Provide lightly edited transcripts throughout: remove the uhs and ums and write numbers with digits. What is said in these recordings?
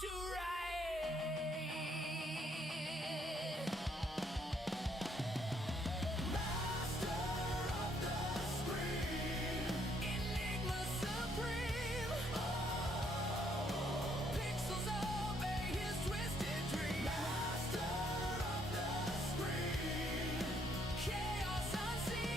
to write. Master of the screen, enigma supreme. Oh, pixels obey his twisted dream. Master of the screen, chaos unseen.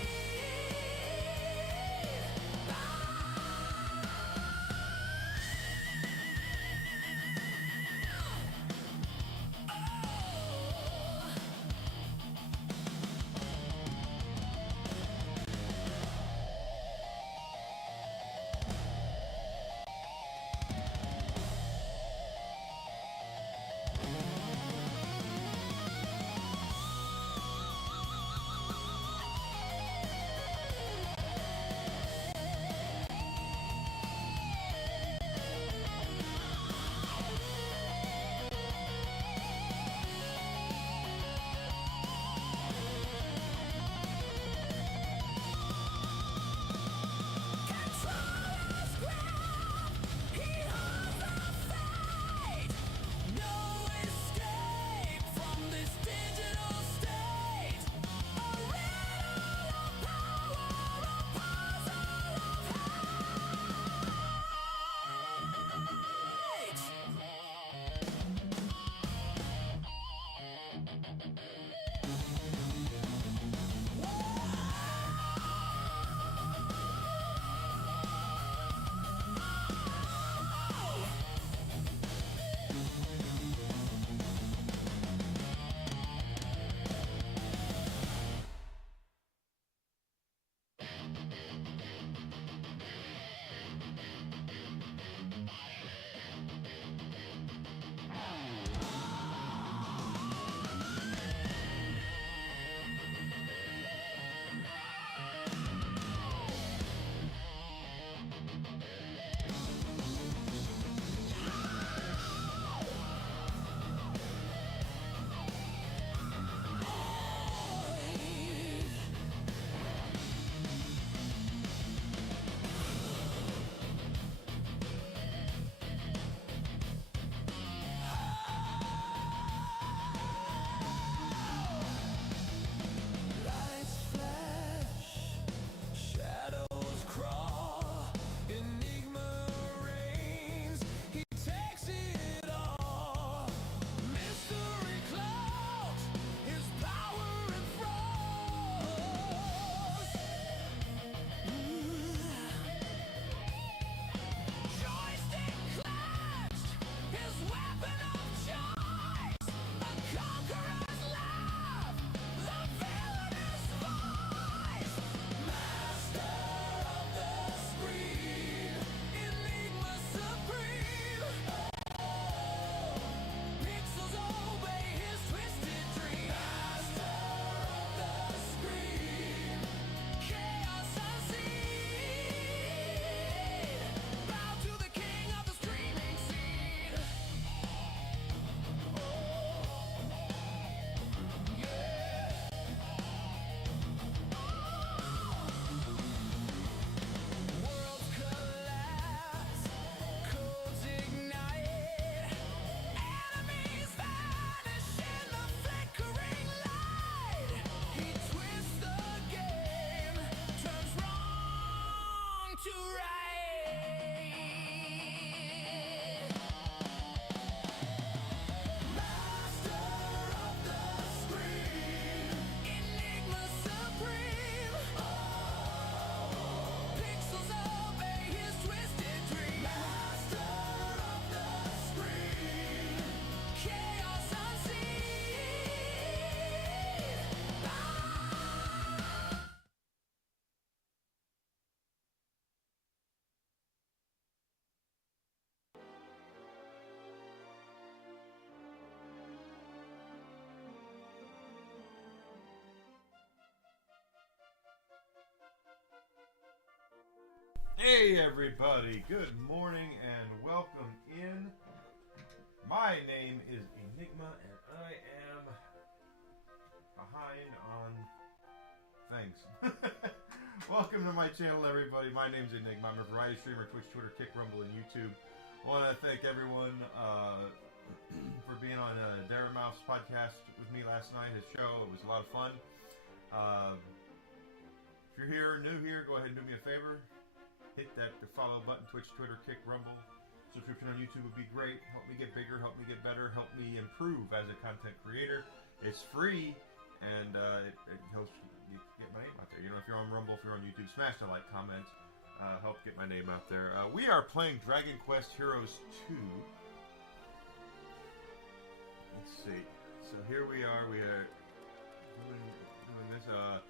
Hey everybody, good morning and welcome in. My name is Enigma and I am behind on things. Welcome to my channel everybody, my name is Enigma. I'm a variety streamer, Twitch, Twitter, Kick, Rumble, and YouTube. I want to thank everyone Off's podcast with me last night, his show. It was a lot of fun. If you're here, new here, go ahead and do me a favor. Hit that follow button, Twitch, Twitter, Kick, Rumble. Subscription on YouTube would be great. Help me get bigger, help me get better, help me improve as a content creator. It's free, and it helps you get my name out there. You know, if you're on Rumble, if you're on YouTube, smash the like, comment. Help get my name out there. We are playing Dragon Quest Heroes 2. Let's see. So here we are. We are doing this. Of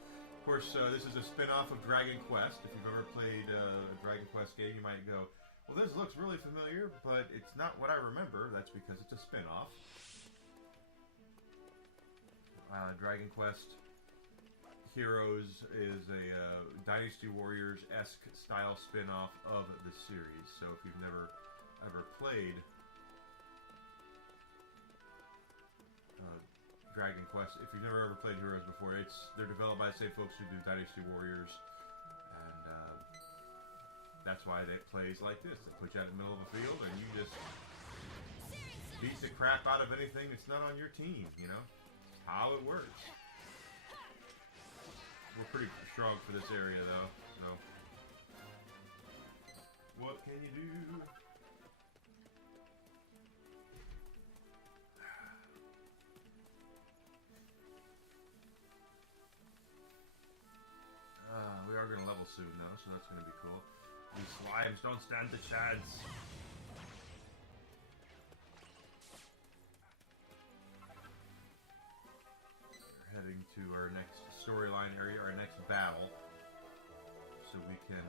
course, this is a spin-off of Dragon Quest. If you've ever played a Dragon Quest game, you might go, well, this looks really familiar, but it's not what I remember. That's because it's a spin-off. Dragon Quest Heroes is a Dynasty Warriors-esque style spin-off of the series. So if you've never ever played Dragon Quest, if you've never ever played Heroes before, they're developed by the same folks who do Dynasty Warriors, and that's why it plays like this. They put you out in the middle of a field, and you just beat the crap out of anything that's not on your team, you know? It's how it works. We're pretty strong for this area, though, so what can you do? We are going to level soon, though, so that's going to be cool. These slimes don't stand a chance. We're heading to our next storyline area, our next battle, so we can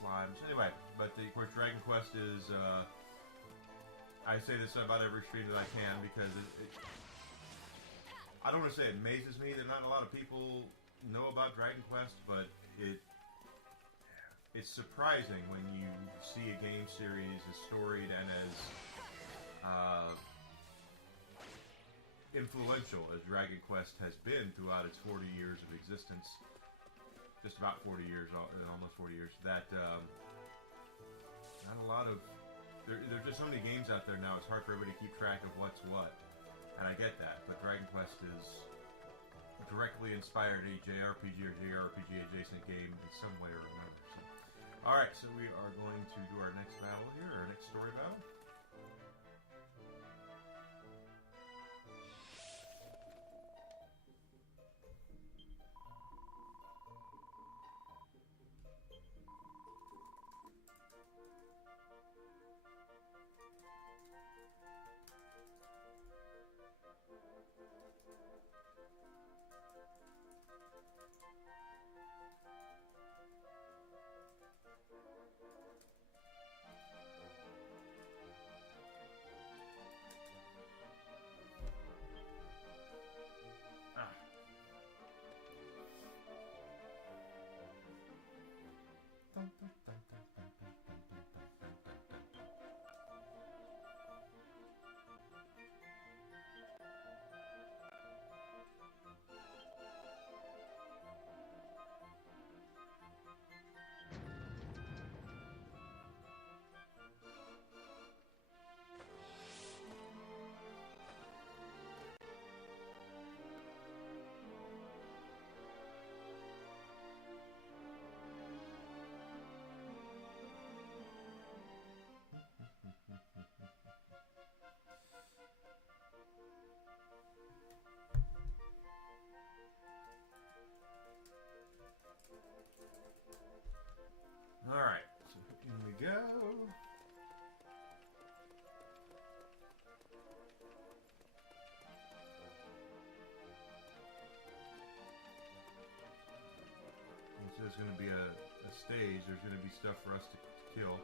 slimes. Anyway, but of course Dragon Quest is, I say this about every stream that I can because I don't want to say it amazes me that not a lot of people know about Dragon Quest, but it's surprising when you see a game series as storied and as influential as Dragon Quest has been throughout its 40 years of existence. Just about 40 years, almost 40 years, that not a lot of, there's just so many games out there now, it's hard for everybody to keep track of what's what, and I get that, but Dragon Quest is directly inspired a JRPG or JRPG adjacent game in some way or another. So, alright, so we are going to do our next battle here, our next story battle. Alright, so in we go. So there's going to be a stage, there's going to be stuff for us to kill.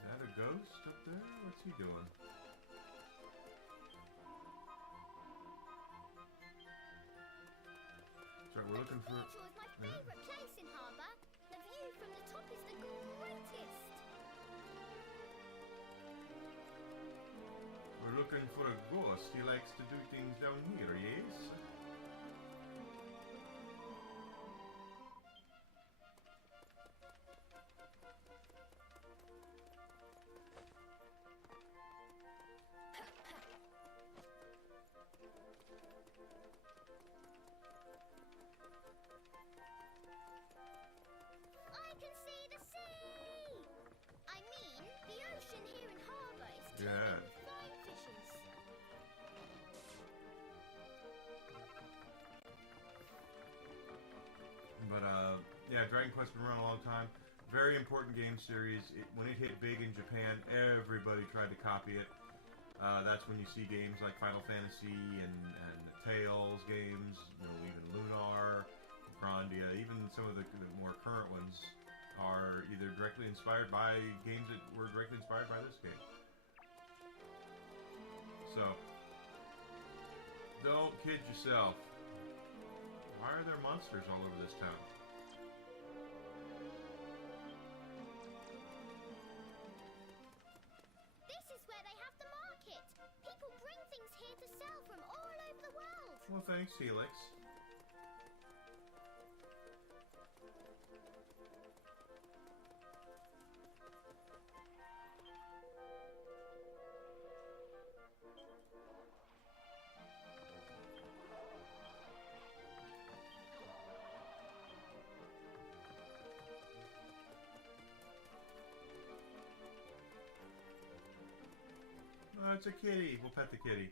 Is that a ghost up there? What's he doing? Sorry, we're looking for... was my favourite place in Harbour. The view from looking for a ghost. He likes to do things down here, yes? I can see the sea! I mean, the ocean here in harbour is Yeah. teeming with flying fishes. But yeah, Dragon Quest been around a long time. Very important game series. When it hit big in Japan, everybody tried to copy it. That's when you see games like Final Fantasy and the Tales games, you know, even Lunar, Grandia, even some of the more current ones are either directly inspired by games that were directly inspired by this game. So, don't kid yourself. Why are there monsters all over this town? This is where they have the market. People bring things here to sell from all over the world. Well, thanks, Helix. Oh, it's a kitty. We'll pet the kitty.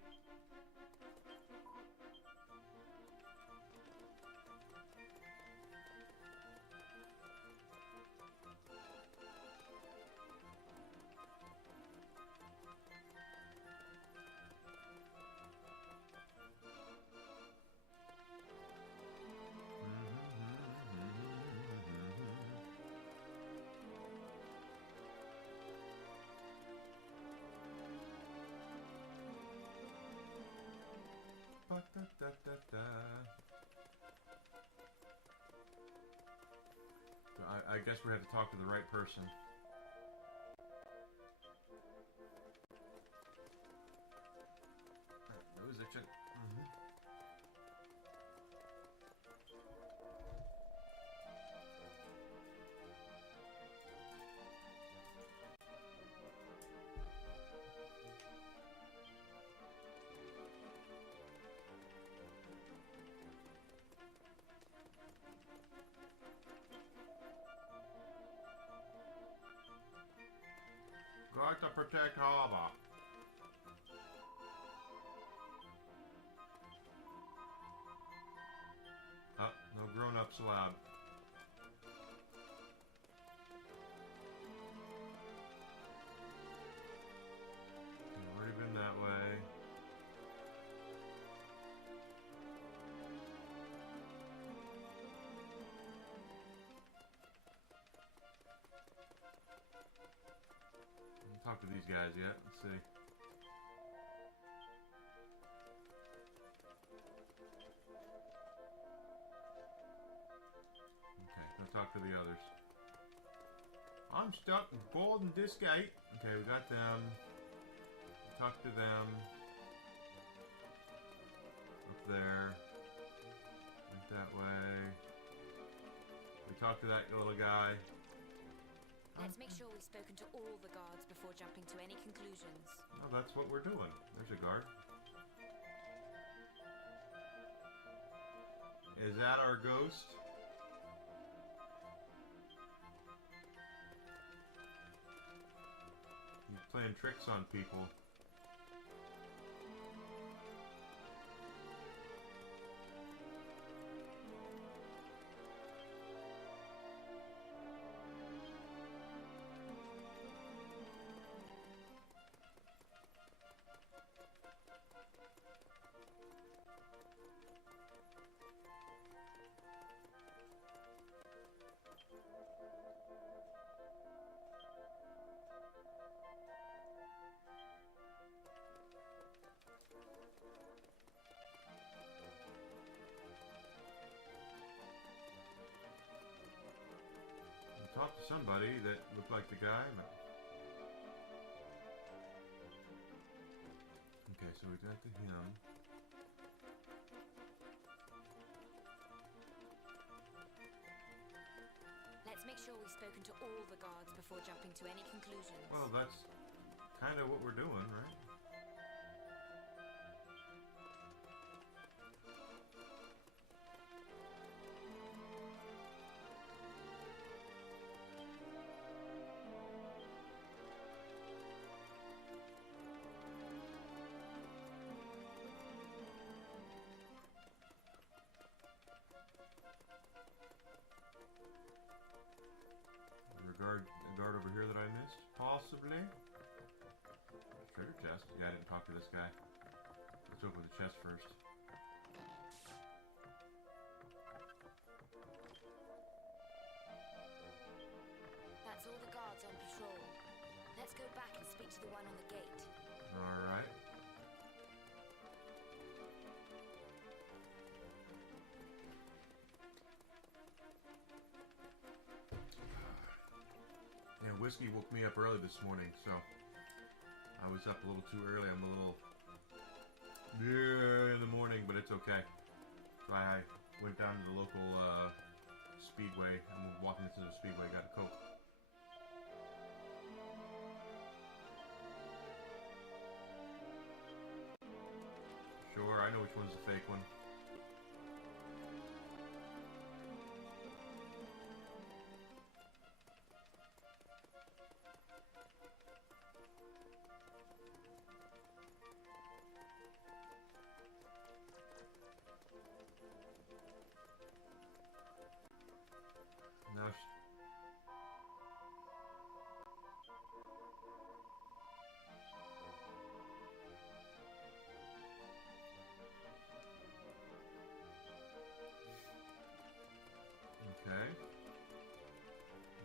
Ba-da-da-da-da. So I guess we have to talk to the right person. Nose itching. Got to protect harbor. Oh, no grown-ups allowed. I've already been that way. Haven't talked to these guys yet. Let's see. Okay, let's talk to the others. I'm stuck boarding this gate. Okay, we got them. Talk to them. Up there. Went that way. We talked to that little guy. Let's make sure we've spoken to all the guards before jumping to any conclusions. Oh, that's what we're doing. There's a guard. Is that our ghost? He's playing tricks on people. Talked to somebody that looked like the guy, but so we got to him. Let's make sure we've spoken to all the guards before jumping to any conclusions. Well, that's kind of what we're doing, right? A guard over here that I missed? Possibly? Treasure chest? Yeah, I didn't talk to this guy. Let's open the chest first. That's all the guards on patrol. Let's go back and speak to the one on the gate. Alright. Yeah, whiskey woke me up early this morning, so I was up a little too early. I'm a little in the morning, but it's okay. So I went down to the local Speedway. I'm walking into the Speedway, got a Coke. Sure, I know which one's the fake one. Now, okay.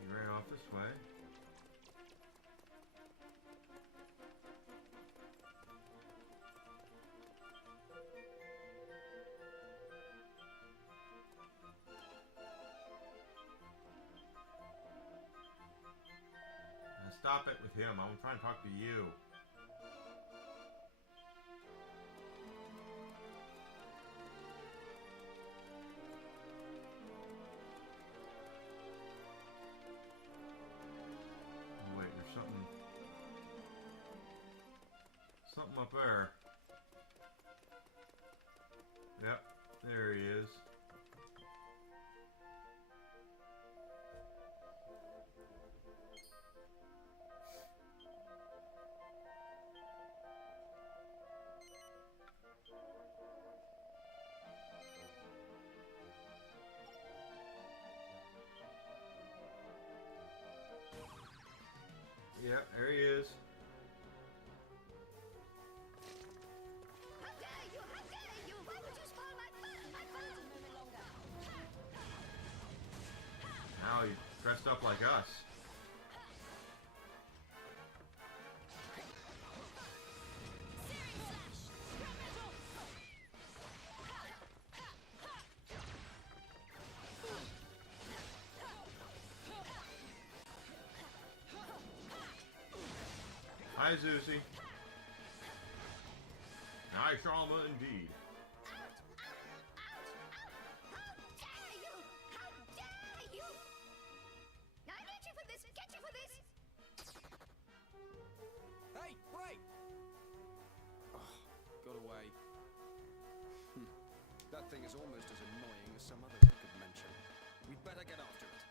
You ran off this way. Now stop it with him. I'm trying to talk to you. Wait, there's something up there. Yep, there he is. Yep, there he is. How dare you! How dare you! Why would you spoil my fun? My fun! A moment longer. Now he's dressed up like us. Hi, Zuzi. Nice armor indeed. Out! How dare you! How dare you! I get you for this! Get you for this! Hey, wait! Oh, got away. That thing is almost as annoying as some others I could mention. We'd better get after it.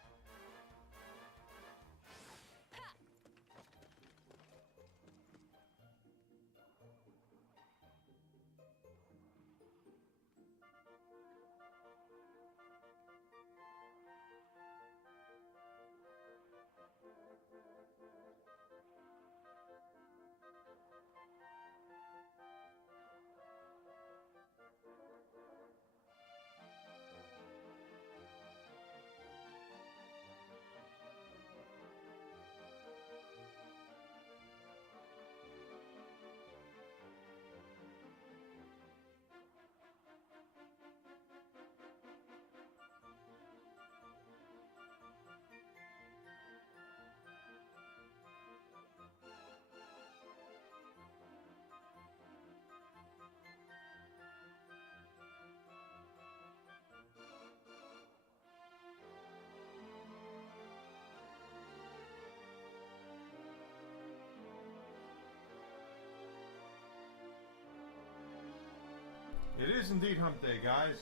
It is indeed Hump Day, guys.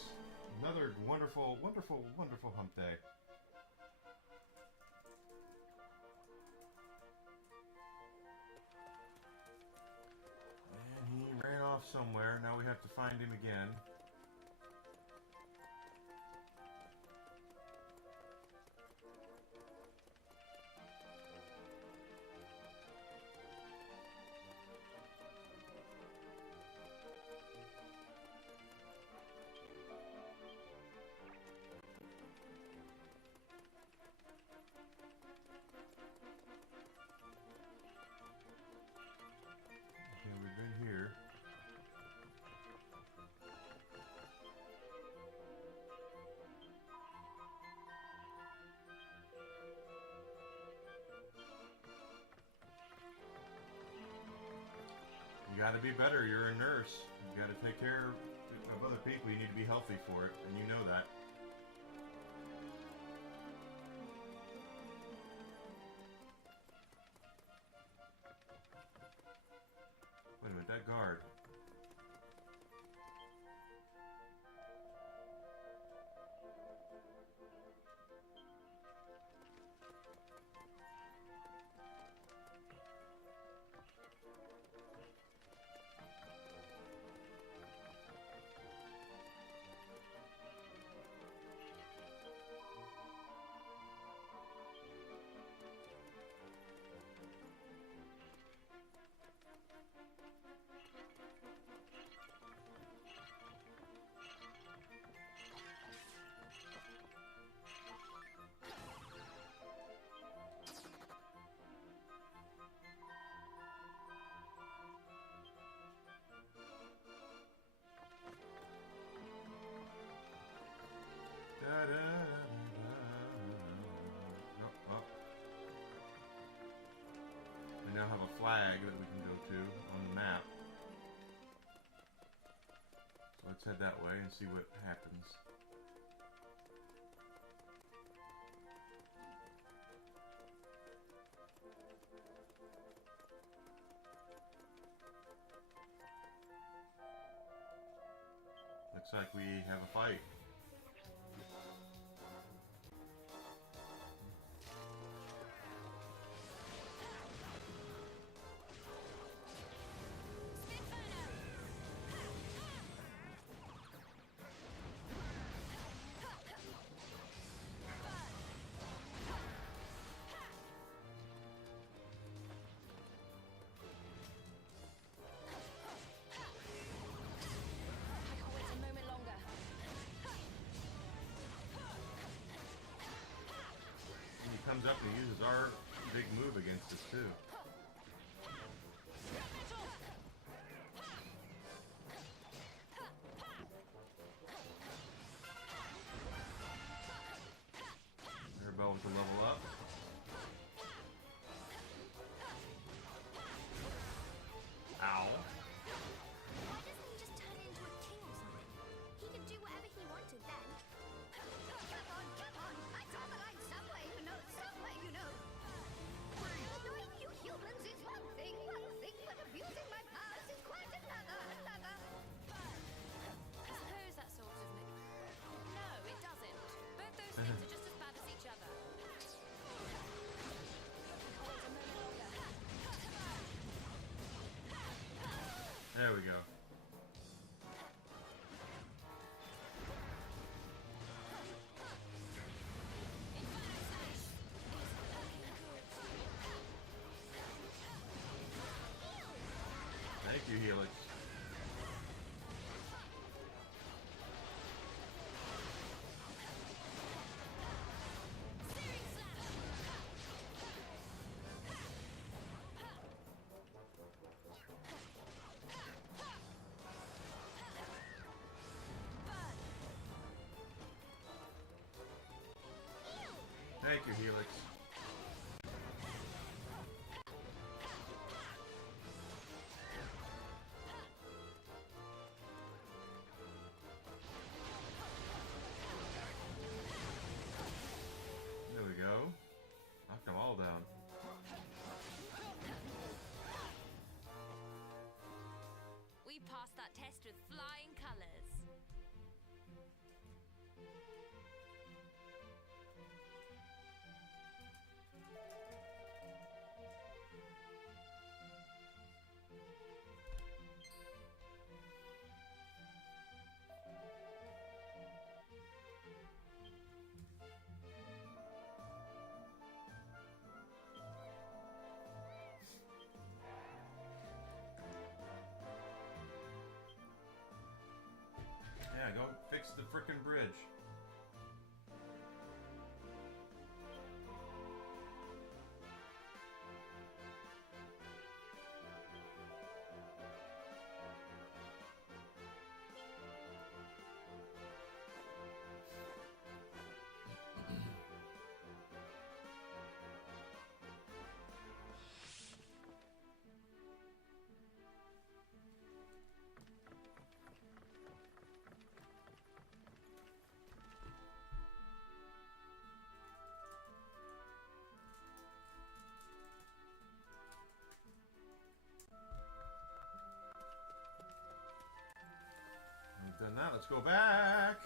Another wonderful, wonderful, wonderful Hump Day. And he ran off somewhere. Now we have to find him again. Okay, we've been here. You gotta be better. You're a nurse. You gotta take care of other people. You need to be healthy for it, and you know that. Wait a minute, that guard. We now have a flag that we can go to on the map. So let's head that way and see what happens. Looks like we have a fight. Comes up and he uses our big move against us too. Arabelle with the level up. Ow. Why doesn't he just turn into a king or something? He could do whatever he wanted then. Come on, I draw the line somewhere, you know. Annoying you humans is one thing, but abusing my powers is quite another. I suppose that sort of No, it doesn't. Both those things are just as bad as each other. There we go. Thank you, Helix. Thank you, Helix. There we go. Knocked them all down. We passed that test with flying colors. frickin' bridge. We've done that. Let's go back.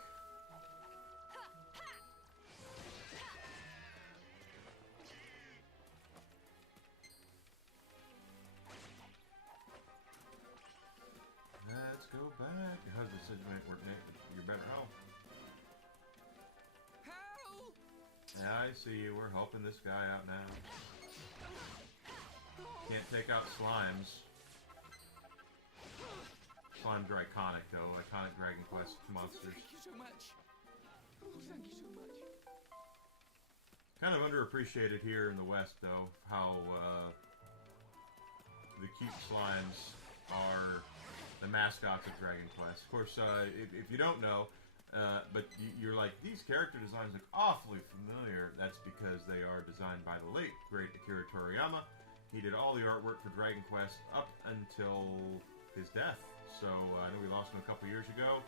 Let's go back. Your husband said you're better help. Help! Yeah, I see you. We're helping this guy out now. Can't take out slimes. Slimes are iconic, though. Iconic Dragon Quest monsters. Thank you so much. Oh, thank you so much. Kind of underappreciated here in the West, though, how the cute slimes are the mascots of Dragon Quest. Of course, if you don't know, but you're like, these character designs look awfully familiar. That's because they are designed by the late, great Akira Toriyama. He did all the artwork for Dragon Quest up until his death. So I know we lost him a couple years ago.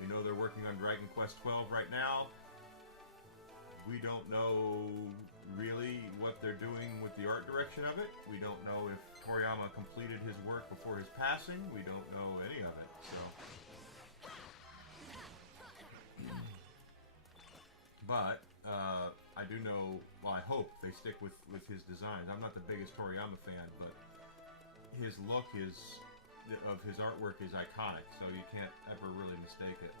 We know they're working on Dragon Quest 12 right now. We don't know really what they're doing with the art direction of it. We don't know if Toriyama completed his work before his passing. We don't know any of it. So, but I do know. Well, I hope they stick with his designs. I'm not the biggest Toriyama fan, but his look of his artwork is iconic, so you can't ever really mistake it.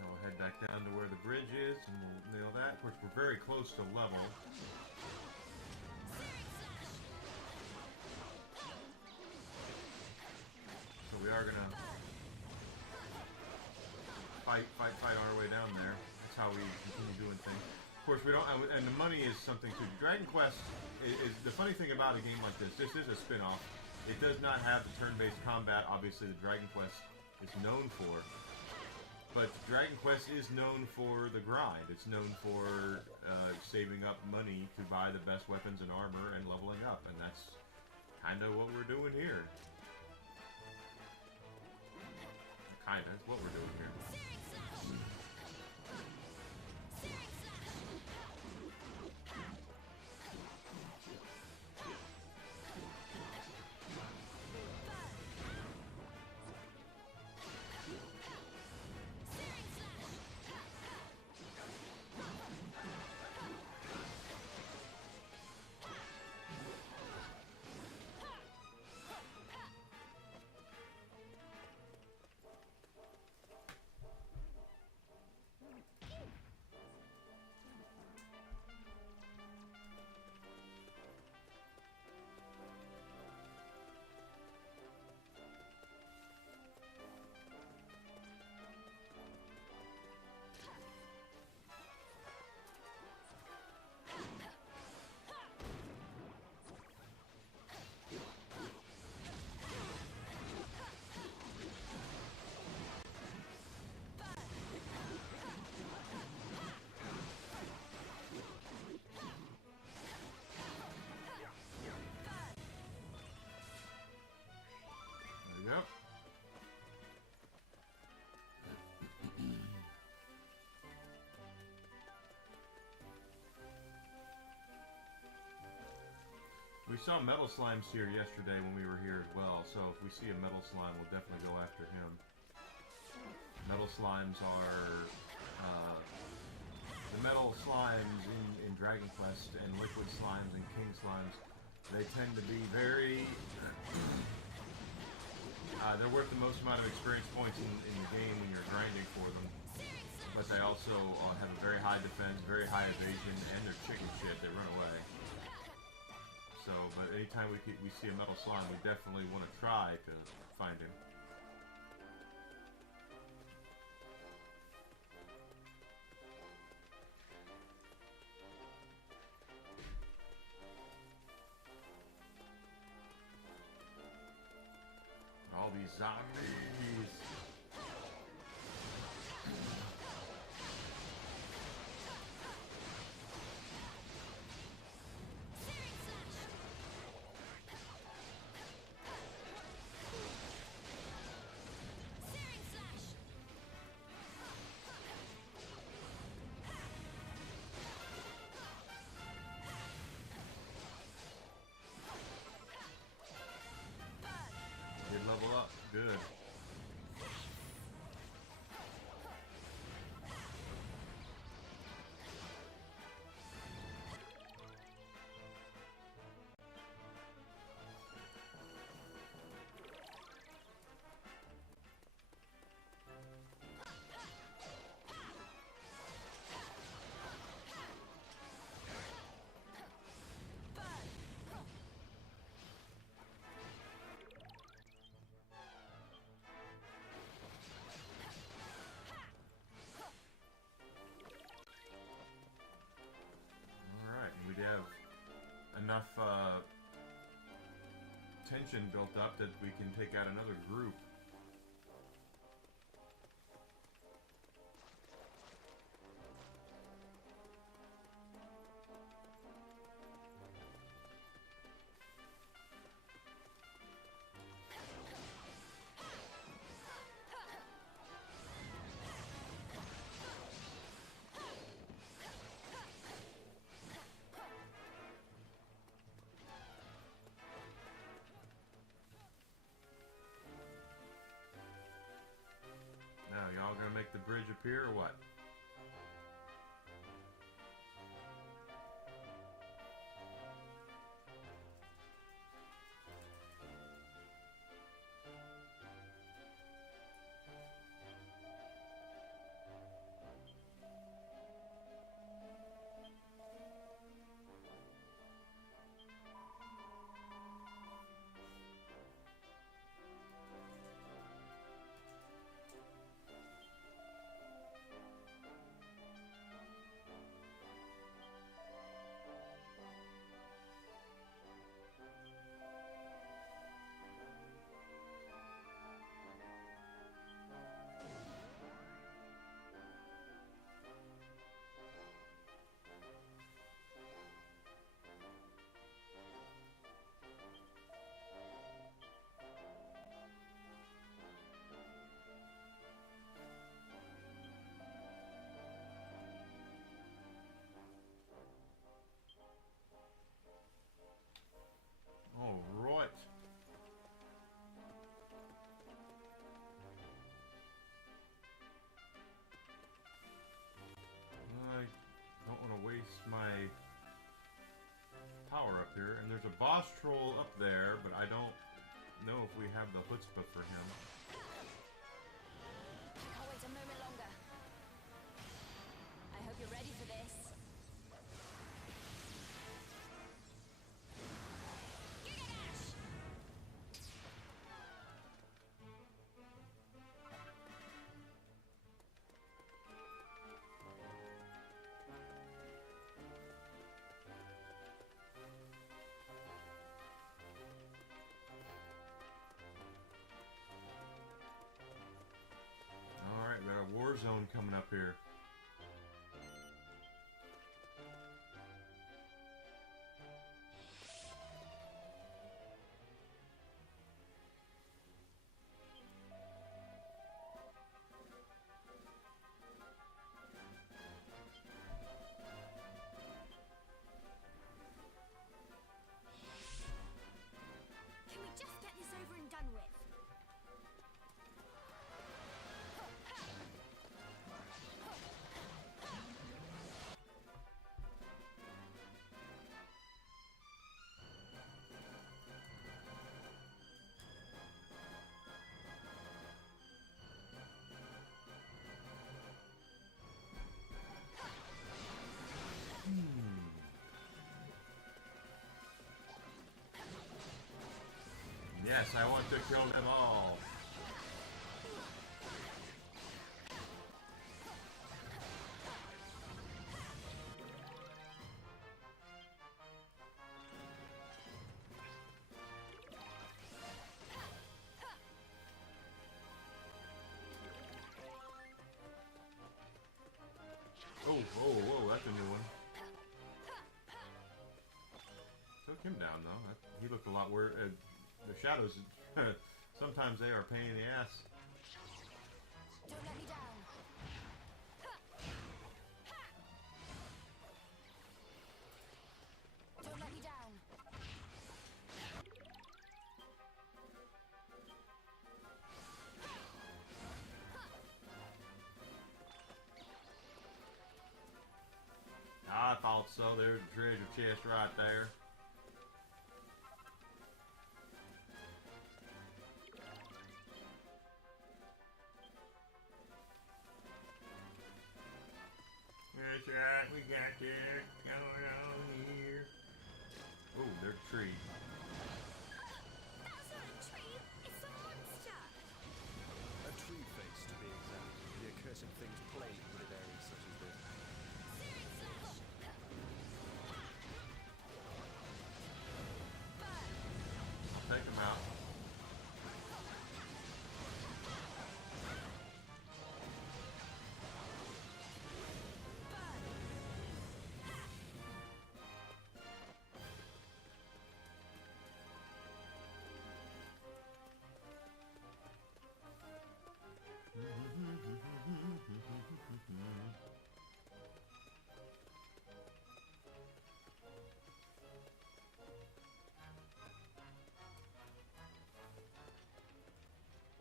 So we'll head back down to where the bridge is, and we'll nail that. Of course, we're very close to level. So we are gonna fight our way down there. That's how we continue doing things. Of course, we don't, and the money is something too. Dragon Quest is the funny thing about a game like this. This is a spin-off. It does not have the turn-based combat, obviously, the Dragon Quest is known for. But Dragon Quest is known for the grind. It's known for saving up money to buy the best weapons and armor and leveling up. And that's kind of what we're doing here. Kind of. It's what we're doing here. saw metal slimes here yesterday when we were here as well, so if we see a metal slime, we'll definitely go after him. Metal slimes are the metal slimes in Dragon Quest and liquid slimes and king slimes. They tend to be very they're worth the most amount of experience points in the game when you're grinding for them. But they also have a very high defense, very high evasion, and they're chicken shit. They run away. So, but anytime we see a metal slime, we definitely want to try to find him. All these zombies. Did level up. Good. We have enough tension built up that we can take out another group. Now, y'all gonna make the bridge appear or what? All right. I don't want to waste my power up here. And there's a boss troll up there, but I don't know if we have the chutzpah for him. Can't wait a moment longer. I hope you're ready for this. Alright, we got a war zone coming up here. Yes, I want to kill them all. Oh, whoa, that's a new one. Took him down though. He looked a lot weird. The shadows, sometimes they are a pain in the ass. Don't let me down. Don't let me down. I thought so. There's a treasure chest right there. That's right, we got this going on here. Oh, there's a tree. That's not a tree, it's a monster! A tree face, to be exact. The accursed things plague with areas such as this. I'll take him out.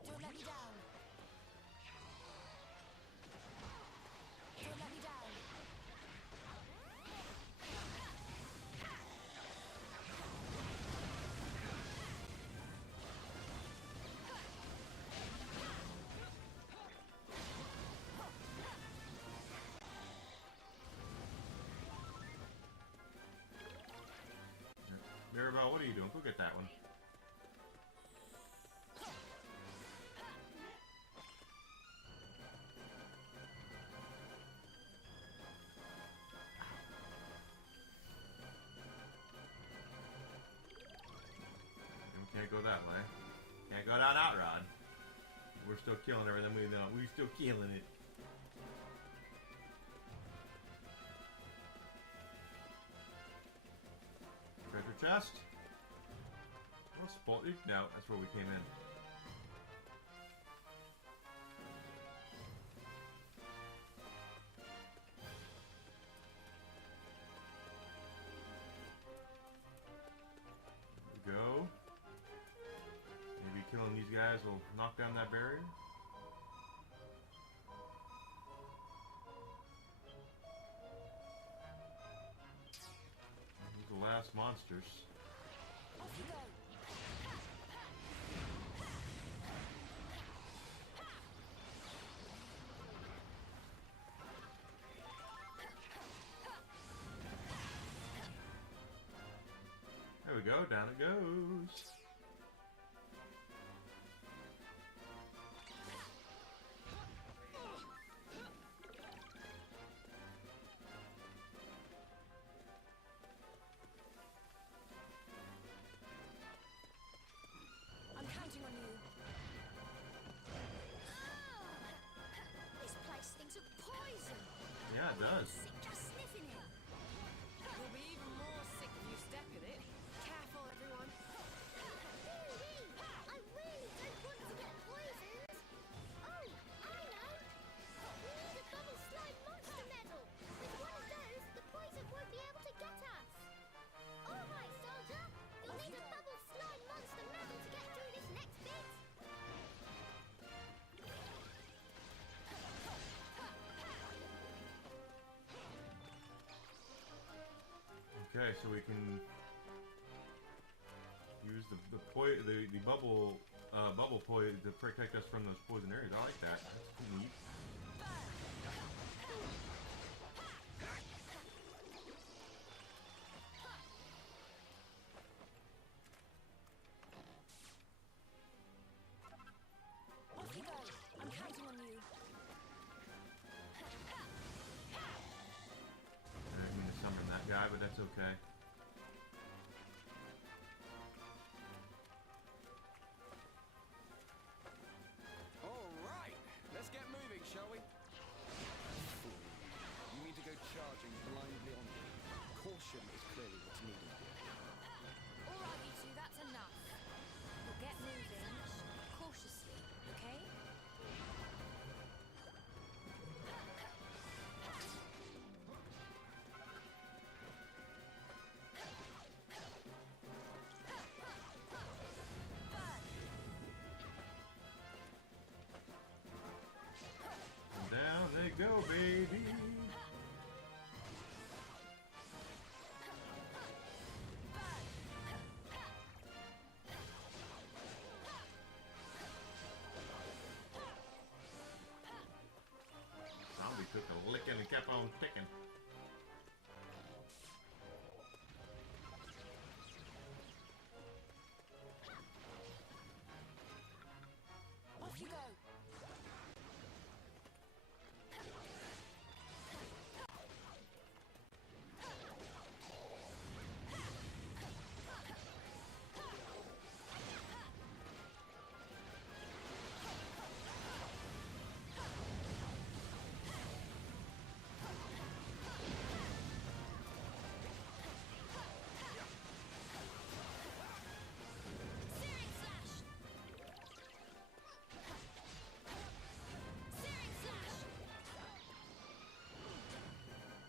Don't let me down. Don't let me down. Mirabelle, what are you doing? Go get that one. We can't go that way. Can't go down Outrod. We're still killing everything we know. We're still killing it. Treasure chest. What's spoiled? No, that's where we came in. There we go. Maybe killing these guys will knock down that barrier. These are the last monsters. Off you go. There we go, down it goes. I'm counting on you. This place stinks of poison! Yeah, it does. Sick just sniffing it! You'll be even more sick if you step in it. Careful, everyone. I really don't want to get poisoned! Oh, I know! We need a bubble slime monster medal! With one of those, the poison won't be able to get us! Alright, soldier! You'll need a bubble slime monster medal to get through this next bit! Okay, so we can use the bubble poison to protect us from those poison areas. I like that. That's neat. That's okay. All right, let's get moving, shall we? Fool. You mean to go charging blindly on me? Caution is clearly what's needed here. All right, you two, that's enough. We'll get moving cautiously, okay? And down they go, baby. Zombie took a licking and kept on ticking. Off you go. Searing slash. Searing slash.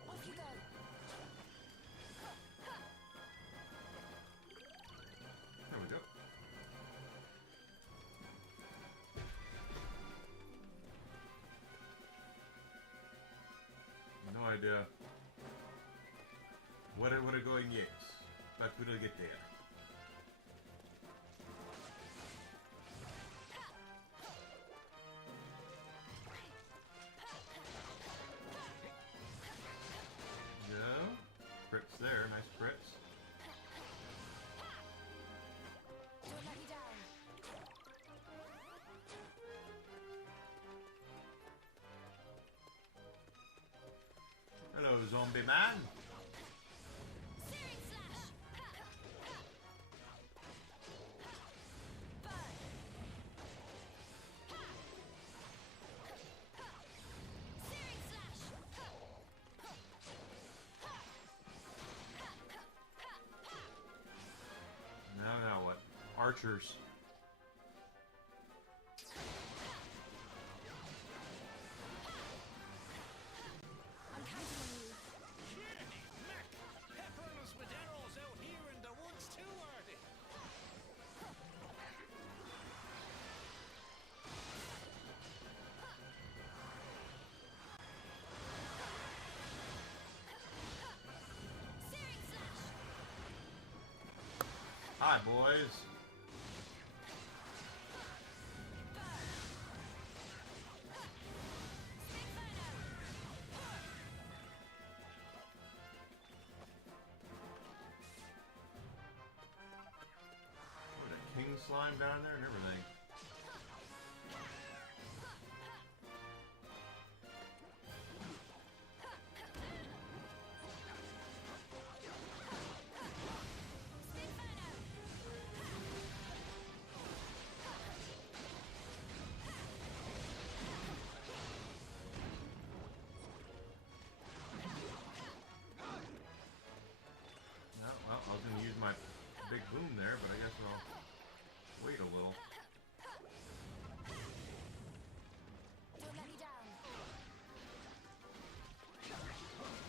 Off you go. There we go. No idea what it would have going yet, but we'll get there. Go. Crits there, nice crits. Don't let me down. Hello, zombie man. Searing slash. Burn. Searing slash. Now what? Archers. I'm counting on you. Pepper's Madero's out here in the woods too, are they? Searing slash. Hi, boys. What a king slime down there and everything. No, well, I was going to use my big boom there, but I guess I'll wait a little. Don't let me down. Inferno slash.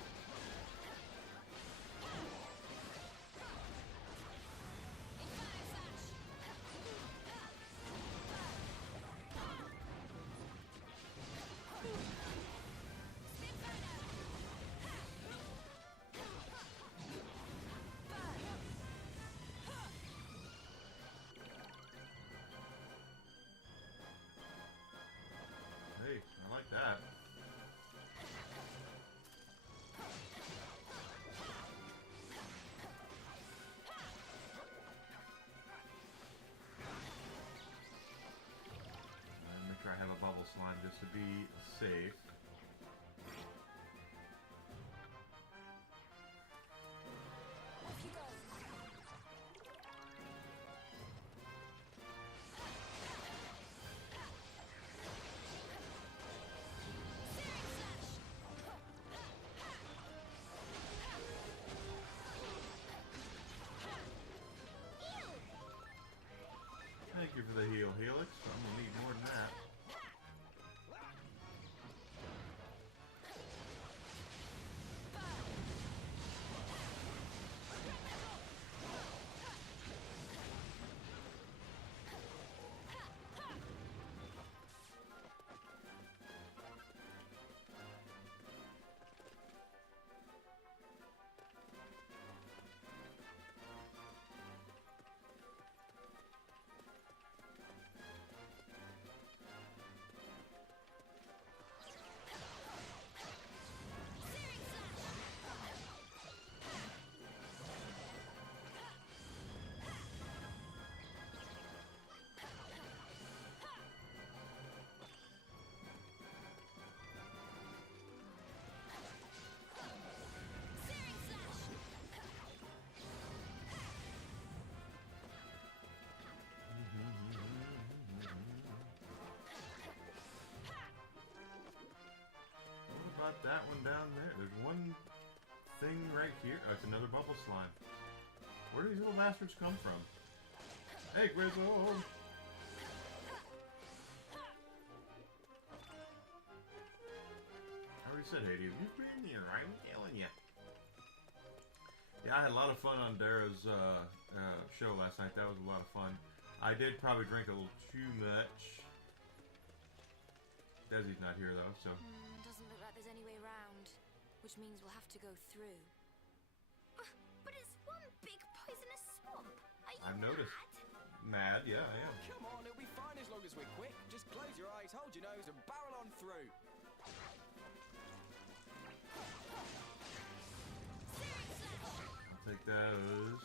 Inferno. Hey, I like that. And make sure I have a bubble slime just to be safe. the heal helix. So I'm gonna need more than that. What about that one down there? There's one thing right here. Oh, it's another bubble slime. Where do these little bastards come from? Hey, Grizzle! I already said hey to you. You've been here, I'm telling you. Yeah, I had a lot of fun on Dara's show last night. That was a lot of fun. I did probably drink a little too much. Desi's not here though, so. Doesn't look like there's any way round, which means we'll have to go through. But it's one big poisonous swamp. Are you I've noticed. mad? Mad, yeah, I am. Come on, it'll be fine as long as we're quick. Just close your eyes, hold your nose, and barrel on through. I'll take those.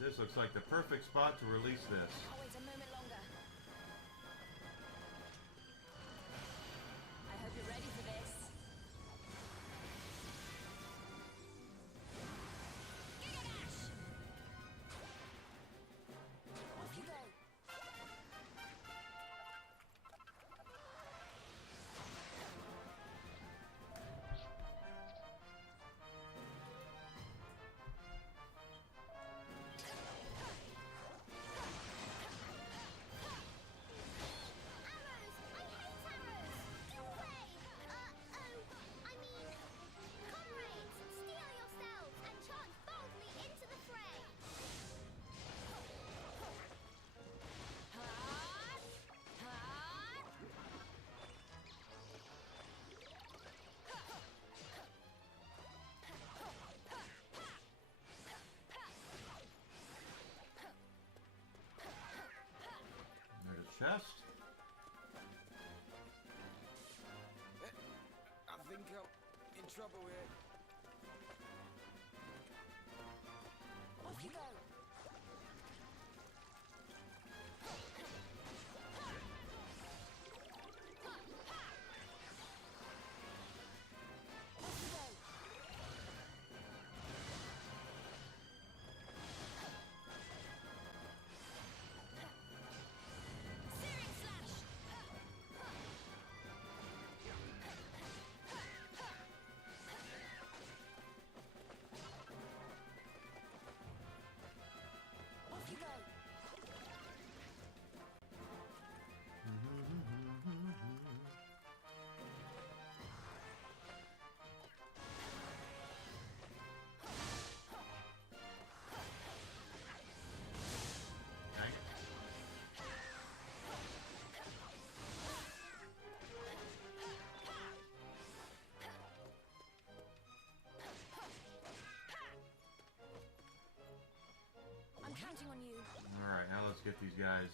This looks like the perfect spot to release this. I'll wait a moment longer. I hope you're ready for this. Gigadash! Off you go. Arrows! I hate arrows! Go away! I mean, comrades, steel yourselves and charge boldly into the fray! There's a chest. I think I'm in trouble here. Off you go. Off you go. Searing slash. Off you go. Dang it. I'm counting on you. Alright, now let's get these guys.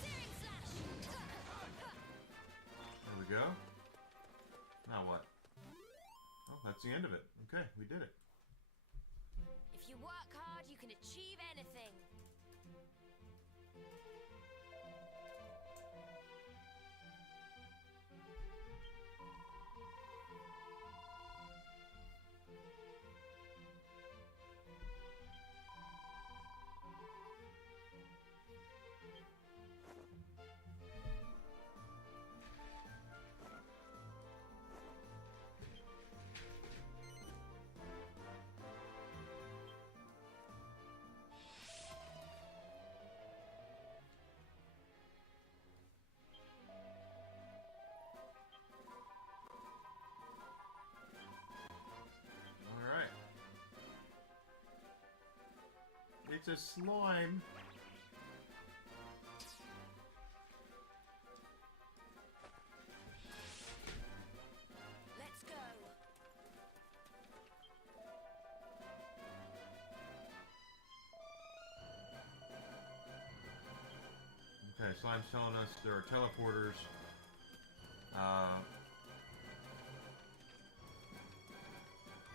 Searing slash. There we go. Now what? Oh, that's the end of it. Okay, we did it. If you work hard, you can achieve anything. It's a slime. Let's go. Okay, Slime's telling us there are teleporters.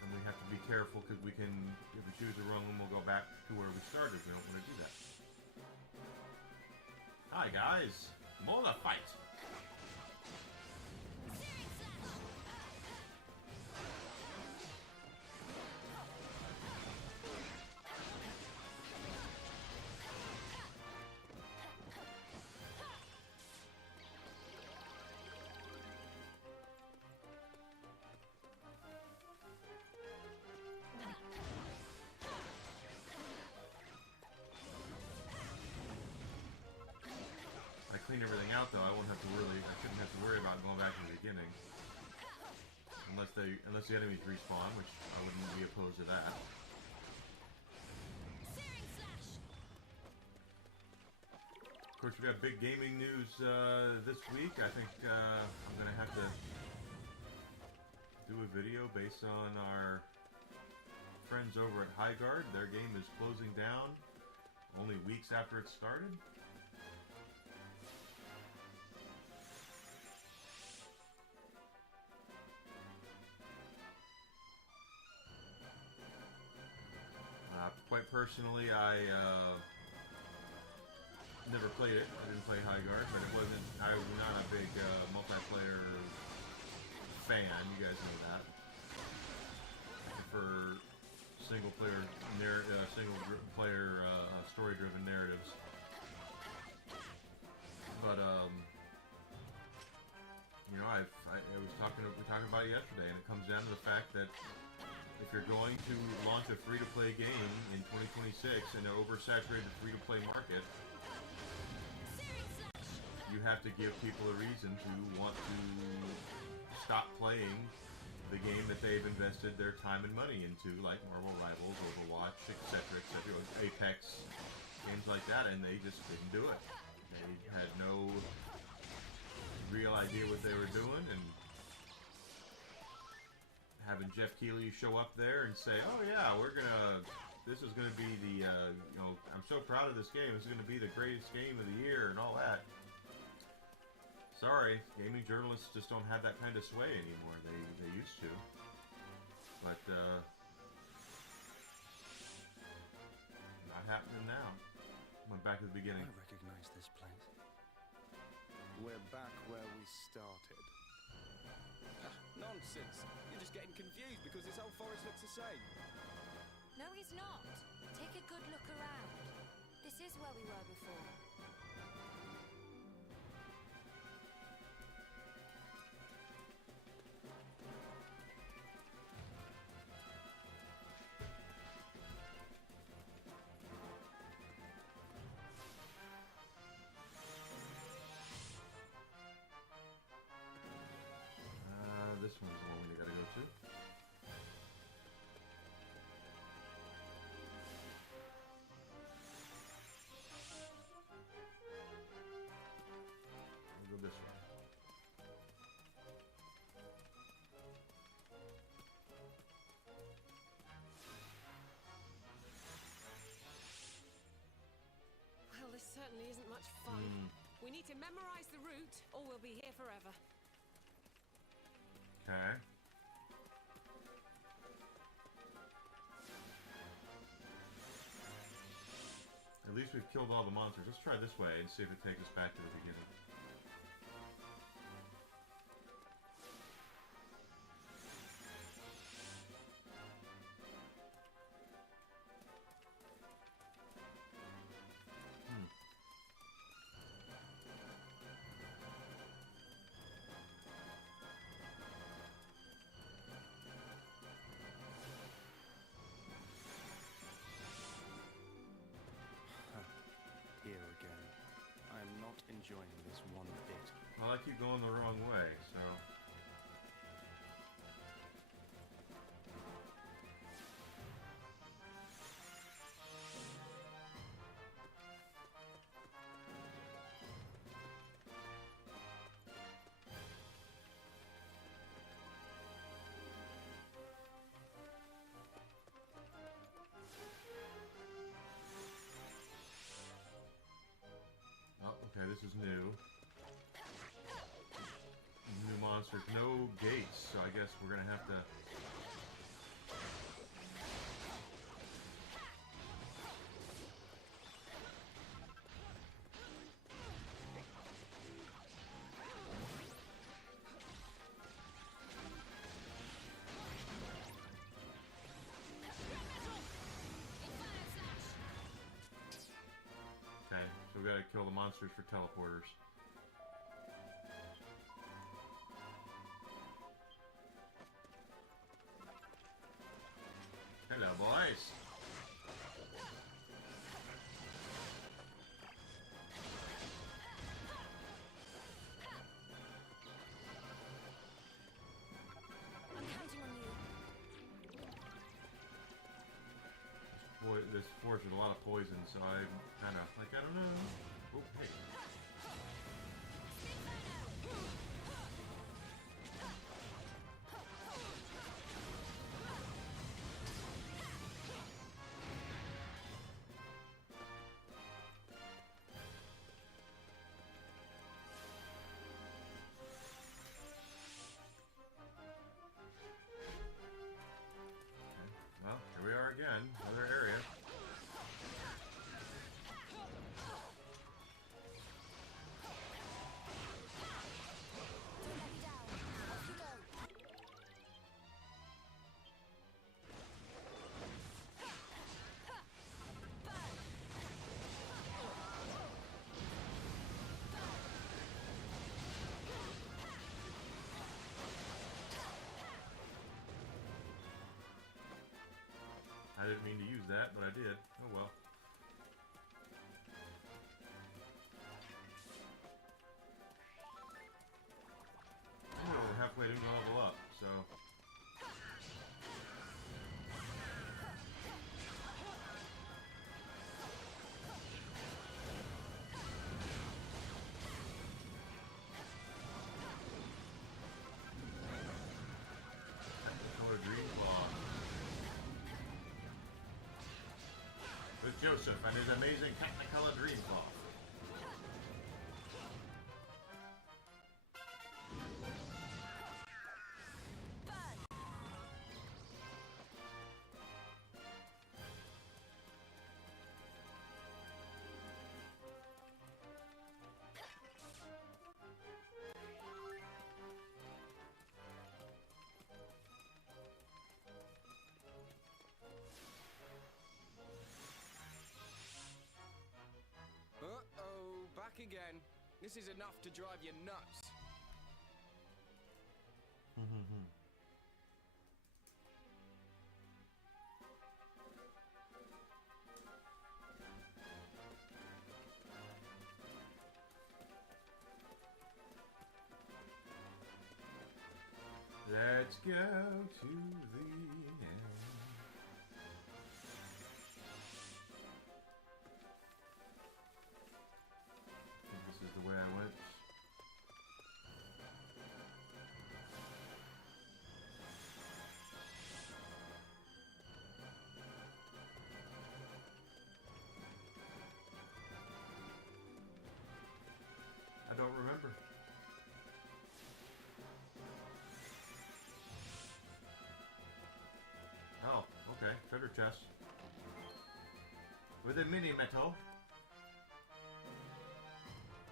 And we have to be careful because we can, if we choose the wrong one, we'll go back to where we started. We don't want to do that. Hi guys, Mola fight. I clean everything out though. I shouldn't have to worry about going back to the beginning. Unless the enemies respawn, which I wouldn't be opposed to that. Of course, we got big gaming news this week. I think I'm gonna have to do a video based on our friends over at Highguard. Their game is closing down only weeks after it started. Quite personally, I never played it. I didn't play Highguard, but I was not a big multiplayer fan. You guys know that. I prefer single player story-driven narratives. But you know, we talked about it yesterday, and it comes down to the fact that if you're going to launch a free-to-play game in 2026 in an oversaturated free-to-play market, you have to give people a reason to want to stop playing the game that they've invested their time and money into, like Marvel Rivals, Overwatch, etc., Apex, games like that, and they just didn't do it. They had no real idea what they were doing, and having Jeff Keighley show up there and say, "Oh yeah, this is gonna be the, I'm so proud of this game. This is gonna be the greatest game of the year and all that." Sorry, gaming journalists just don't have that kind of sway anymore. They used to, but not happening now. Went back to the beginning. I recognize this place. We're back where we started. Nonsense! You're just getting confused because this whole forest looks the same. No, he's not. Take a good look around. This is where we were before. This one's the one we gotta go to. We'll go this way. Well, this certainly isn't much fun. We need to memorize the route, or we'll be here forever. Okay. At least we've killed all the monsters. Let's try this way and see if it takes us back to the beginning. Here again. I am not enjoying this one bit. Well, I keep going the wrong way, so... Okay, this is new. New monsters, no gates, so I guess we're gonna have to. Okay, so we gotta kill the monsters for teleporters. Hello, boys. I'm counting on you. Boy, this forest with a lot of poison, so I'm kind of like, I don't know. Oh, hey. Well, here we are again, another area. Don't let me down. Off you go. I didn't mean to use that, but I did. Oh well. Oh, we're halfway to level up, so. Technicolor Green Claw. With Joseph and his amazing Technicolor Dream Claw. Uh-oh, back again. This is enough to drive you nuts. Let's go to the end. I think this is the way I went. I don't remember. Oh, okay. Treasure chest. With a mini metal.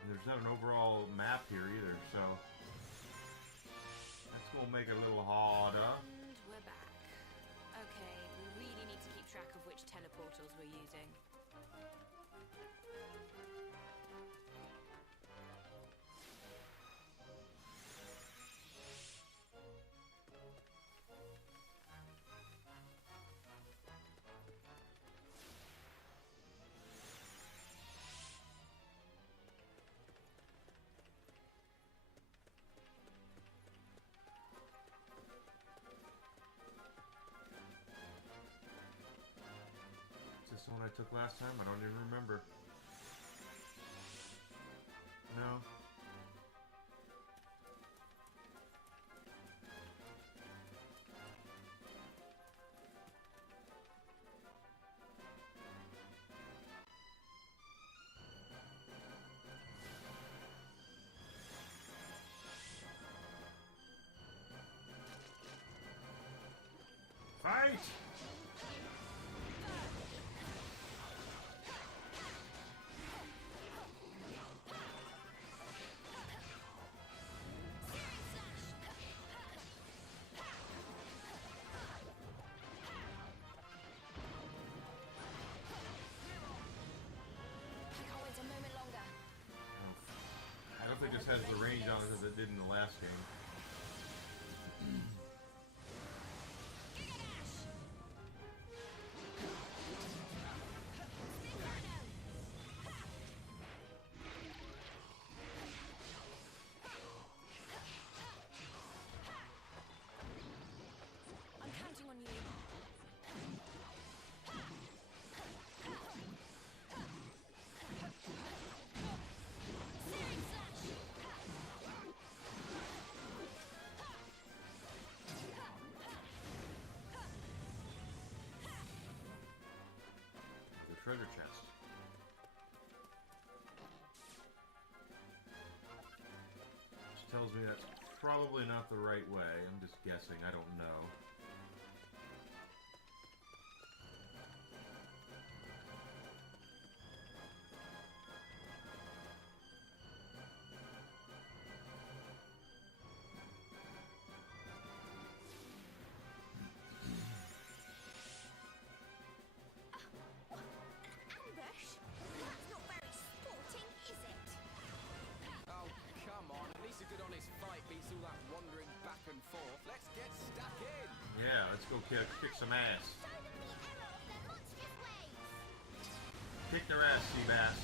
And there's not an overall map here either, so that's gonna make it a little harder. And we're back. Okay, we really need to keep track of which teleportals we're using. Is this the one I took last time? I don't even remember. No. this has the range on it as it did in the last game. I'm counting on you. The treasure chest. Which tells me that's probably not the right way. I'm just guessing. I don't know. Ambush? That's not very sporting, is it? Oh, come on. At least a good honest fight beats all that wandering back and forth. Let's get stuck in. Yeah, let's go kick some ass. Show them the error of their monstrous ways. Kick their ass, Seabass.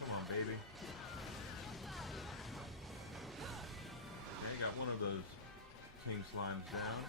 Come on, baby. Okay, got one of those king slimes down.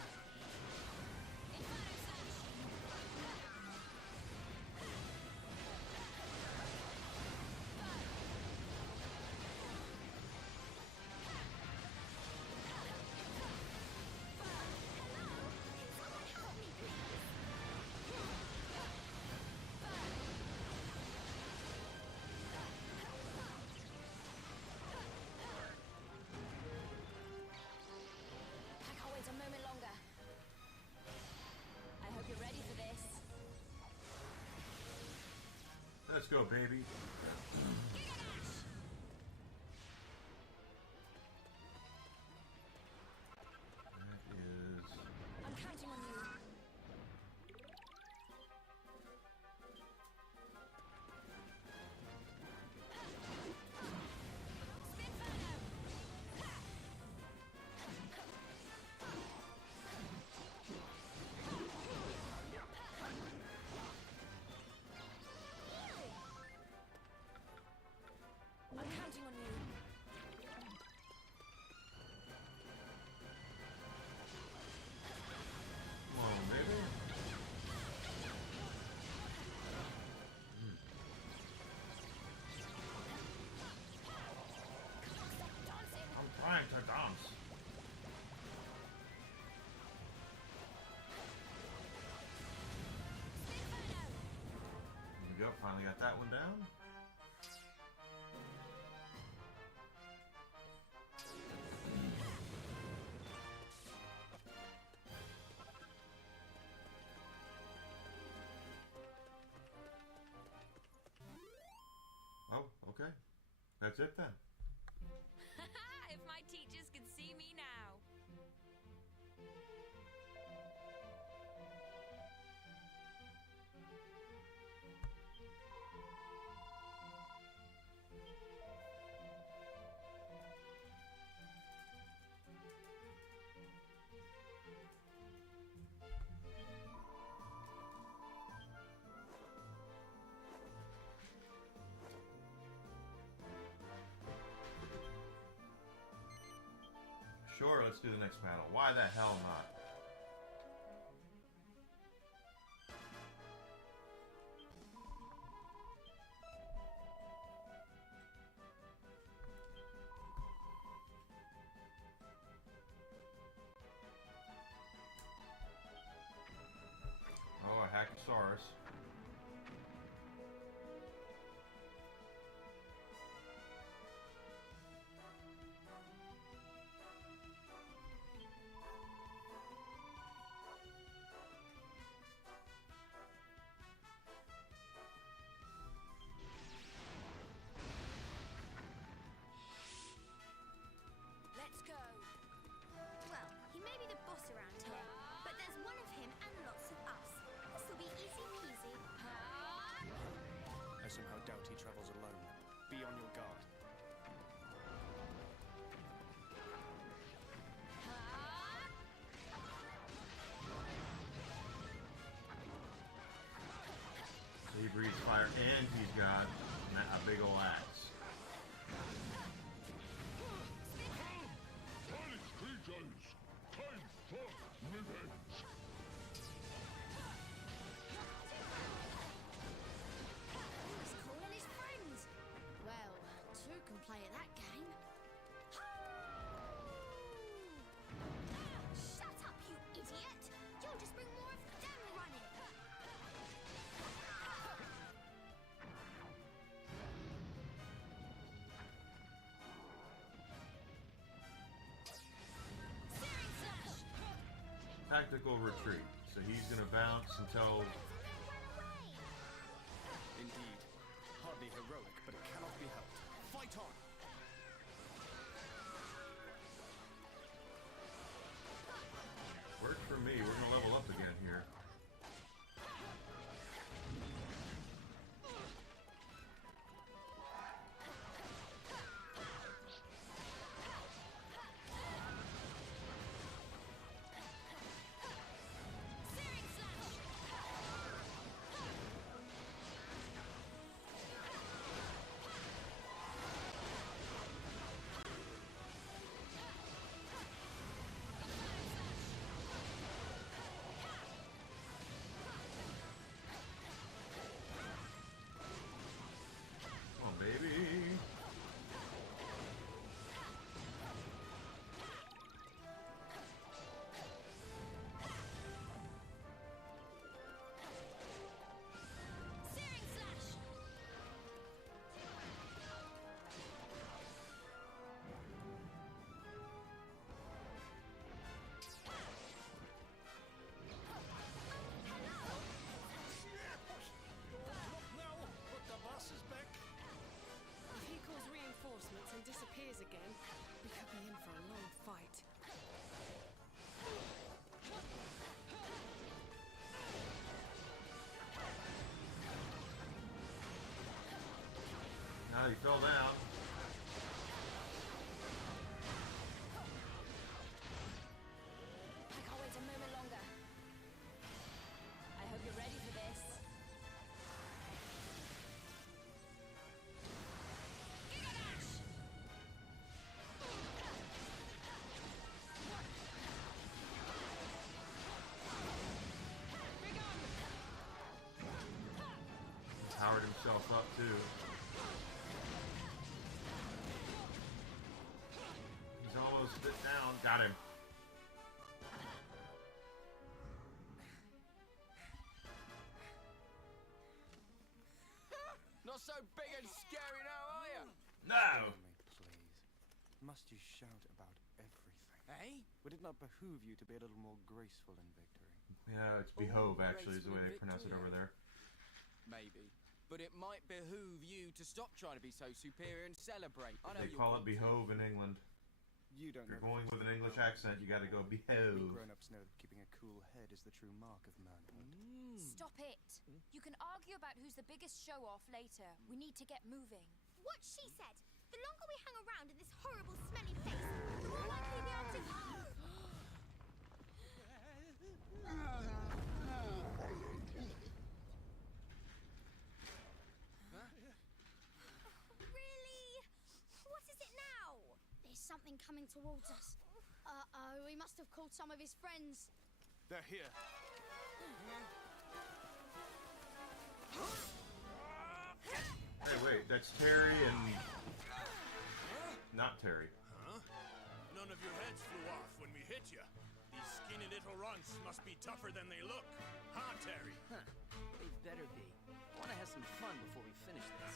I can't wait a moment longer. I hope you're ready for this. Let's go, baby. That is... I'm counting on you. I'm counting on you. Come on, baby. I'm trying to dance. There we go, finally got that one down. Oh, okay. That's it then. If my teachers could see me now. Sure, let's do the next panel. Why the hell not? Oh, a Hackosaurus. Let's go. Well, he may be the boss around here, but there's one of him and lots of us. This'll be easy peasy. I somehow doubt he travels alone. Be on your guard. So he breathes fire and he's got a big ol' axe. Honest creatures, time for revenge. He's calling his friends. Well, two can play at that game. Shut up, you idiot! You'll just bring more of them running. Searing slash! Tactical retreat. So he's gonna bounce until Indeed. Hardly heroic, but it cannot be helped. Fight on! works for me. We're gonna level up again here. Searing slash! Come on, baby. Searing slash! No! But the boss is back! If he calls reinforcements and disappears again, we could be in for a long fight. Now he fell down. I can't wait a moment longer. I hope you're ready for this. Powered himself up too. He's almost bit down. Got him. Not so big and scary now, are you? No! Me, please. Must you shout about everything? Eh? Would it not behoove you to be a little more graceful in victory? Yeah, it's behove actually is the way they pronounce it over there. Maybe. But it might behoove you to stop trying to be so superior and celebrate. I know They you call it want to. behove in England. You don't If you're know going the with an French English well. accent, you gotta go We behove. grown-ups know that keeping a cool head is the true mark of manhood. Stop it. You can argue about who's the biggest show-off later. We need to get moving. What she said. The longer we hang around in this horrible, smelly place, the more likely we are to. Really? What is it now? There's something coming towards us. Uh-oh, he must have called some of his friends. They're here. Hey, wait, that's Terry and not Terry. Huh? None of your heads flew off when we hit you. These skinny little runts must be tougher than they look. Huh, Terry? Huh. They better be. I want to have some fun before we finish this.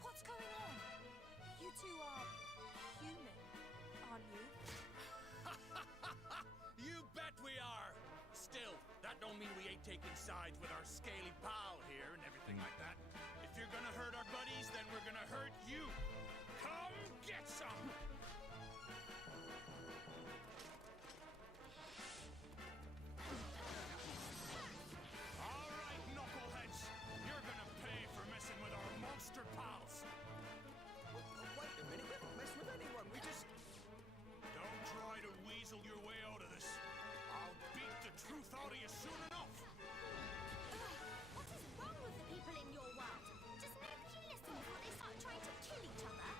What's going on? You two are human, aren't you? You bet we are! Still, that don't mean we ain't taking sides with our scaly pal here and everything like that. If you're gonna hurt our buddies, then we're gonna hurt you. Come get some! All right, knuckleheads. You're gonna pay for messing with our monster pals. Wait a minute, we haven't messed with anyone. We just... Don't try to weasel your way out of this. I'll beat the truth out of you soon enough. What is wrong with the people in your world? Does nobody listen before they start trying to kill each other?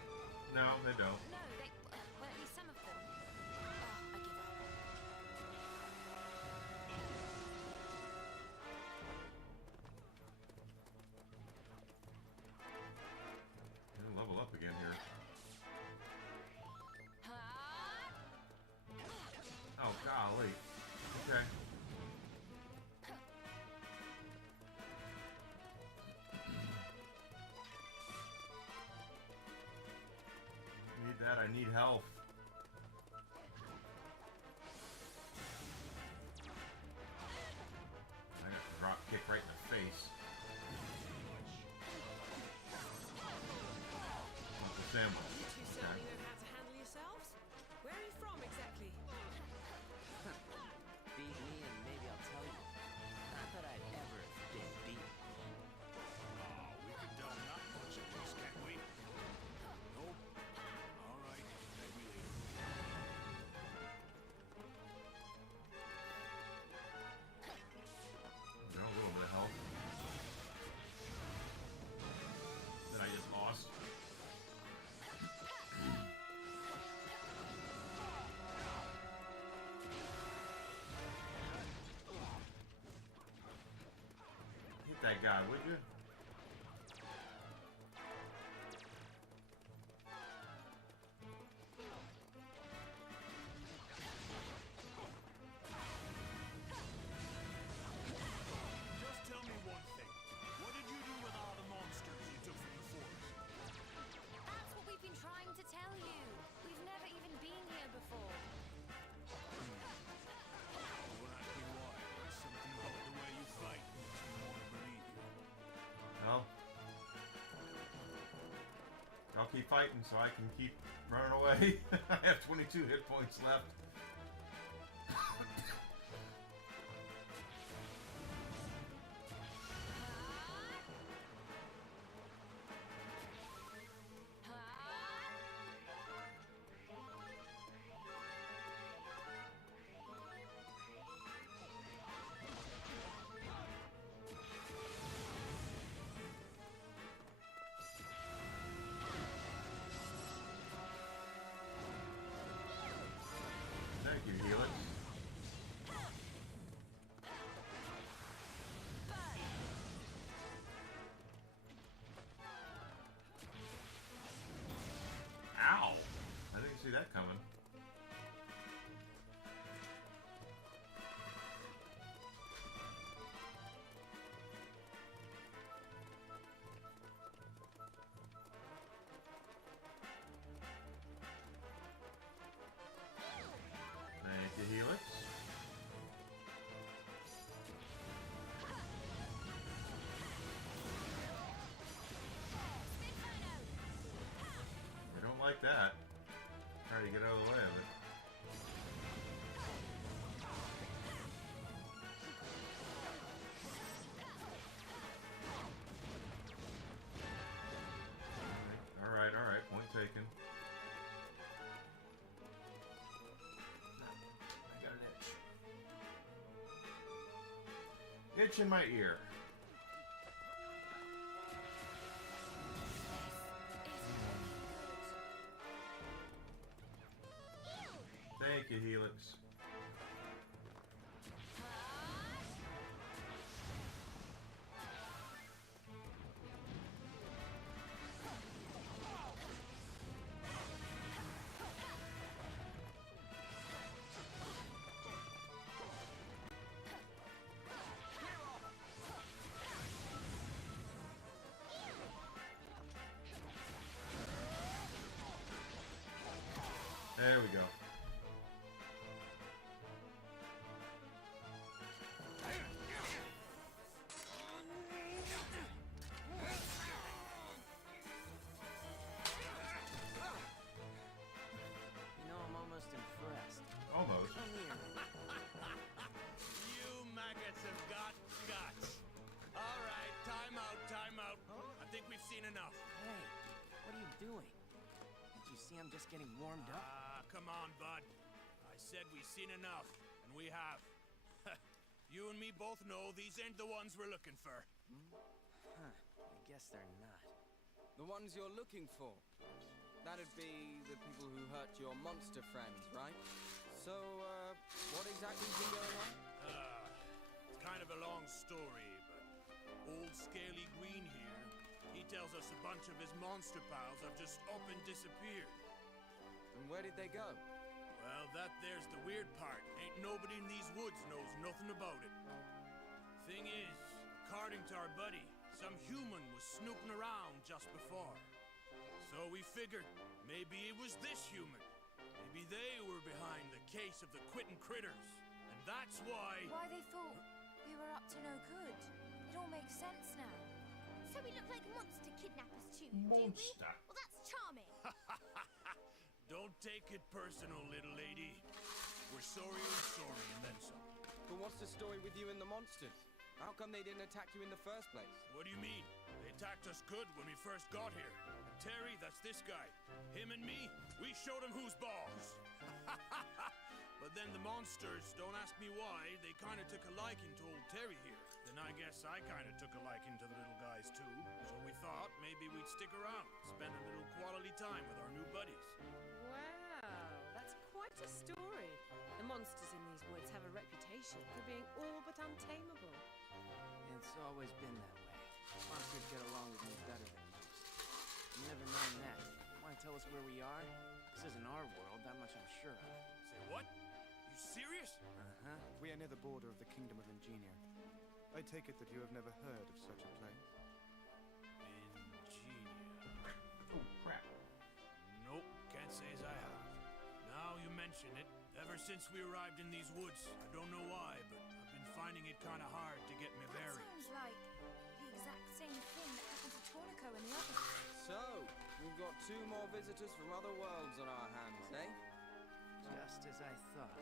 No, they don't. No, they. Well, at least some of them. I give up. They'll level up again here. Oh, golly. Okay. Need that. I need health. I got a drop kick right in the face. Uncle Sam. You two certainly know how to handle yourselves. Where are you from exactly? Beat me and maybe I'll tell you. Not that I'd ever have been beaten. Oh, we could tell that much at least, can't we? Nope. All right, maybe later. Got a little bit of health. That I just lost. Hit that guy, would you? Just tell me one thing. What did you do with all the monsters you took from the forest? That's what we've been trying to tell you. We've never even been here before. Don't ask me why. There's something about the way you fight makes me want to believe you. Well, I'll keep fighting so I can keep running away. I have 22 hit points left. Thank you, Helix. Ow! I didn't see that coming. Thank you, Helix. I don't like that. Try to get out of the way of it. Alright, point taken. I got an itch. Itch in my ear. Thank Thank you, Helix. There we go. You know, I'm almost impressed. Almost. Come here. You maggots have got guts. All right, time out, time out. I think we've seen enough. Hey, what are you doing? Did you see I'm just getting warmed up? Come on, bud. I said we've seen enough, and we have. You and me both know these ain't the ones we're looking for. Huh, I guess they're not. The ones you're looking for. That'd be the people who hurt your monster friends, right? So, what exactly's been going on? It's kind of a long story, but old Scaly Green here, he tells us a bunch of his monster pals have just up and disappeared. And where did they go? Well, there's the weird part. Ain't nobody in these woods knows nothing about it. Thing is, according to our buddy, some human was snooping around just before. So we figured, maybe it was this human. Maybe they were behind the case of the quitting critters. And that's why... Why they thought we were up to no good. It all makes sense now. So we look like monster kidnappers too, do we? Monster. Well, that's charming. Don't take it personal, little lady. We're sorry and then some. But what's the story with you and the monsters? How come they didn't attack you in the first place? What do you mean? They attacked us good when we first got here. And Terry, that's this guy. Him and me, we showed him who's boss. But then the monsters, don't ask me why, they kind of took a liking to old Terry here. Then I guess I kind of took a liking to the little guys too. So we thought maybe we'd stick around, spend a little quality time with our new buddies. Wow, that's quite a story. The monsters in these woods have a reputation for being all but untamable. It's always been that way. Monsters get along with me better than most. You never known that. Want to tell us where we are? This isn't our world, that much I'm sure of. Say what? You serious? Uh-huh. We are near the border of the Kingdom of Ingenia. I take it that you have never heard of such a place? Ingenia. Oh, crap. Nope, can't say as I have. Now you mention it, ever since we arrived in these woods, I don't know why, but I've been finding it kind of hard to get my That bearings. sounds like the exact same thing that happened to Tornico and the others. So, we've got 2 more visitors from other worlds on our hands, eh? Just as I thought.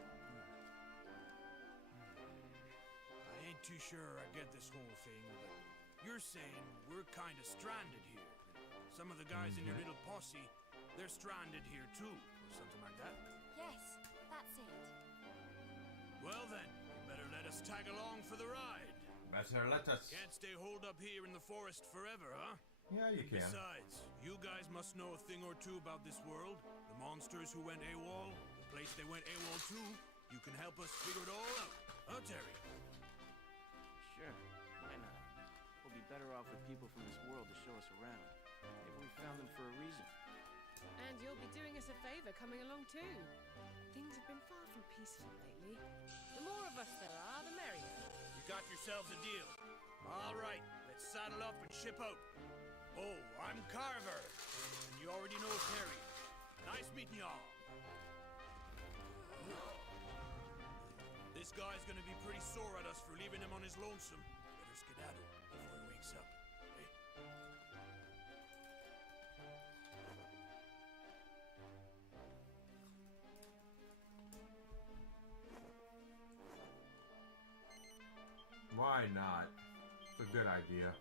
I ain't too sure I get this whole thing, but you're saying we're kind of stranded here. Some of the guys in your little posse, they're stranded here too, or something like that. Yes, that's it. Well then, you better let us tag along for the ride. Better let us. Can't stay holed up here in the forest forever, huh? Yeah, you can. Besides, you guys must know a thing or two about this world. The monsters who went AWOL, the place they went AWOL to. You can help us figure it all out. Huh, Terry? Sure, why not? We'll be better off with people from this world to show us around. Maybe we found them for a reason. And you'll be doing us a favor coming along too. Things have been far from peaceful lately. The more of us there are, the merrier. You got yourselves a deal. All right, let's saddle up and ship out. Oh, I'm Carver. And you already know Terry. Nice meeting y'all. This guy's gonna be pretty sore at us for leaving him on his lonesome. Better skedaddle before he wakes up. Eh? Why not? It's a good idea.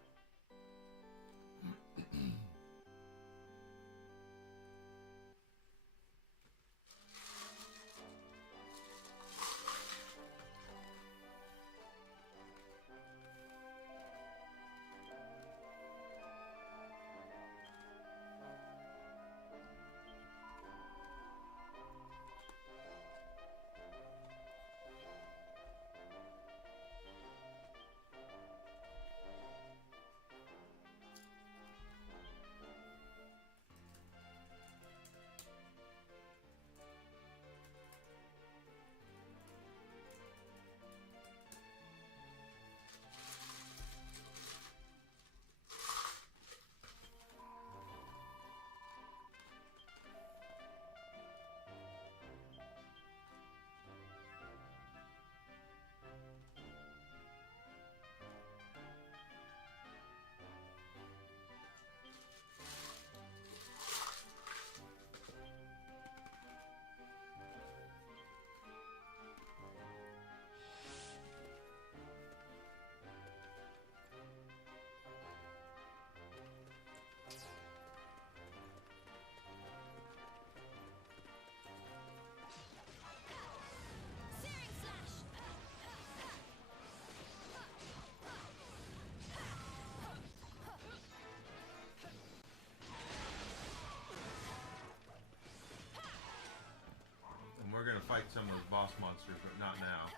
some of those boss monsters, but not now.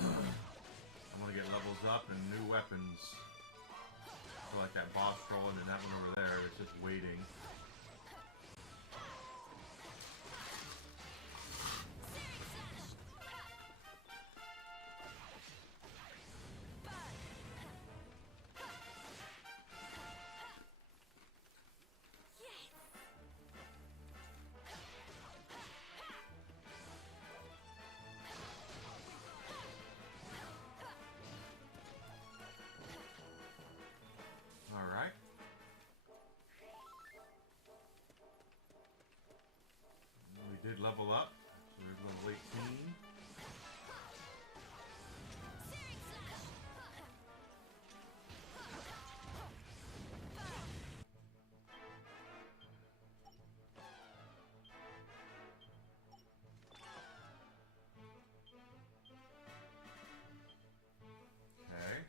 I want to get levels up and new weapons. So like that boss troll and then that one over there, it's just waiting. Alright. We did level up. So we're level 18. Okay.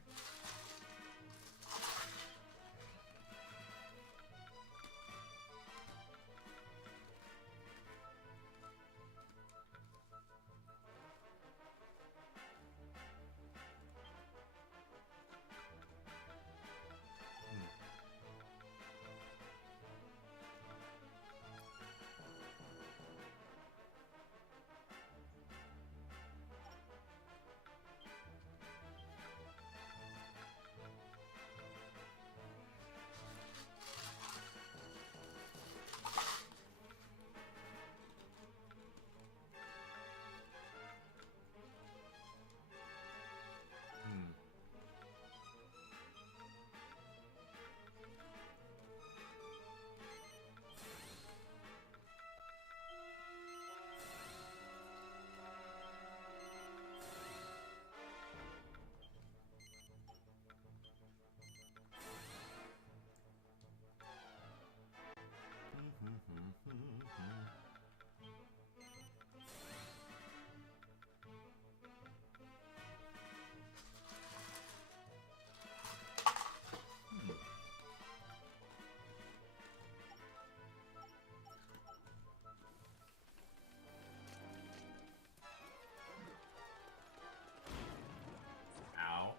Ow.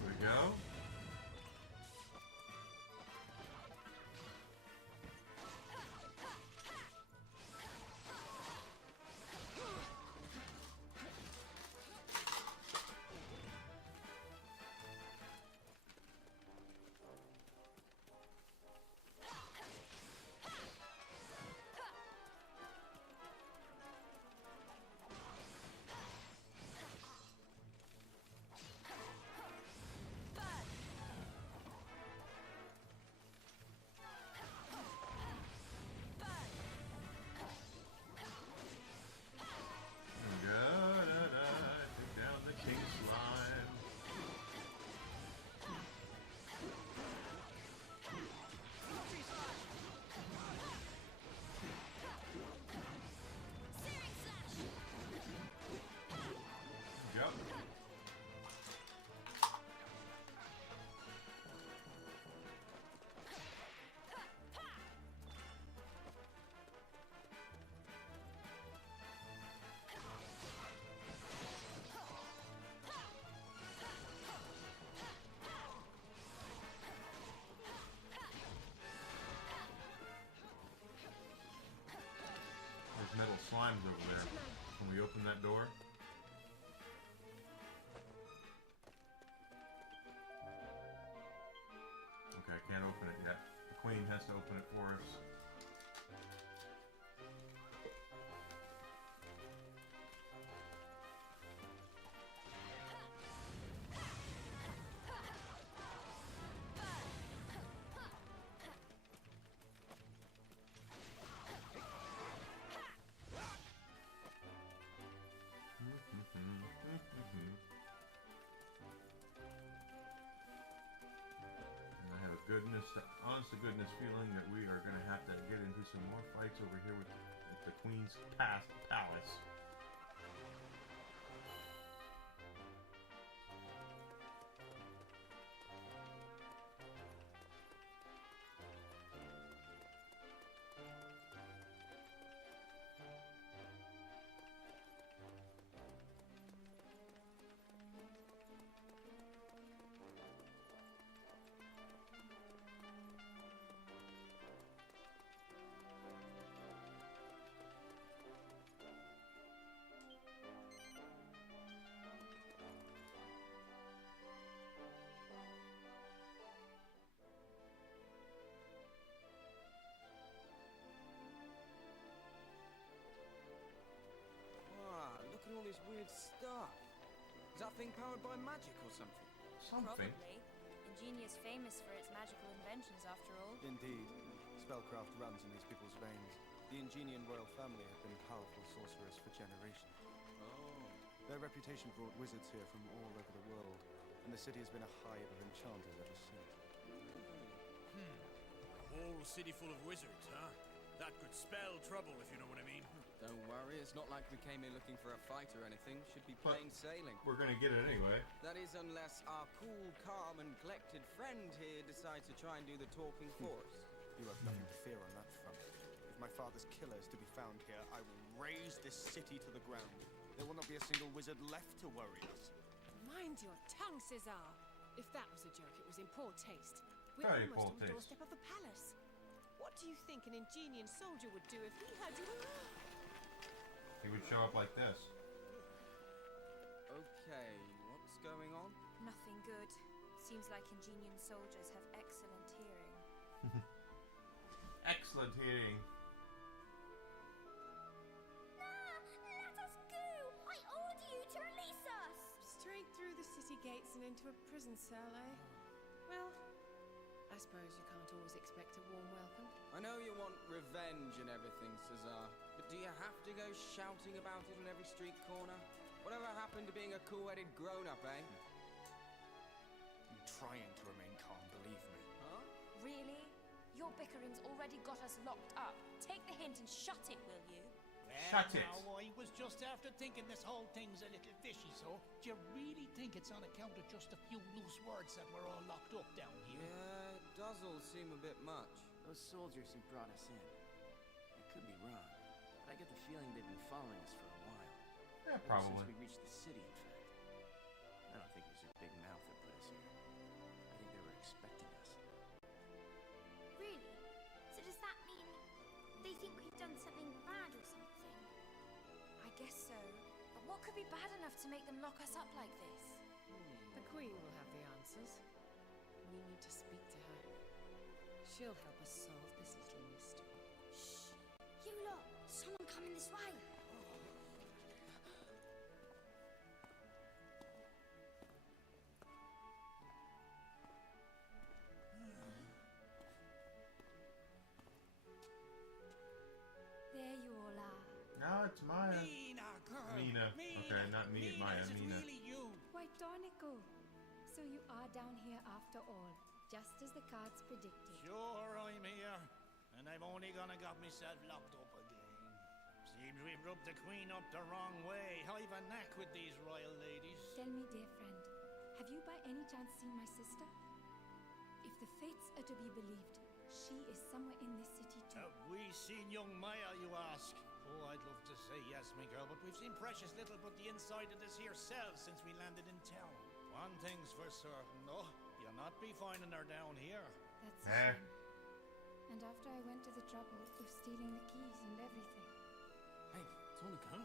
There we go. Take down the king slime. Yep. There's metal slimes over there. Can we open that door? Okay, I can't open it yet. The queen has to open it for us. And I have a good honest to goodness feeling that we are gonna have to get into some more fights over here with the Queen's Palace. Wow, look at all this weird stuff. Is that thing powered by magic or something? Something. Probably. Ingenia's famous for its magical inventions, after all. Indeed. Spellcraft runs in these people's veins. The Ingenian royal family have been powerful sorcerers for generations. Oh. Their reputation brought wizards here from all over the world, and the city has been a hive of enchanters ever since. A whole city full of wizards, huh? That could spell trouble, if you know what I mean. Don't worry, it's not like we came here looking for a fight or anything. Should be But- plain sailing. We're gonna get it anyway. That is, unless our cool, calm, and collected friend here decides to try and do the talking for us. You have nothing to fear on that front. If my father's killer is to be found here, I will raze this city to the ground. There will not be a single wizard left to worry us. Mind your tongue, Cesar. If that was a joke, it was in poor taste. We're Very almost poor on the taste. doorstep of the palace. What do you think an Ingenian soldier would do if he heard you were... He would show up like this. Okay, what's going on? Nothing good. Seems like Ingenian soldiers have excellent hearing. Excellent hearing. Let us go! I order you to release us! Straight through the city gates and into a prison cell, eh? Well, I suppose you can't always expect a warm welcome. I know you want revenge and everything, Cesar, but do you have to go shouting about it on every street corner? Whatever happened to being a cool-headed grown-up, eh? I'm trying to remain calm, believe me. Huh? Really? Your bickering's already got us locked up. Take the hint and shut it, will you? Shut it. Now, I was just after thinking this whole thing's a little fishy, so do you really think it's on account of just a few loose words that we're all locked up down here? Yeah, it does all seem a bit much. Those soldiers who brought us in. I could be wrong, but I get the feeling they've been following us for a while. Yeah, Ever probably. since we reached the city, in fact. I don't think it was their big mouth that put us here. I think they were expecting us. Really? So does that mean they think we've done something bad or something? I guess so. But what could be bad enough to make them lock us up like this? The Queen will have the answers. We need to speak to her. She'll help us solve this little mystery. Shh! You lot! Someone coming this way! There you all are. No, it's Maya. Mina, girl! Mina. Okay, not me, Maya, is it Mina. really you? Why, Dornico, so you are down here after all, just as the cards predicted. Sure, I'm here. And I've only gonna got myself locked up again. Seems we've rubbed the Queen up the wrong way. I've a knack with these royal ladies. Tell me, dear friend, have you by any chance seen my sister? If the fates are to be believed, she is somewhere in this city too. Have we seen young Maya, you ask? Oh, I'd love to say yes, my girl, but we've seen precious little but the inside of this here cell since we landed in town. One thing's for certain, though. You'll not be finding her down here. That's a Eh. shame. And after I went to the trouble of stealing the keys and everything. Hey, Tonica,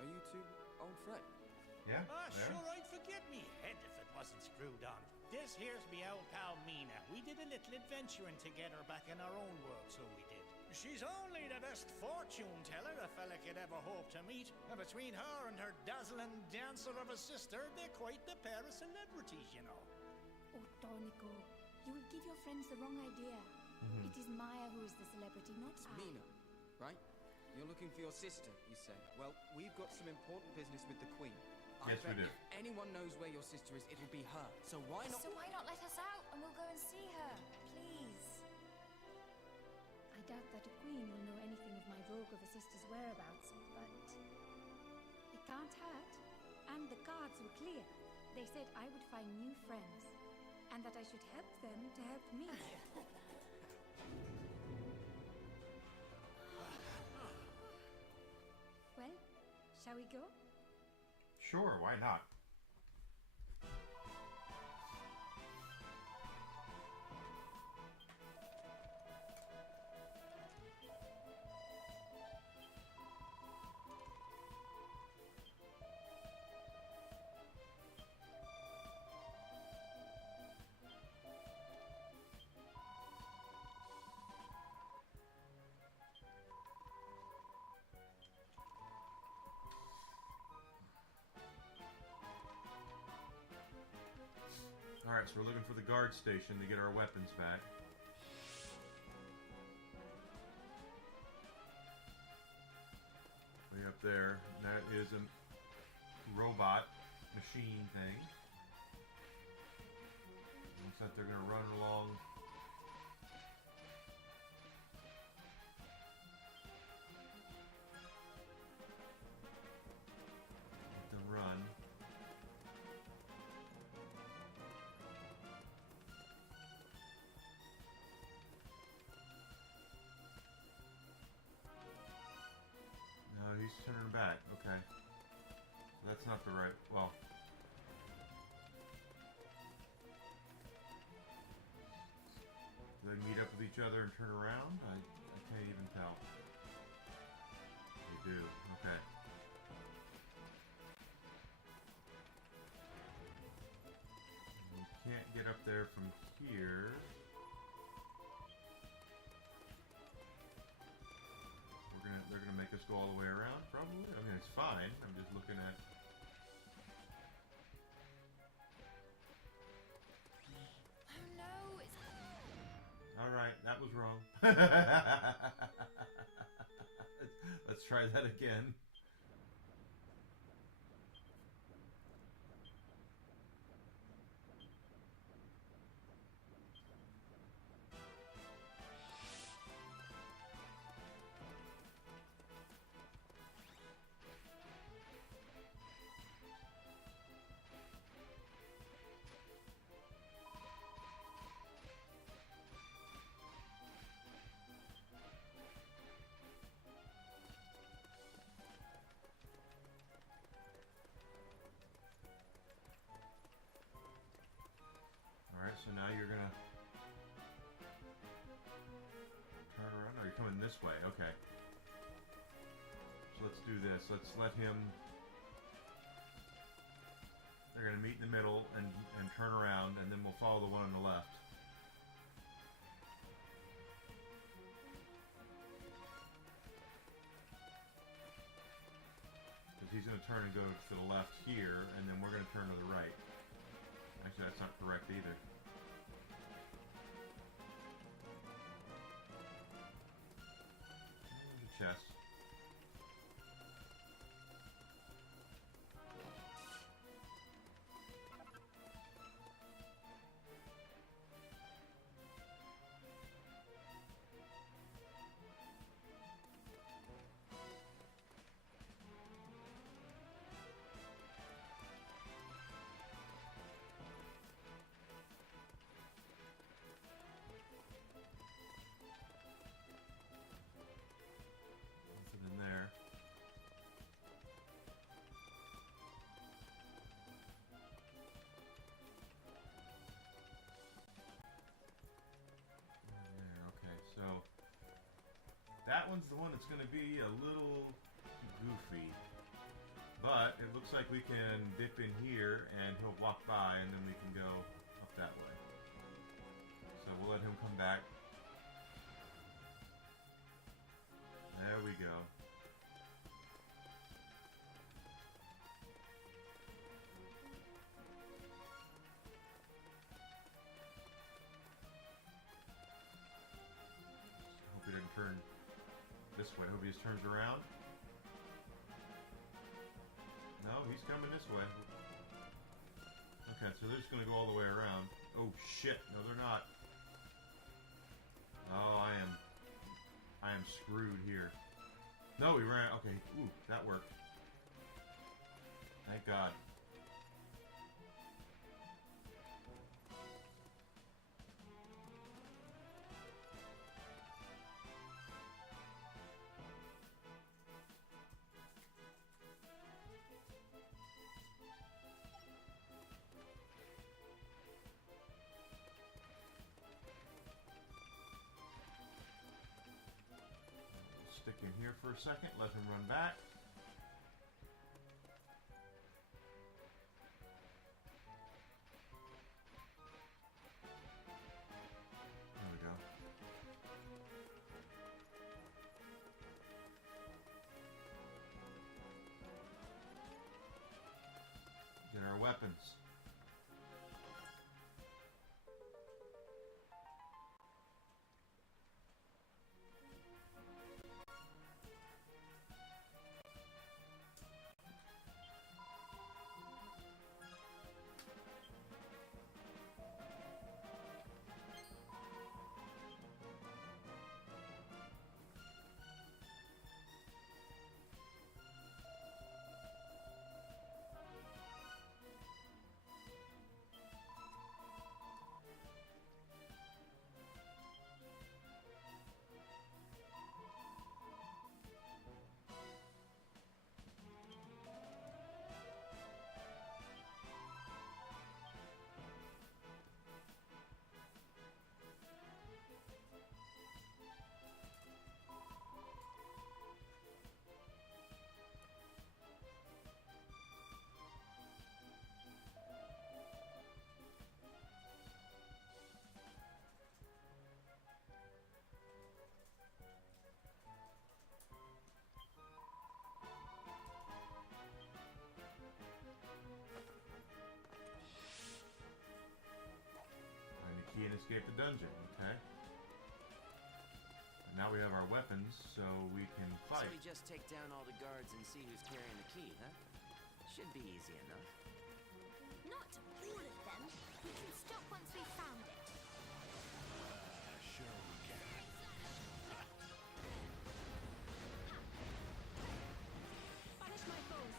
are you two old friends? Yeah, Ah, there. sure, I'd forget me head if it wasn't screwed on. This here's me old pal Mina. We did a little adventuring together back in our own world, so we did. She's only the best fortune teller a fella could ever hope to meet. And between her and her dazzling dancer of a sister, they're quite the pair of celebrities, you know. Oh, Dornico, you will give your friends the wrong idea. It is Maya who is the celebrity, not It's I. Mina, right? You're looking for your sister, you say. Well, we've got some important business with the Queen. I Yes, we bet do. if anyone knows where your sister is, it'll be her. So why not... So why not let us out and we'll go and see her? Please. sister's whereabouts, but it can't hurt. And the cards were clear. They said I would find new friends, and that I should help them to help me. Well, shall we go? Sure, why not? Alright, so we're looking for the guard station to get our weapons back. Way up there. That is a robot machine thing. Looks like they're going to run along. Let them run. He's turning back. Okay. So that's not the right... Well... Do they meet up with each other and turn around? I can't even tell. They do. Okay. You can't get up there from here. They're gonna make us go all the way around, probably. I mean, it's fine. I'm just looking at. Oh no! It's... All right, that was wrong. Let's try that again. So now you're gonna turn around. Or you're coming this way. Okay. So let's do this. Let's let him. They're gonna meet in the middle and turn around, and then we'll follow the one on the left. Because he's gonna turn and go to the left here, and then we're gonna turn to the right. Actually, that's not correct either. Chest. So that one's the one that's going to be a little goofy, but it looks like we can dip in here and he'll walk by and then we can go up that way. So we'll let him come back. There we go. Hope he didn't turn this way. Hope he just turns around. No, he's coming this way. Okay, so they're just going to go all the way around. Oh shit, no they're not. Oh, I am screwed here. No, we ran. Okay. Ooh, that worked. Thank God. Stick in here for a second, let him run back. There we go. Get our weapons. Key and escape the dungeon, okay? And now we have our weapons, so we can fight. So we just take down all the guards and see who's carrying the key, huh? Should be easy enough. Not all of them. We can stop once we've found it. Sure we can. Punish my foes.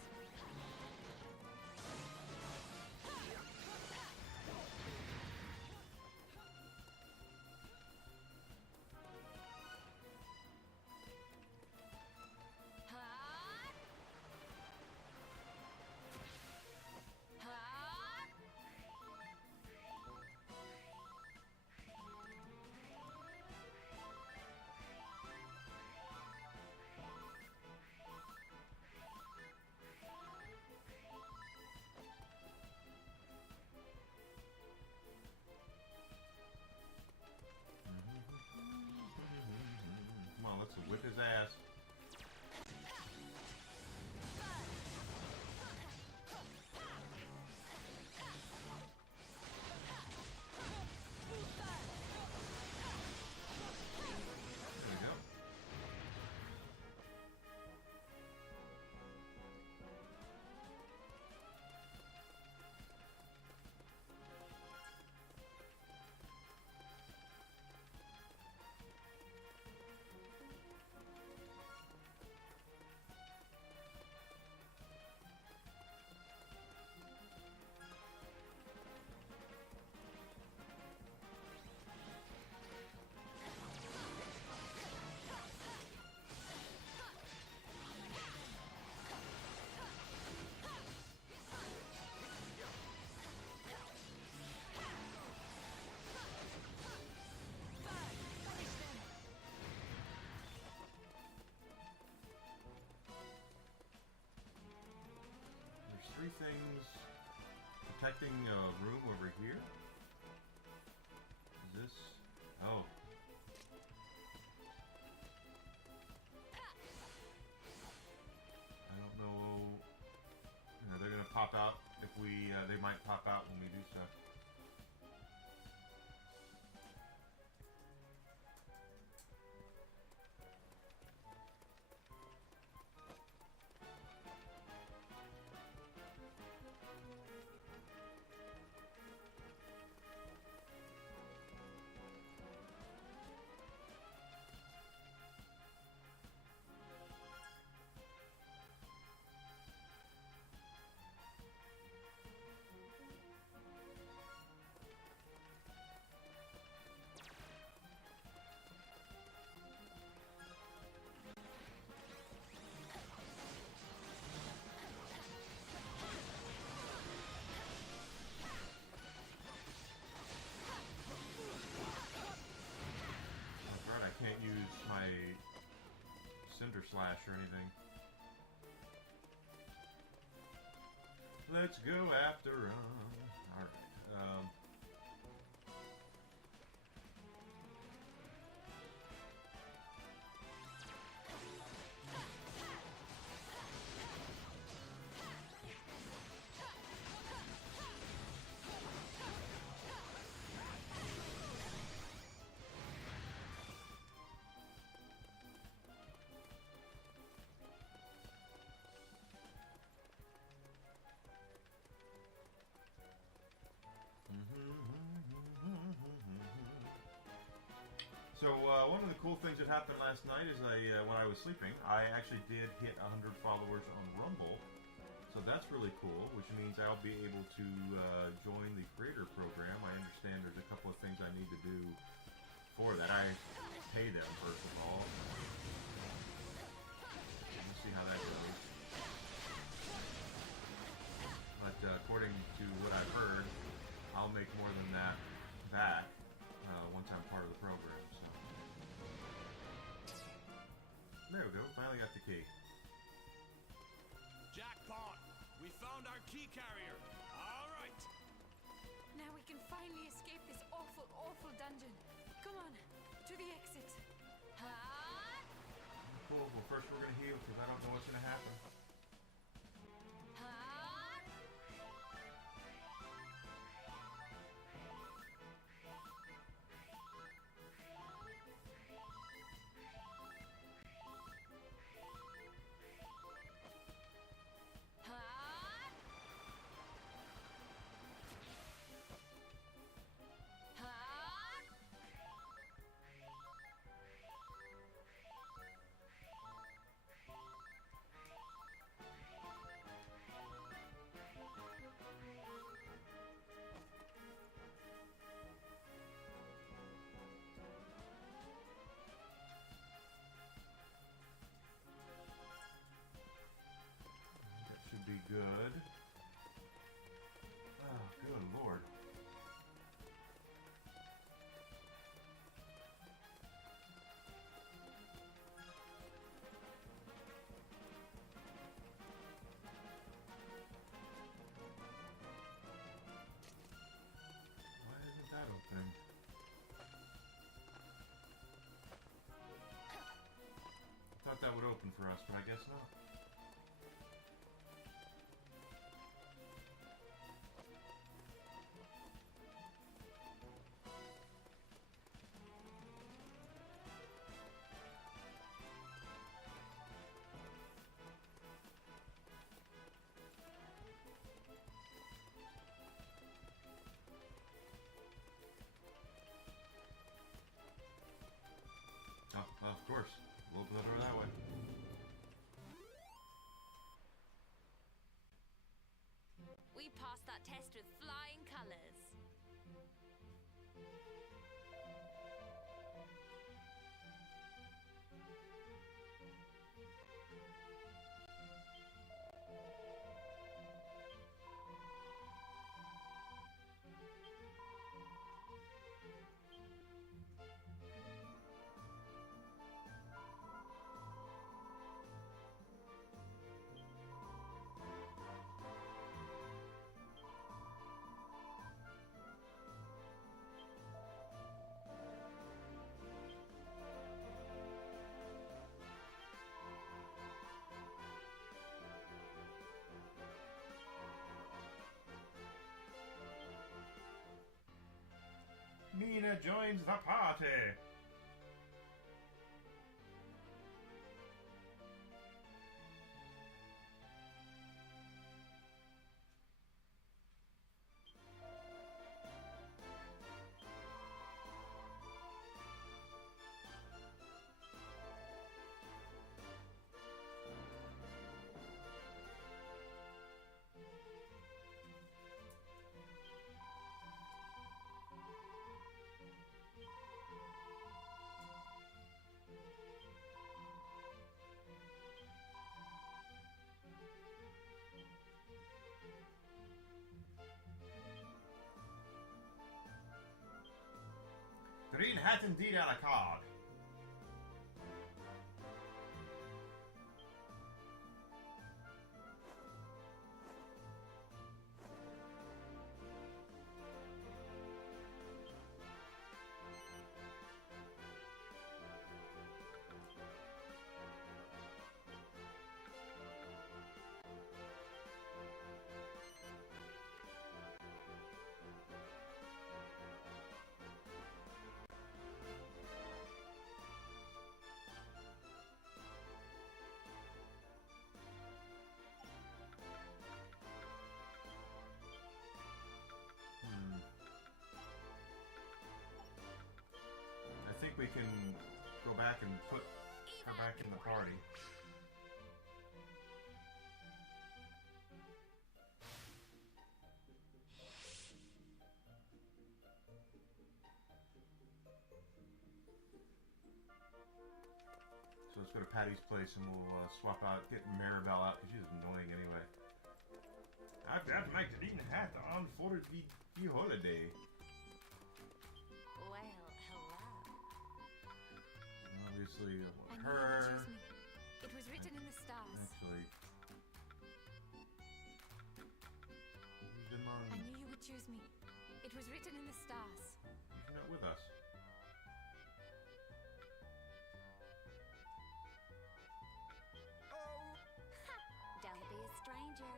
Come on, let's whip his ass. There we go. There's three things protecting a room over here. Is this? Oh. I don't know. You know, they're gonna pop out if we. They might pop out when we do stuff. can't use my Cinder Slash or anything. Let's go after Alright. So one of the cool things that happened last night is when I was sleeping, I actually did hit 100 followers on Rumble. So that's really cool, which means I'll be able to join the creator program. I understand there's a couple of things I need to do for that. I pay them, first of all. We'll see how that goes. But according to what I've heard, I'll make more than that back once I'm part of the program. So there we go. Finally got the key. Jackpot! We found our key carrier. All right. Now we can finally escape this awful, awful dungeon. Come on, to the exit. Ha! Cool. Well, first we're gonna heal because I don't know what's gonna happen. Ha! That should be good. Oh, good lord. Why isn't that open? I thought that would open for us, but I guess not. Oh, of course. We'll open the door that way. We passed that test with flying colors. Mina joins the party! Green hat indeed a la card. we can go back and put her back in the party. So let's go to Patty's place and we'll swap out, get Maribel out because she's annoying anyway. I've like to eat hat on for the holiday. Well, hello. Obviously, I I want knew you would her. choose me. It was written in the stars. Actually, who's in on? I knew you would choose me. It was written in the stars. She's not with us. Don't be a stranger.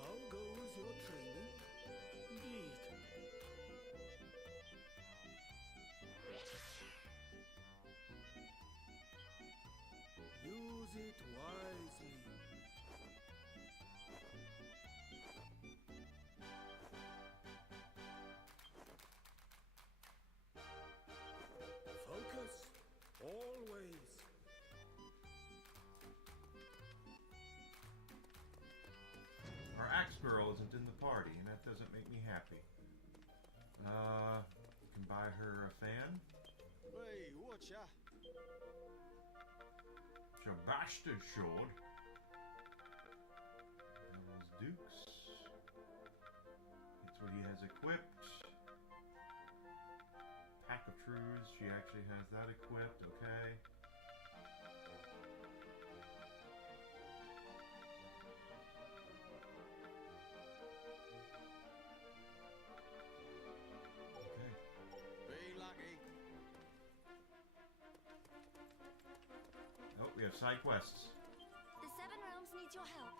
How goes your training? Indeed. Use it wisely. Focus, always. Our axe girl isn't in the party, and that doesn't make me happy. Can buy her a fan. Hey, watcha. Shabasted sword. Devil's Dukes. That's what he has equipped. Pack of Truths, she actually has that equipped, okay. Okay. Be lucky. Oh, we have side quests. The Seven Realms needs your help.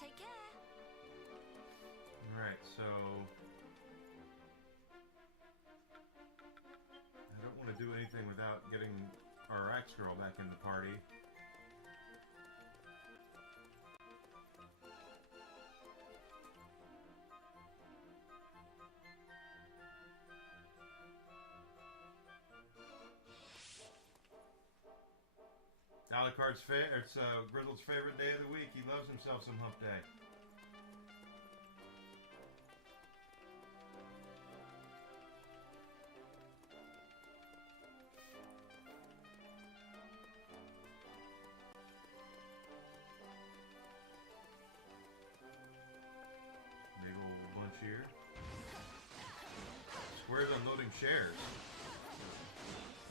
Take care. Alright, so I don't want to do anything without getting our axe girl back in the party. Alucard's it's Grizzle's favorite day of the week. He loves himself some hump day. Big old bunch here. Square's unloading shares.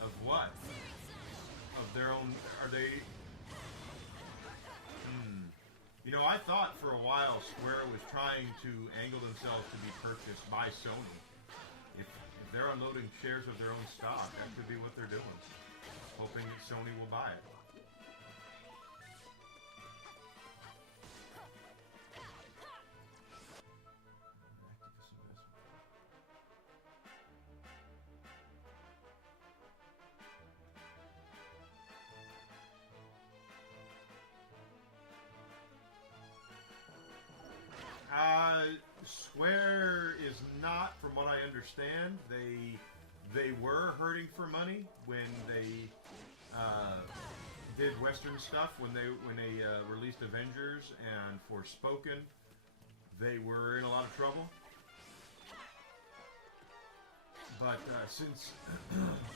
Of what? Of their own. Are they? You know, I thought for a while Square was trying to angle themselves to be purchased by Sony. If they're unloading shares of their own stock, that could be what they're doing. Hoping that Sony will buy it. Square is not, from what I understand, they they were hurting for money when they did Western stuff. When they released Avengers and Forspoken, they were in a lot of trouble. But since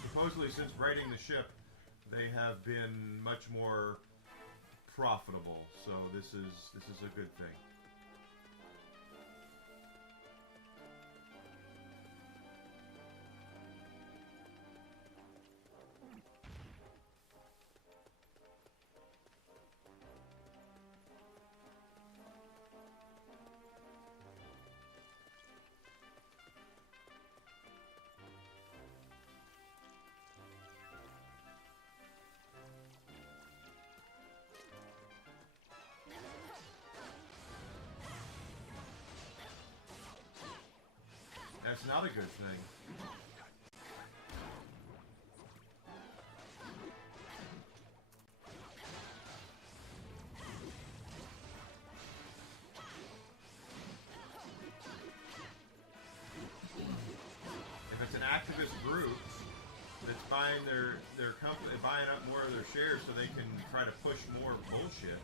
supposedly since righting the ship, they have been much more profitable. So this is a good thing. That's not a good thing. If it's an activist group that's buying their company, buying up more of their shares so they can try to push more bullshit.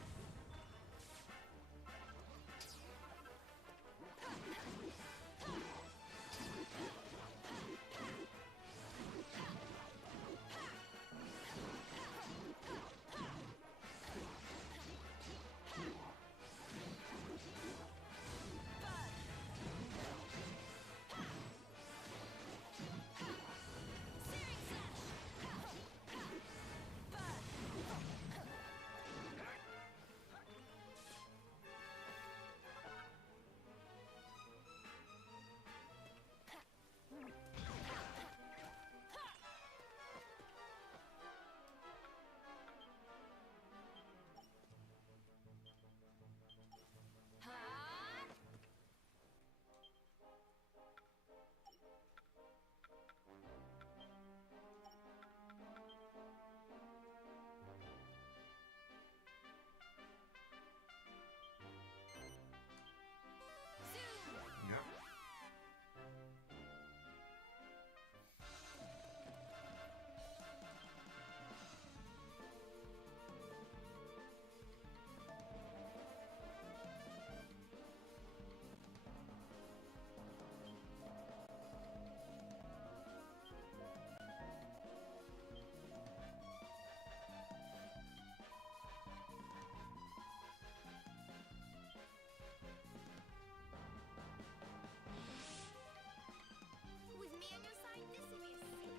With me on your side, this will be a siege.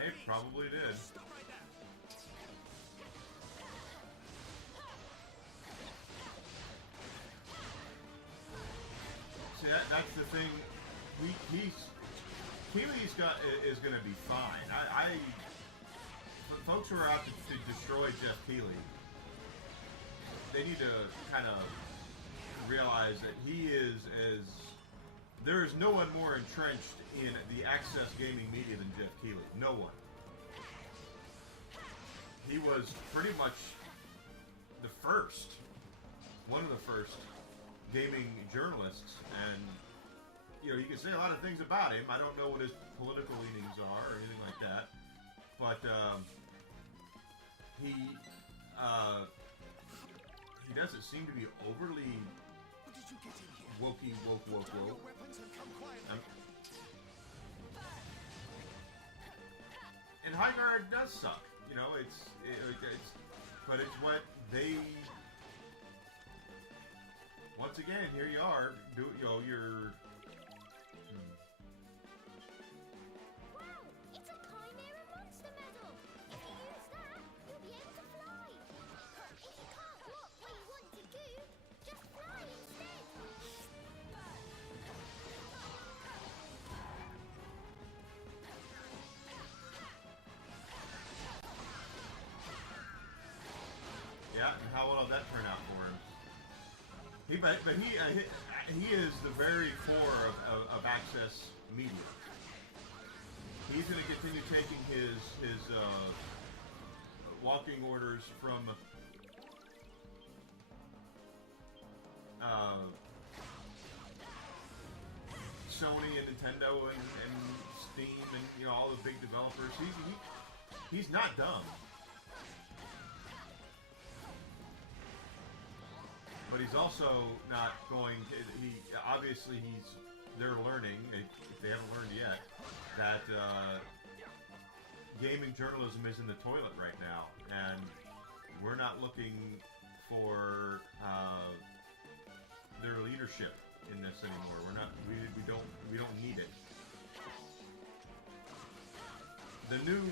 Hey, probably did. Stop right there. See, that's the thing. Keely's is going to be fine. Folks who are out to destroy Jeff Keely, they need to kind of realize that he is there is no one more entrenched in the access gaming media than Jeff Keely. No one. He was pretty much one of the first gaming journalists, and you know, you can say a lot of things about him. I don't know what his political leanings are or anything like that, but he doesn't seem to be overly wokey, woke. And High Guard does suck. You know, but it's what they. Once again, here you are. You're. Wow, it's a Chimera Monster Medal. If you use that, you'll be able to fly. If you can't walk where you want to go, just fly instead. Yeah, and how well did that turn out for him? he is the very core of Access Media. He's going to continue taking his walking orders from Sony and Nintendo and Steam and all the big developers. He's not dumb, but he's also not going to, they're learning, if they haven't learned yet, that gaming journalism is in the toilet right now, and we're not looking for their leadership in this anymore. We don't need it. The new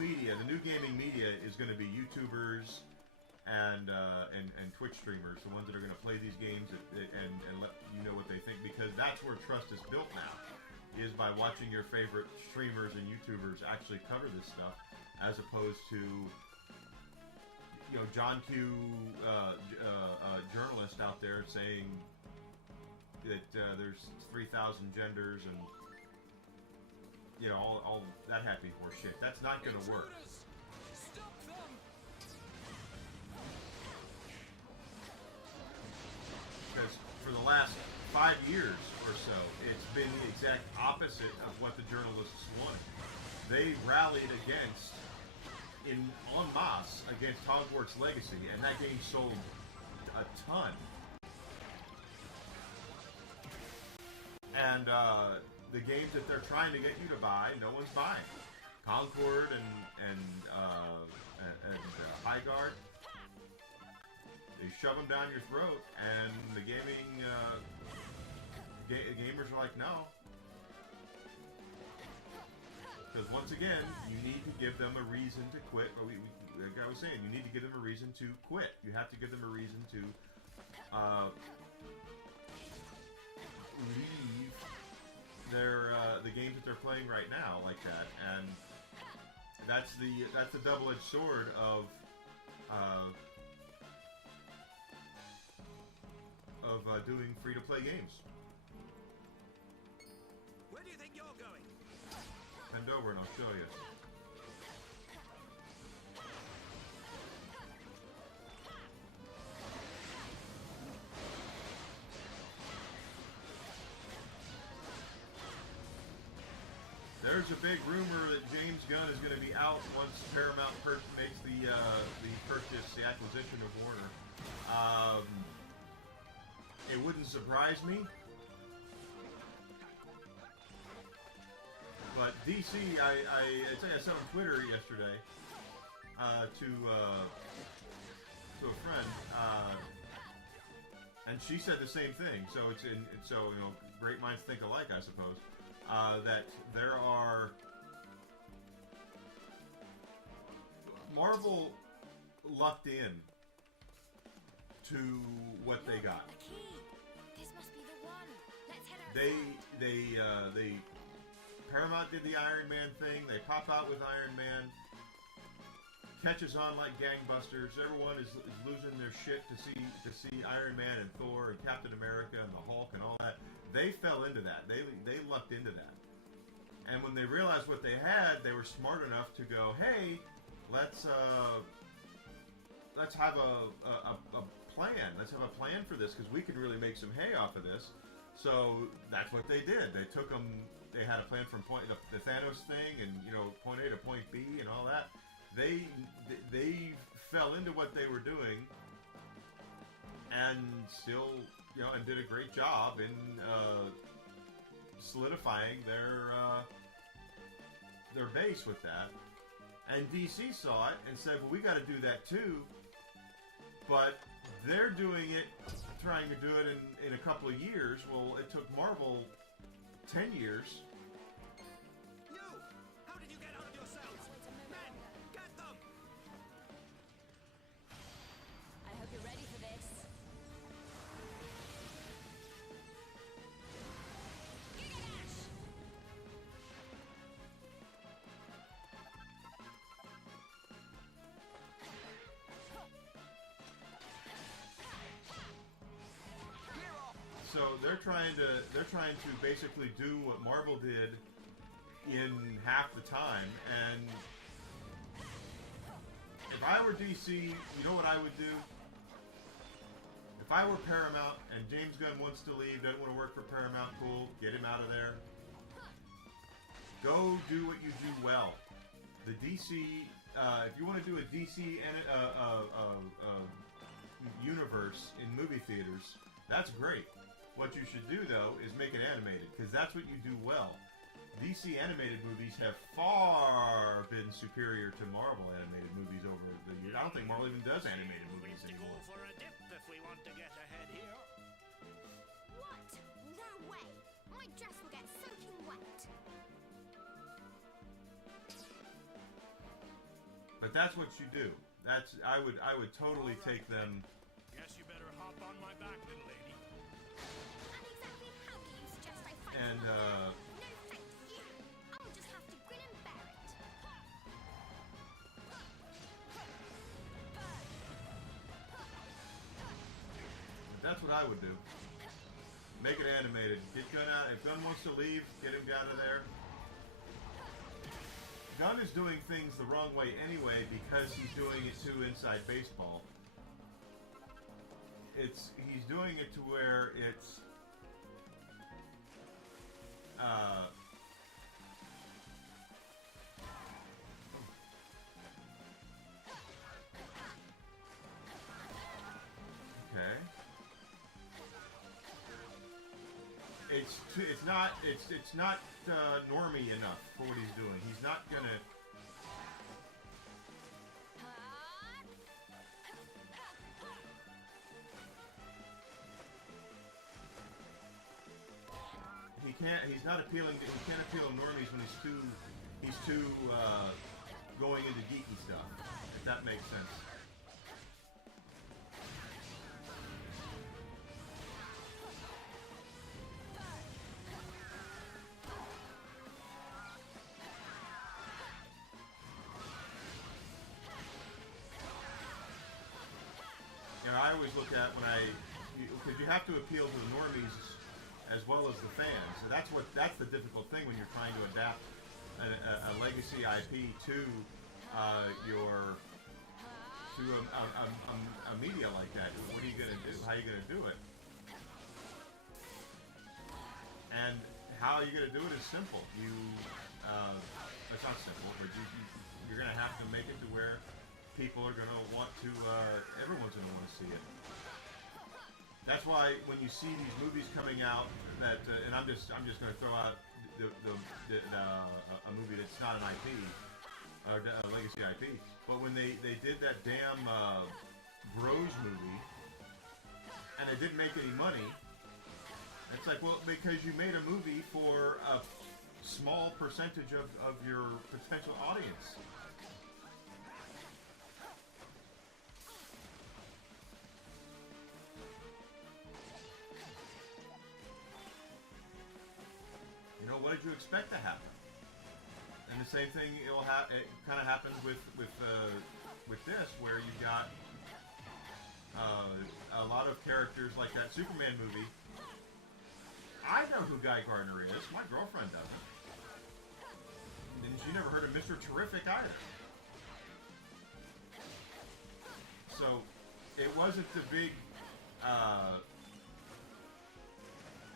media, the new gaming media is going to be YouTubers and Twitch streamers, the ones that are going to play these games and let you know what they think, because that's where trust is built now, is by watching your favorite streamers and YouTubers actually cover this stuff, as opposed to John Q journalist out there saying that there's 3,000 genders and all that happy horse shit. That's not going to work. Stop them! Because for the last 5 years or so, it's been the exact opposite of what the journalists wanted. They rallied en masse against Hogwarts Legacy, and that game sold a ton. And the games that they're trying to get you to buy, no one's buying. Concord and Highguard, they shove them down your throat, and the gamers are like, no. Because once again, you need to give them a reason to quit. Or like I was saying, you need to give them a reason to quit. You have to give them a reason to leave the games that they're playing right now like that, and that's the double-edged sword of doing free-to-play games. Where do you think you're going? Bend over and I'll show you. There's a big rumor that James Gunn is going to be out once Paramount makes the acquisition of Warner. It wouldn't surprise me, but DC, I think I said on Twitter yesterday to a friend, and she said the same thing. So great minds think alike, I suppose. That there are Marvel lucked in to what they got. The key. This must be the one. Let's head outside. They Paramount did the Iron Man thing. They pop out with Iron Man. Catches on like gangbusters. Everyone is losing their shit to see Iron Man and Thor and Captain America and the Hulk and all that. They fell into that. They lucked into that. And when they realized what they had, they were smart enough to go, hey, let's have a plan. Let's have a plan for this, because we can really make some hay off of this. So that's what they did. They took them. They had a plan from the Thanos thing, and point A to point B and all that. They fell into what they were doing, and still and did a great job in solidifying their base with that. And DC saw it and said, well, we got to do that too. But they're doing it, trying to do it in a couple of years. Well, it took Marvel 10 years. You! How did you get out of your cells? Men, get them! I hope you're ready for this. So they're trying to basically do what Marvel did in half the time. And if I were DC, you know what I would do? If I were Paramount and James Gunn wants to leave, doesn't want to work for Paramount, cool, get him out of there. Go do what you do well. The DC, if you want to do a DC universe in movie theaters, that's great. What you should do, though, is make it animated, because that's what you do well. DC animated movies have far been superior to Marvel animated movies over the years. I don't think Marvel even does animated movies To go anymore. for a dip if we want to get ahead here. What? No way! My dress will get soaking wet. But that's what you do. I would totally take them. Guess you better hop on my back, little lady. And exactly how do you suggest I fight And, you? No thanks. I'll just have to grin and bear it. That's what I would do. Make it animated. Get Gunn out. If Gunn wants to leave, get him out of there. Gunn is doing things the wrong way anyway because he's doing it to Inside Baseball. He's doing it to where it's okay. It's not normie enough for what he's doing. He's not gonna. He can't. He's not appealing. He can't appeal to normies when he's too going into geeky stuff. If that makes sense. I always look at because you have to appeal to the normies as well as the fans. So that's the difficult thing when you're trying to adapt a legacy IP to a media like that. What are you going to do? How are you going to do it? And how you're going to do it is simple. It's not simple, but you're going to have to make it to where people are going to want to, everyone's going to want to see it. That's why when you see these movies coming out that, and I'm just going to throw out a movie that's not an IP, or a legacy IP, but when they did that damn Bros movie, and it didn't make any money, it's like, well, because you made a movie for a small percentage of your potential audience. You know, what did you expect to happen? And the same thing it kind of happens with this, where you got a lot of characters like that Superman movie. I know who Guy Gardner is. My girlfriend doesn't. And she never heard of Mr. Terrific either. So it wasn't the big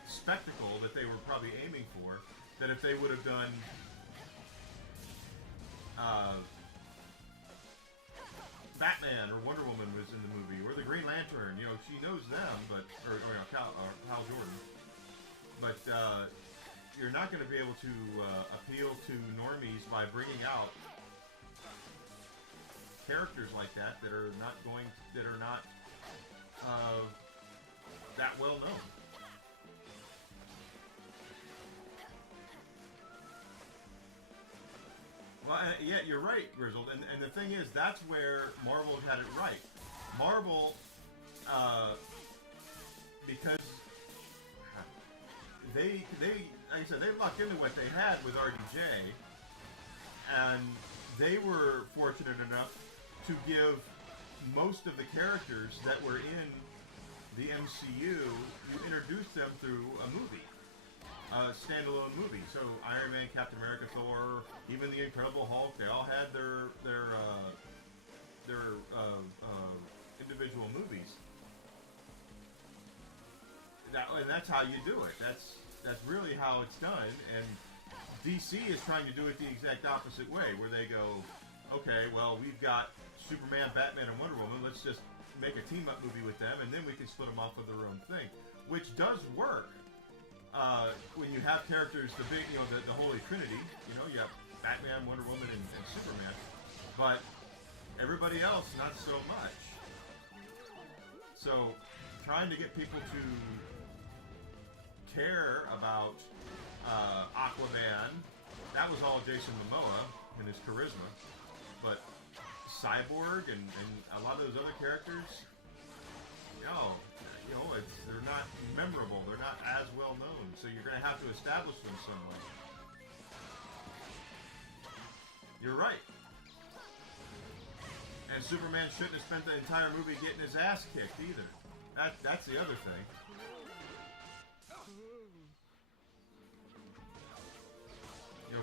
spectacle that they were probably aiming for, that if they would have done Batman or Wonder Woman was in the movie, or the Green Lantern, you know, she knows them, but or Hal Jordan, but you're not going to be able to appeal to normies by bringing out characters like that that are not that well known. Well, yeah, you're right, Grizzled. And the thing is, that's where Marvel had it right. Marvel, because they, like I said, they lucked into what they had with RDJ, and they were fortunate enough to give most of the characters that were in the MCU, you introduce them through a movie, a standalone movie. So Iron Man, Captain America, Thor, even the Incredible Hulk, they all had their individual movies. And that's how you do it. That's really how it's done. And DC is trying to do it the exact opposite way, where they go, okay, well, we've got Superman, Batman, and Wonder Woman. Let's just make a team-up movie with them, and then we can split them off with their own thing, which does work when you have characters, the big, the Holy Trinity. You have Batman, Wonder Woman, and Superman, but everybody else, not so much. So, trying to get people to care about Aquaman, that was all Jason Momoa and his charisma, but Cyborg and a lot of those other characters, they're not memorable. They're not as well known. So you're going to have to establish them some way. You're right. And Superman shouldn't have spent the entire movie getting his ass kicked either. That's the other thing.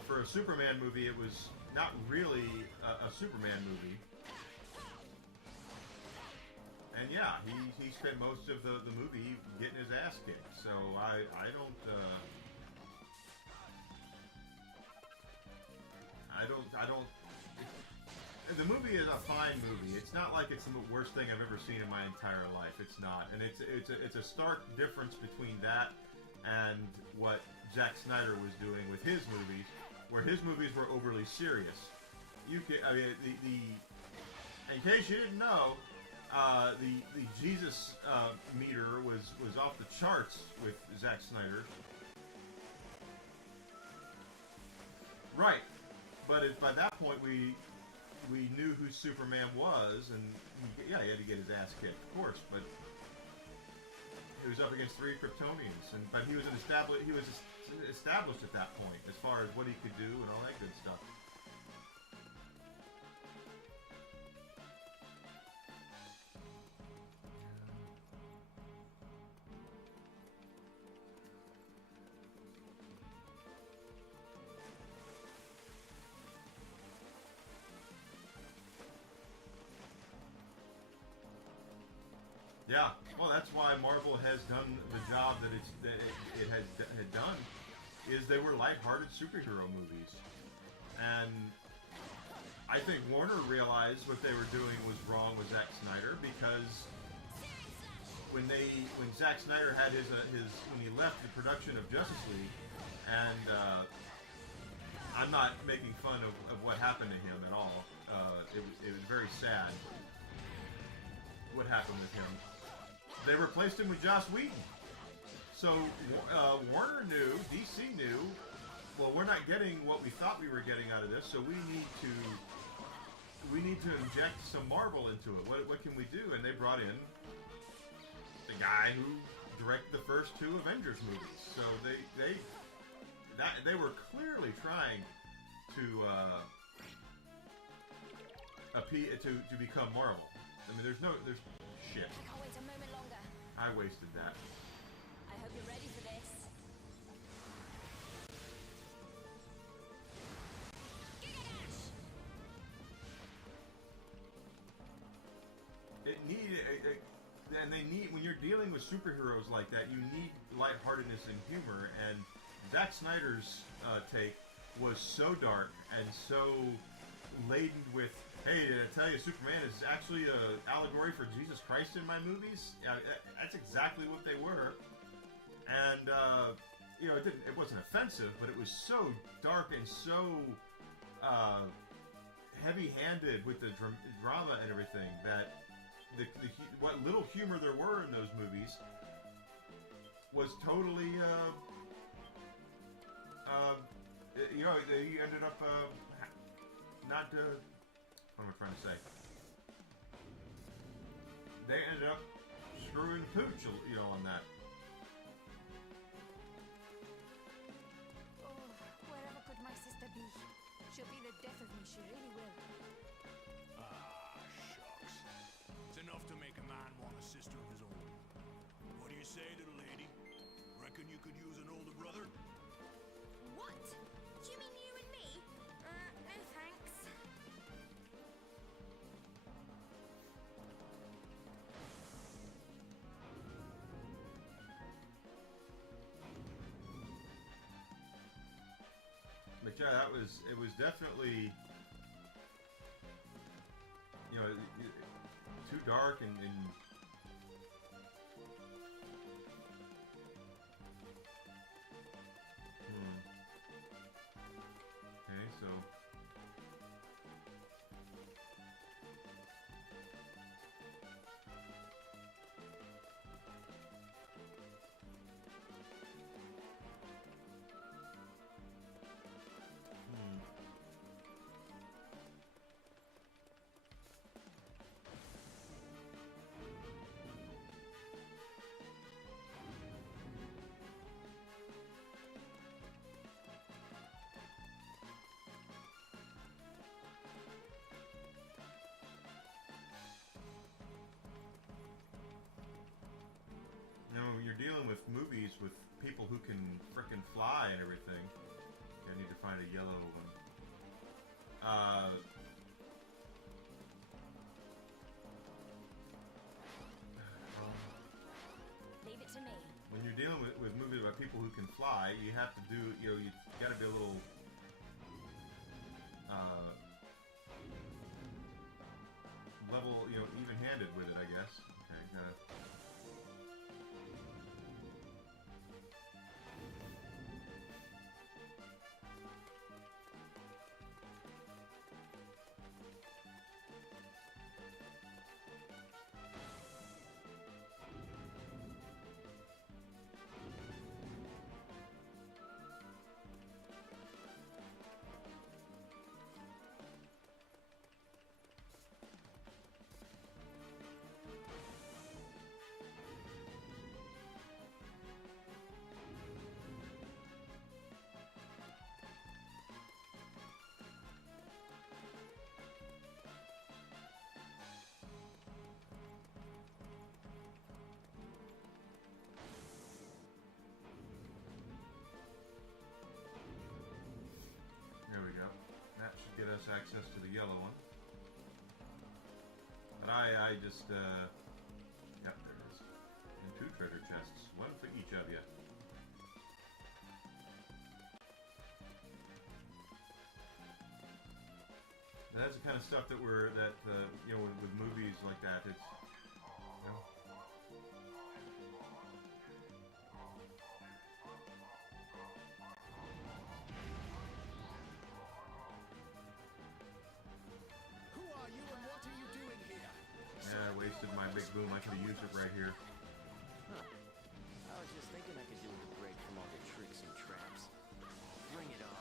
For a Superman movie, it was not really a Superman movie. And yeah, he spent most of the movie getting his ass kicked. So I don't. The movie is a fine movie. It's not like it's the worst thing I've ever seen in my entire life. It's not, and it's a stark difference between that and what Zack Snyder was doing with his movies, where his movies were overly serious. In case you didn't know, the Jesus meter was off the charts with Zack Snyder. Right, but by that point we knew who Superman was, and he had to get his ass kicked, of course. But he was up against 3 Kryptonians, but he was established at that point as far as what he could do and all that good stuff. Yeah, well, that's why Marvel has done the job that it had done. Is they were lighthearted superhero movies, and I think Warner realized what they were doing was wrong with Zack Snyder, because when Zack Snyder had when he left the production of Justice League, and I'm not making fun of what happened to him at all. It was very sad what happened with him. They replaced him with Joss Whedon. So Warner knew, DC knew, well, we're not getting what we thought we were getting out of this, so we need to inject some Marvel into it. What can we do? And they brought in the guy who directed the first 2 Avengers movies. So they were clearly trying to become Marvel. I mean, there's shit. I can't wait a moment longer. I wasted that. I hope you're ready for this. When you're dealing with superheroes like that, you need lightheartedness and humor, and Zack Snyder's take was so dark and so laden with, hey, did I tell you Superman is actually an allegory for Jesus Christ in my movies? That's exactly what they were. And, it wasn't offensive, but it was so dark and so heavy-handed with the drama and everything that what little humor there were in those movies was totally, they ended up not... what am I trying to say? They ended up screwing pooch, on that. Oh, wherever could my sister be? She'll be the death of me, she really will. Ah, shucks. It's enough to make a man want a sister of his own. say, little lady? Reckon you could use an older brother? What? Do you mean you and me? No thanks. But yeah, it was definitely, you know, too dark and okay, so you know, you're dealing with movies with people who can frickin' fly and everything. Okay, I need to find a yellow one. Leave it to me. When you're dealing with movies about people who can fly, you have to do, you know, you got to be a little level, you know, even-handed with it, I guess. Okay, gotta. There we go. That should get us access to the yellow one. But I just, yep, there it is. And 2 treasure chests, one for each of you. That's the kind of stuff that you know, with movies like that, it's, you know. Who are you and what are you doing here? Yeah, I wasted my big boom. I could have used it right here. Huh. I was just thinking I could do with a break from all the tricks and traps. Bring it on.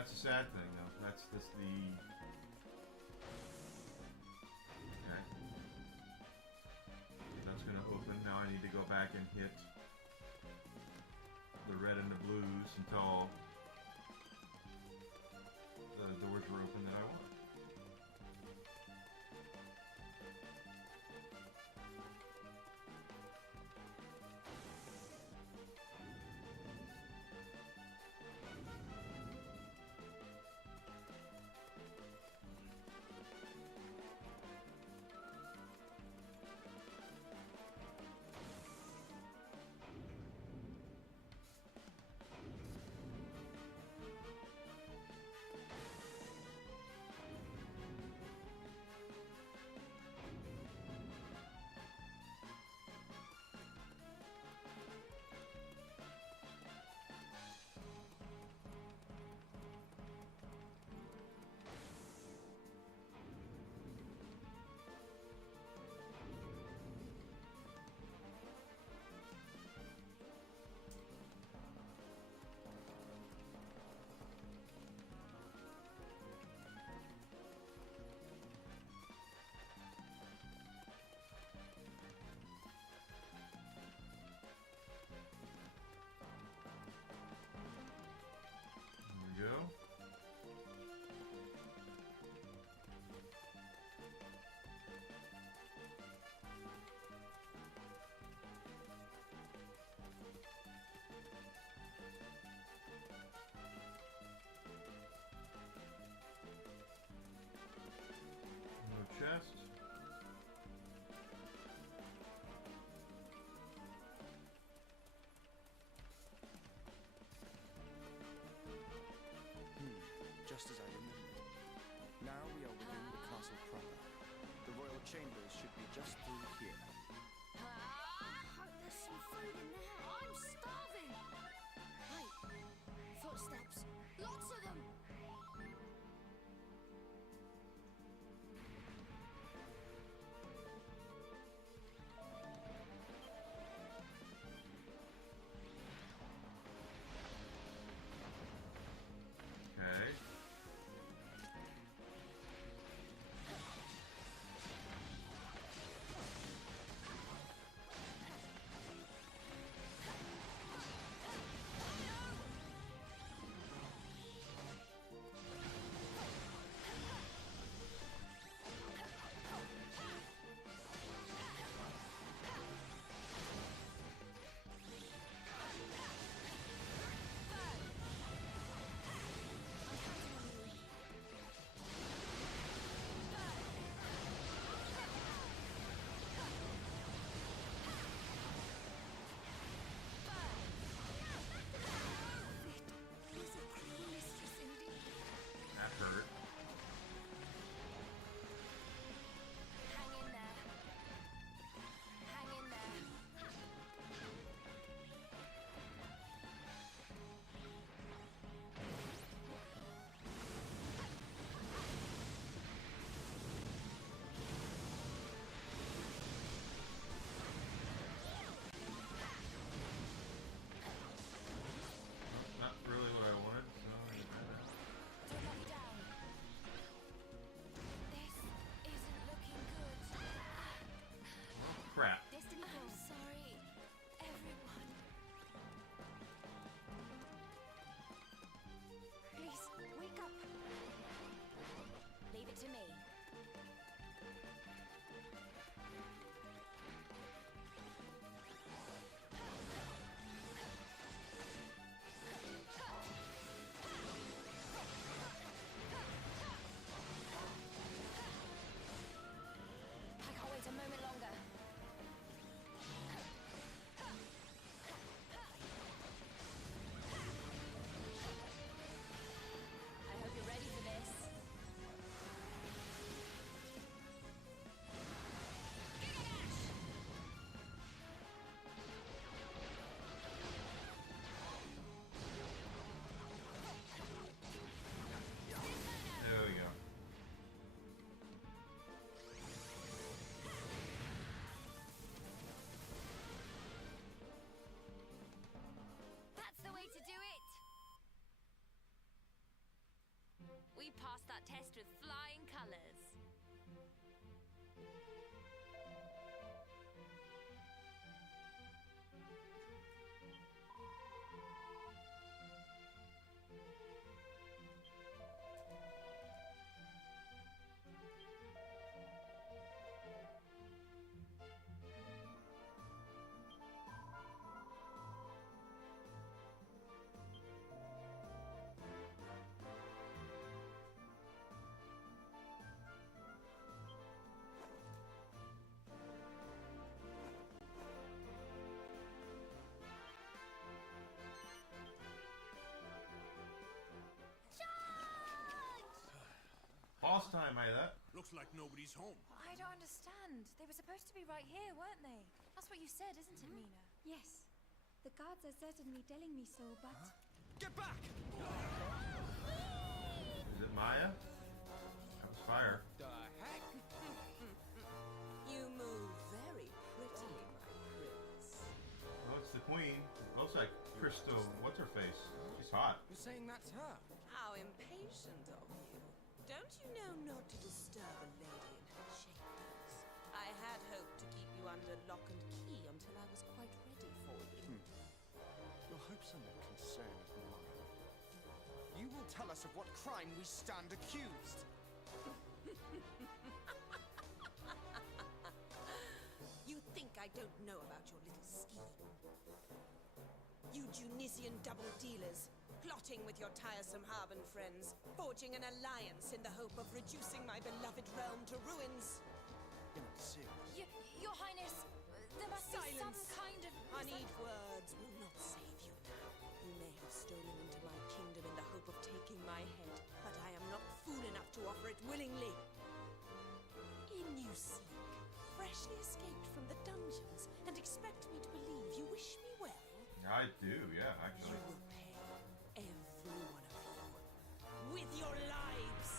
That's the sad thing, though. That's the... Okay. That's gonna open. Now I need to go back and hit the red and the blues until the doors were open that I want. time, Ayla. Looks like nobody's home. I don't understand. They were supposed to be right here, weren't they? That's what you said, isn't it, Mina? Yes. The guards are certainly telling me so, but... Get back! Is it Maya? That was fire. The heck? You move very prettily, my prince. Oh, it's the queen. It looks like Crystal. What's her face? She's hot. You're saying that's her? How impatient of you. Don't you know not to disturb a lady in her chambers? I had hoped to keep you under lock and key until I was quite ready for you. Your hopes are no concern of mine. You will tell us of what crime we stand accused. You think I don't know about your little scheme? You Junisian double dealers, plotting with your tiresome Harben friends, forging an alliance in the hope of reducing my beloved realm to ruins. You're not serious. Your Highness, there must be some Silence. kind of... Honeyed words will not save you now. You may have stolen into my kingdom in the hope of taking my head, but I am not fool enough to offer it willingly. In you seek, freshly escaped from the dungeons, and expect me to believe you wish me well? I do, yeah, You actually. will pay, every one of you, with your lives!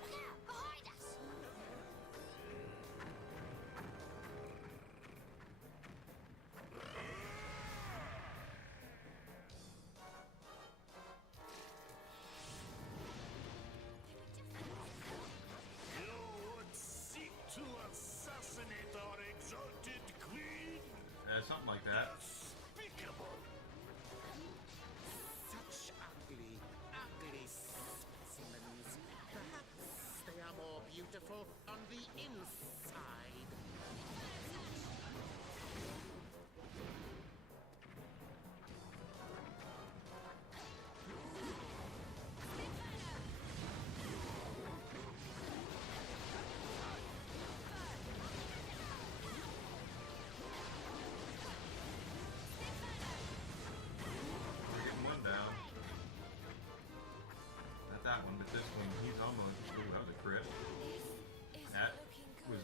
Look out! Behind us! You would seek to assassinate our exalted queen? Something like that. Despicable! Such ugly, ugly specimens. Perhaps they are more beautiful on the inside. We're getting one down. Not that one, but this one. He's almost. Ooh, that was a crit. Is That looking was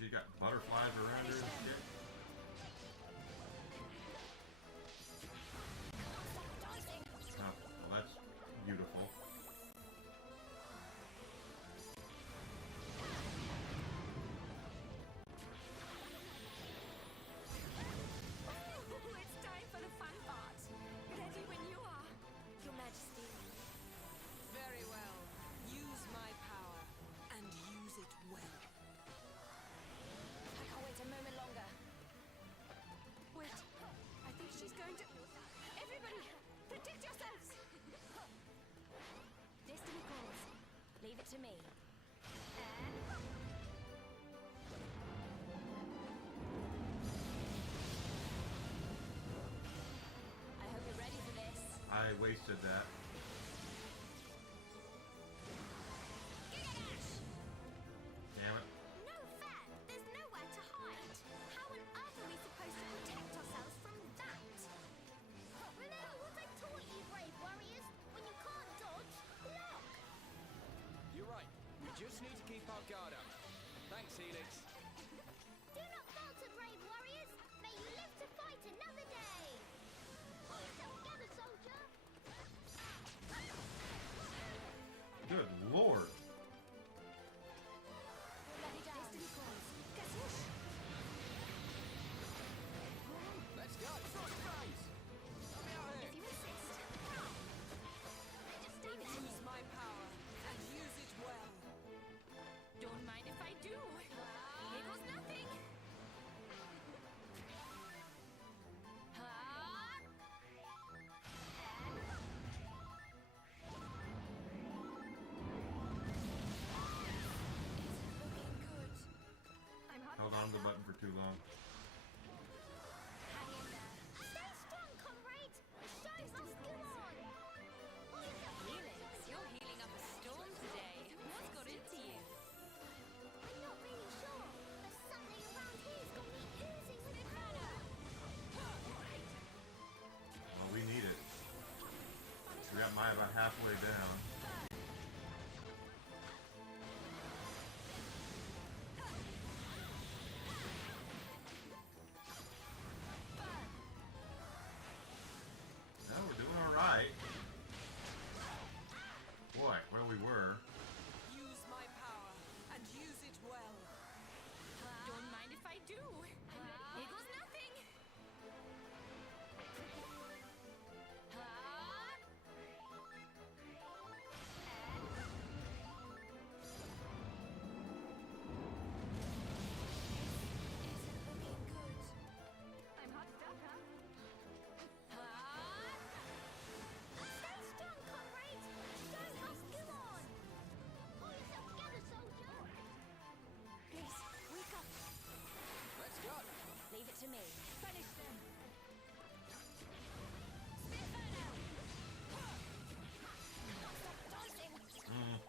She got butterflies around her and shit. Oh, well, that's beautiful. Ooh, it's time for the fun part. Ready when you are. Your Majesty. Very well. Use my power, and use it well. I can't wait a moment longer. Wait, I think she's going to... Everybody, protect yourselves! Destiny calls. Leave it to me. I hope you're ready for this. I wasted that. Damn it. No fair! There's nowhere to hide! How on earth are we supposed to protect ourselves from that? Remember what I taught you, brave warriors? When you can't dodge, block! You're right. We just need to keep our guard up. Thanks, Helix. Do not falter, brave warriors! May you live to fight another day! Pull yourself together, soldier! Good lord. Destiny calls. Let's go. Frost Phase. Let me out here. If you insist. Use my power, and use it well. Don't mind if I do. Here goes nothing. I'm hot. Held on to the button for too long. Hang in there. Stay strong, comrade! The show must go on! Pull yourself together, Helix, soldier! you're healing up a storm today. What's got into you? I'm not really sure, but something around here's got me oozing with power! Well, we need it. We got Maya about halfway down. No, we're doing alright. Boy, where we were. Use my power, and use it well. Don't mind if I do. Here goes nothing. I'm hot stuff, huh? Stay strong, comrade! The show must go on! Pull yourself together, soldier! Please, wake up. Let's go. Leave it to me. Finish them. Mm.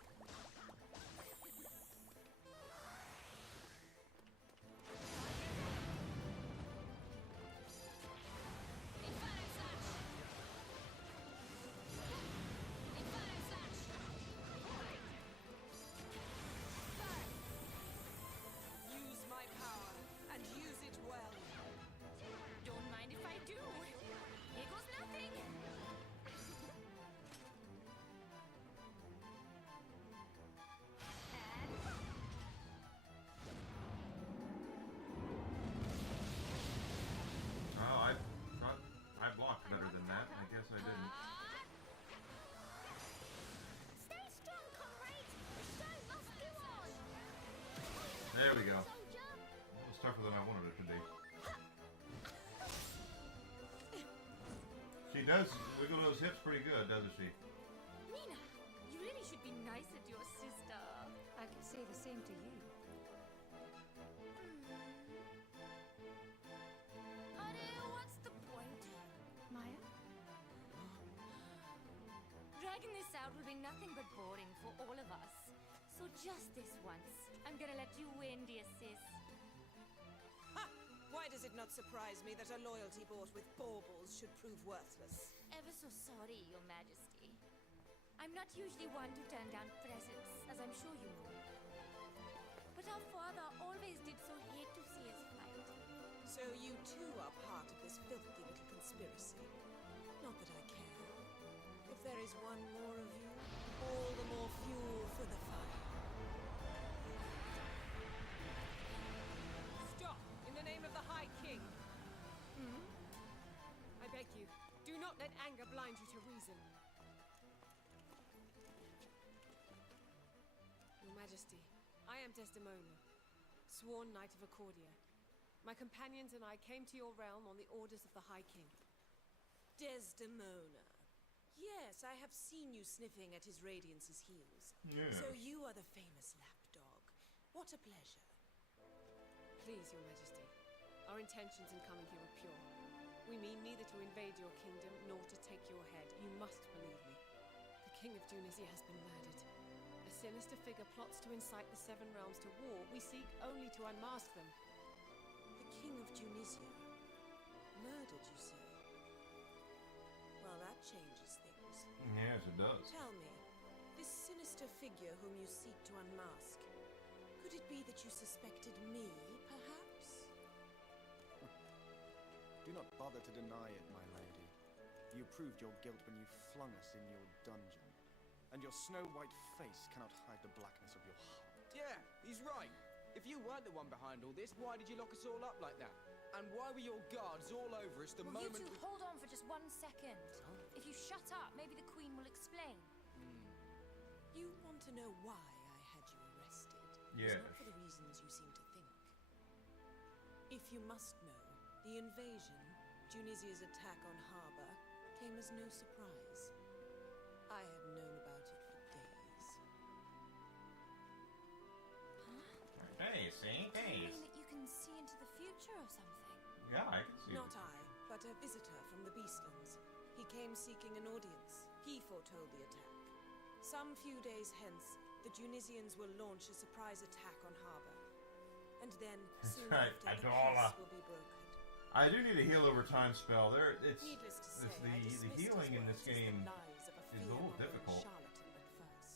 Use my power, and use it well. Don't mind if I do. Here goes nothing. Oh, I thought I blocked better than that. I guess I didn't. Stay strong, comrade! The show must go on! There we go. Soldier! It was tougher than I wanted it to be. She does wiggle those hips pretty good, doesn't she? Nina, you really should be nicer to your sister. I could say the same to you. What's the point? Maya? Dragging this out will be nothing but boring for all of us. So just this once, I'm gonna let you win, dear sis. Ha! Why does it not surprise me that a loyalty bought with baubles should prove worthless? Ever so sorry, Your Majesty. I'm not usually one to turn down presents, as I'm sure you know. but our father always did so hate to see us fight. So you too are part of this filthy little conspiracy. Not that I care. If there is one more of you, all the more fuel for the fire. Stop! In the name of the High King! I beg you, do not let anger blind you to reason. Your Majesty, I am Desdemona, sworn Knight of Accordia. My companions and I came to your realm on the orders of the High King. Desdemona. Yes, I have seen you sniffing at His Radiance's heels. Yeah. So you are the famous lapdog. What a pleasure. Please, Your Majesty, our intentions in coming here are pure. We mean neither to invade your kingdom nor to take your head. You must believe me. The King of Tunisia has been murdered. A sinister figure plots to incite the Seven Realms to war. We seek only to unmask them. The King of Tunisia? Murdered, you say? Well, that changes things. Yes, it does. Tell me, this sinister figure whom you seek to unmask, could it be that you suspected me, perhaps? Do not bother to deny it, my lady. You proved your guilt when you flung us in your dungeon. And your snow-white face cannot hide the blackness of your heart. Yeah, he's right. If you weren't the one behind all this, why did you lock us all up like that? And why were your guards all over us the Will you moment two hold on for just 1 second? If you shut up, maybe the Queen will explain. You want to know why I had you arrested? Yes. It's not for the reasons you seem to think. If you must know, the invasion, Tunisia's attack on Harbour, came as no surprise. I had known about it for days. Hey, see? Do Hey. you mean that you can see into the future or something? Yeah, I can see. Not I, but a visitor from the Beastlands. He came seeking an audience. He foretold the attack. Some few days hence, the Tunisians will launch a surprise attack on Harbour. And then, soon right, after, the Adola. peace will be brokered. I do need a heal over time spell. It's Needless to say, the healing in this game is a little difficult.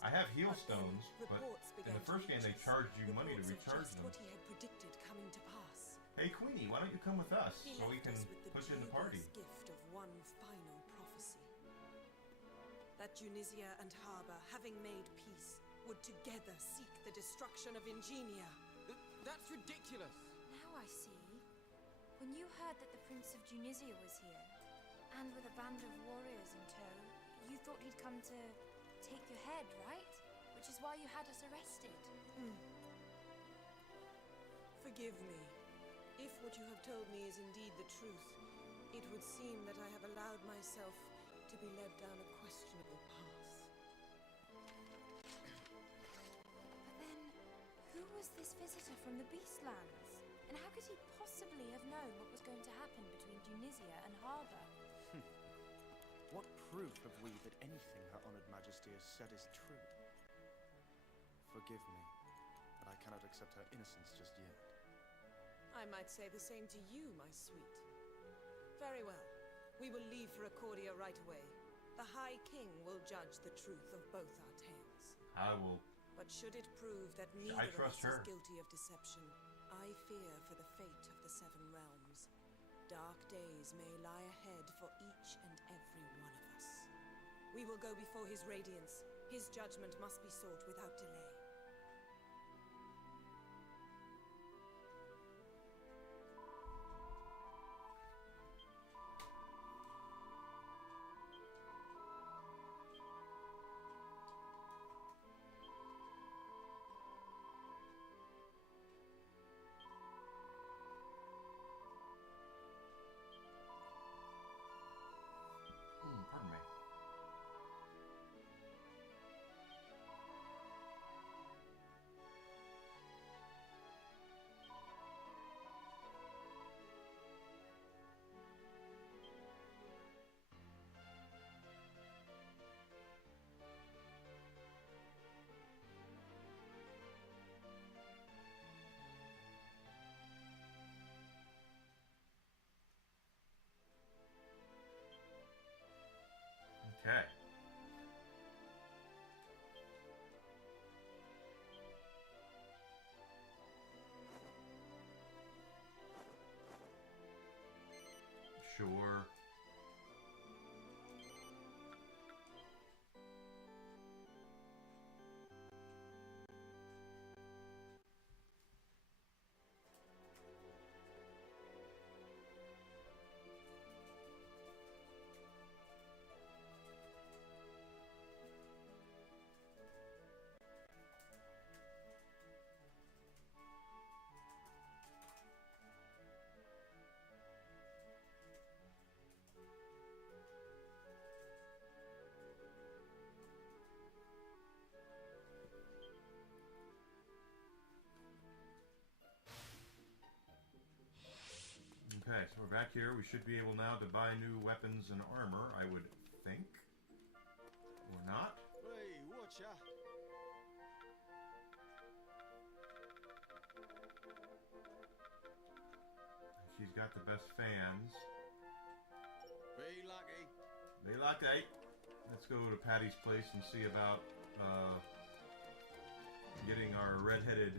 I have heal stones, but in the first game they charged you money to recharge them. What he had predicted coming to pass. Hey Queenie, why don't you come with us He so we left can us with the put you in the party? dubious gift of one final prophecy. That Tunisia and Harbour, having made peace, would together seek the destruction of Ingenia. That's ridiculous. Now I see. When you heard that the Prince of Tunisia was here, and with a band of warriors in tow, you thought he'd come to take your head, right? Which is why you had us arrested. Forgive me. If what you have told me is indeed the truth, it would seem that I have allowed myself to be led down a questionable path. But then, who was this visitor from the Beastlands? And how could he possibly have known what was going to happen between Tunisia and Harbour? What proof have we that anything Her Honoured Majesty has said is true? Forgive me, but I cannot accept her innocence just yet. I might say the same to you, my sweet. Very well. We will leave for Accordia right away. The High King will judge the truth of both our tales. I will. But should it prove that neither I of trust us her. is guilty of deception, I fear for the fate of the Seven Realms. Dark days may lie ahead for each and every one of us. We will go before His Radiance. His judgment must be sought without delay. Pardon me. Sure. Okay, so we're back here. We should be able now to buy new weapons and armor, I would think. Or not. Hey, watch ya. She's got the best fans. Be lucky. They like eight. Let's go to Patty's place and see about getting our red-headed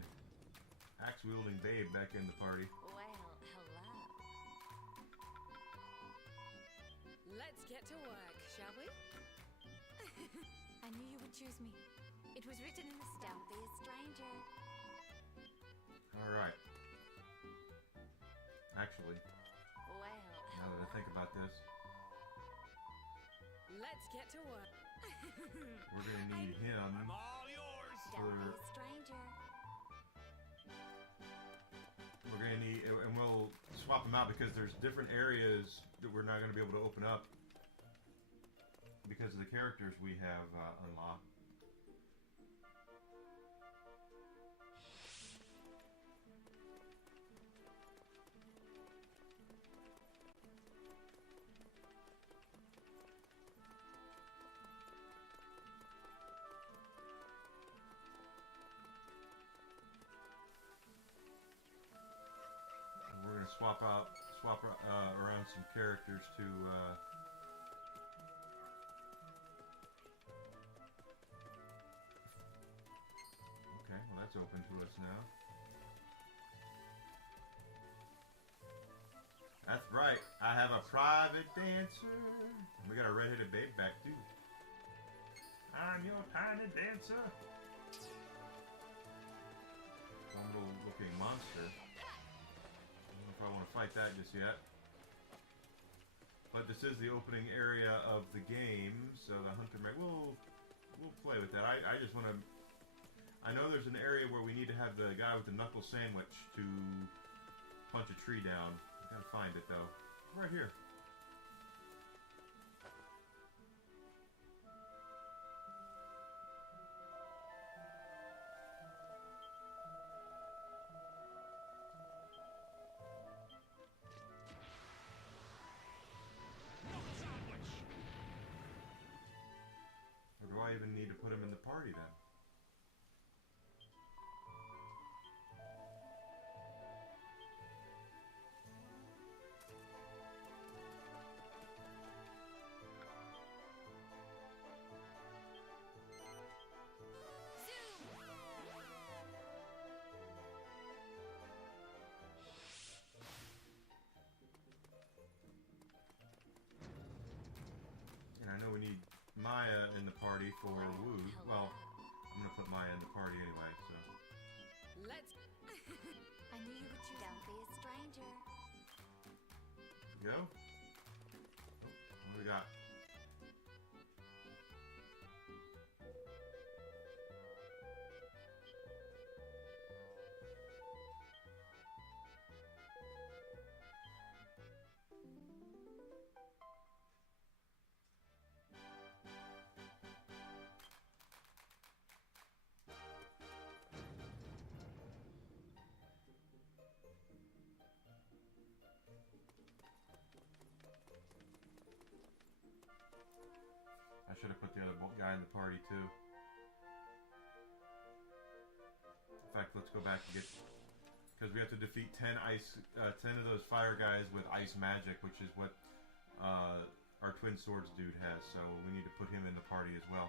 axe-wielding babe back in the party. Well, hello. Let's get to work, shall we? I knew you would choose me. It was written in the stone. Don't be a stranger. Alright. Actually, Well, now that I think about this, Let's get to work. we're going to need him I'm all yours. don't be for... a stranger. We're going to need... And we'll swap them out because there's different areas that we're not going to be able to open up because of the characters we have unlocked. We're going to swap around some characters to okay, well that's open to us now. That's right, I have a private dancer. We got a red-headed babe back too. I'm your tiny dancer. Some looking monster. I want to fight that just yet. But this is the opening area of the game, so the hunter may we'll play with that. I just want to. I know there's an area where we need to have the guy with the knuckle sandwich to punch a tree down. I gotta find it though. Right here. Or do I even need to put him in the party then? And I know we need Maya in the party for Wu. Well, I'm gonna put Maya in the party anyway, so. Let's. I knew you would choose Don't be a stranger. Go. What do we got? I should have put the other guy in the party too. In fact, let's go back and get, because we have to defeat 10 of those fire guys with ice magic, which is what our twin swords dude has. So we need to put him in the party as well.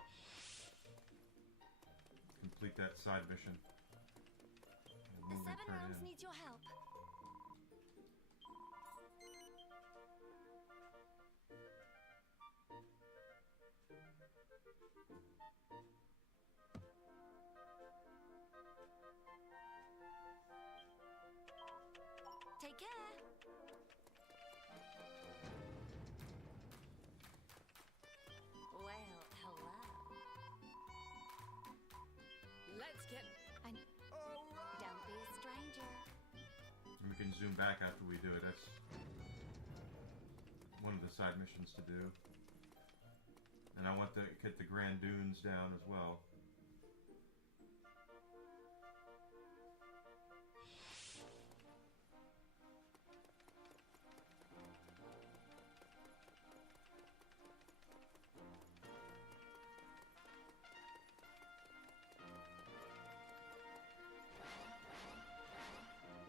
Complete that side mission. The Seven Realms needs your help. can zoom back after we do it. That's one of the side missions to do. And I want to get the Grand Dunes down as well.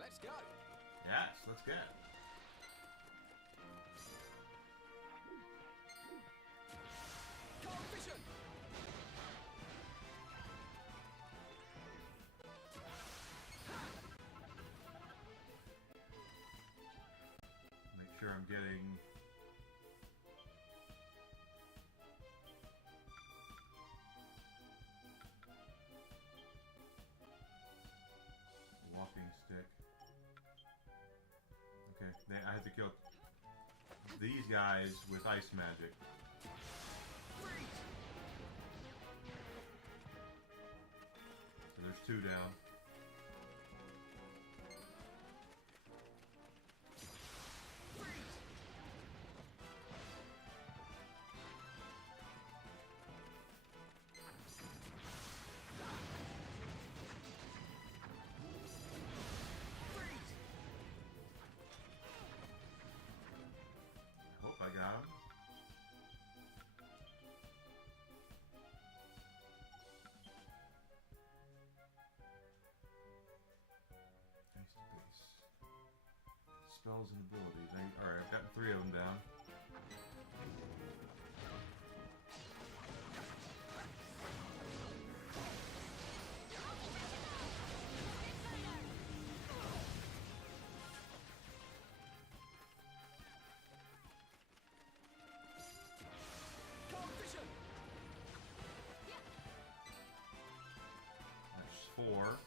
Let's go. Yes, let's get it. Vision. Make sure I'm getting walking stick. Okay, I have to kill these guys with ice magic. So there's 2 down. Hope I got him. Face to face. Spells and abilities. Alright, I've gotten 3 of them down. Vision. That's 4.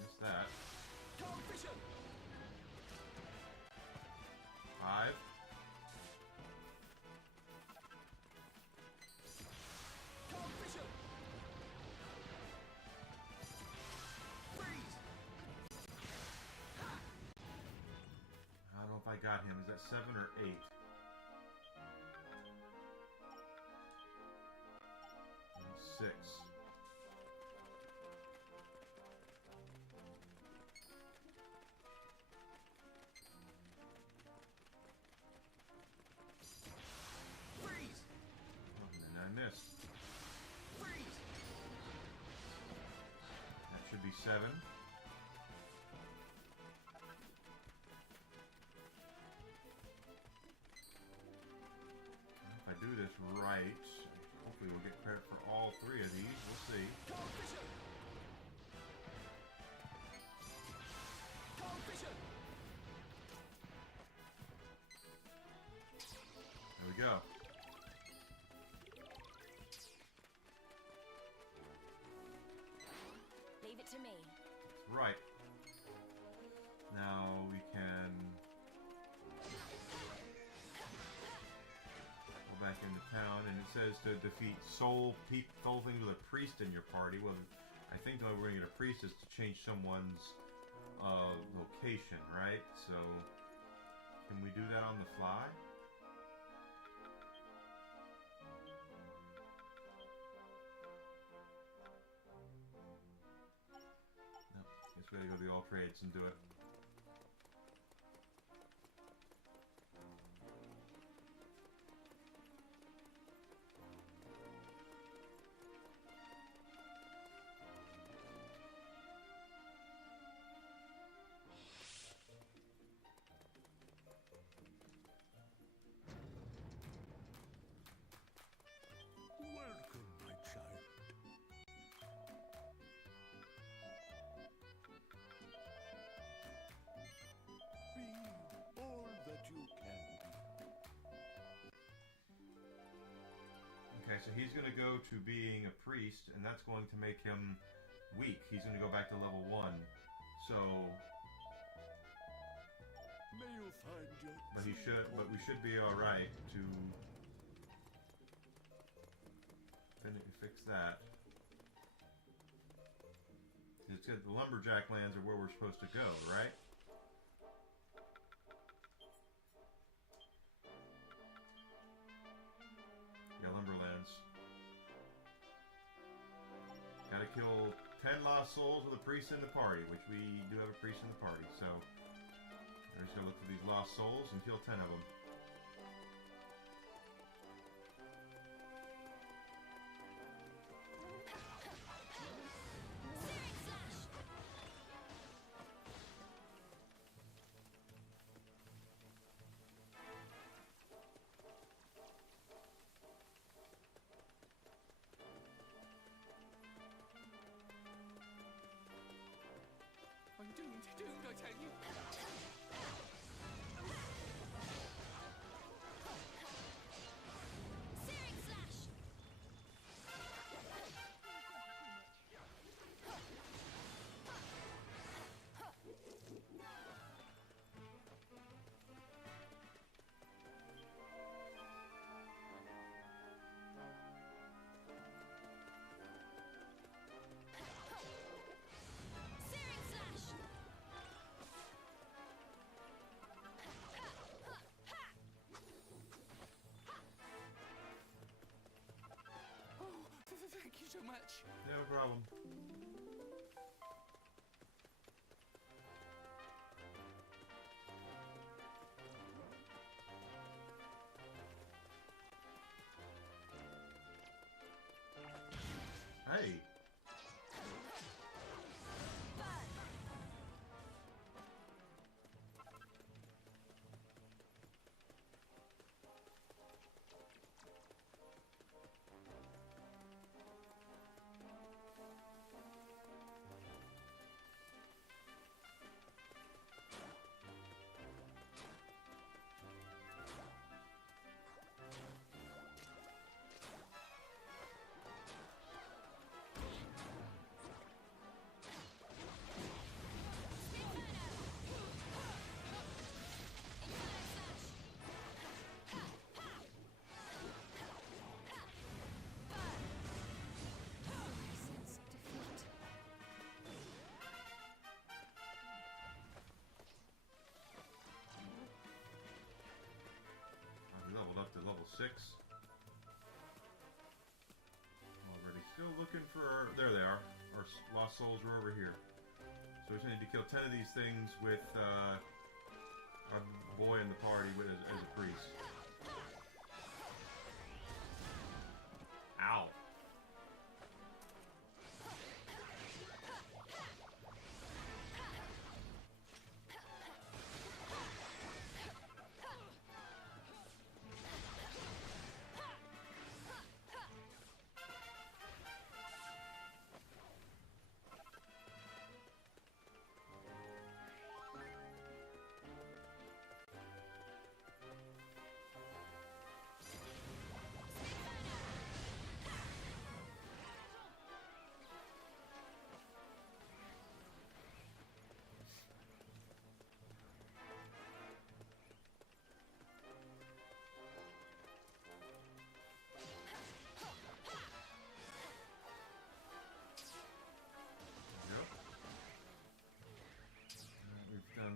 Missed that. Vision. 5. Vision. Freeze. I don't know if I got him. Is that 7 or 8? And 6. Freeze. Oh, and I missed. Freeze. That should be 7. If I do this right, hopefully we'll get credit for all 3 of these. We'll see. Vision. Vision. There we go. Leave it to me. Right. Now we can go back into town, and it says to defeat soul things with a priest in your party. Well, I think the only way we're going to get a priest is to change someone's location, right? So, can we do that on the fly? Nope. Guess we gotta go to the all trades and do it. Welcome, my child. Be all that you can be. Okay, so he's going to go to being a priest, and that's going to make him weak. He's going to go back to level 1. So, May you find your But we should be all right to fix that. It's good. The lumberjack lands are where we're supposed to go, right? Yeah, lumberlands. Gotta kill 10 lost souls with a priest in the party, which we do have a priest in the party, so we're just gonna look for these lost souls and kill 10 of them. I'm doomed, I tell you. Searing slash! Searing slash! Oh, thank you so much. No problem. Hey. Leveled up to level 6. Already still looking for... There they are. Our lost souls are over here. So we just need to kill 10 of these things with our boy in the party with as a priest. Ow.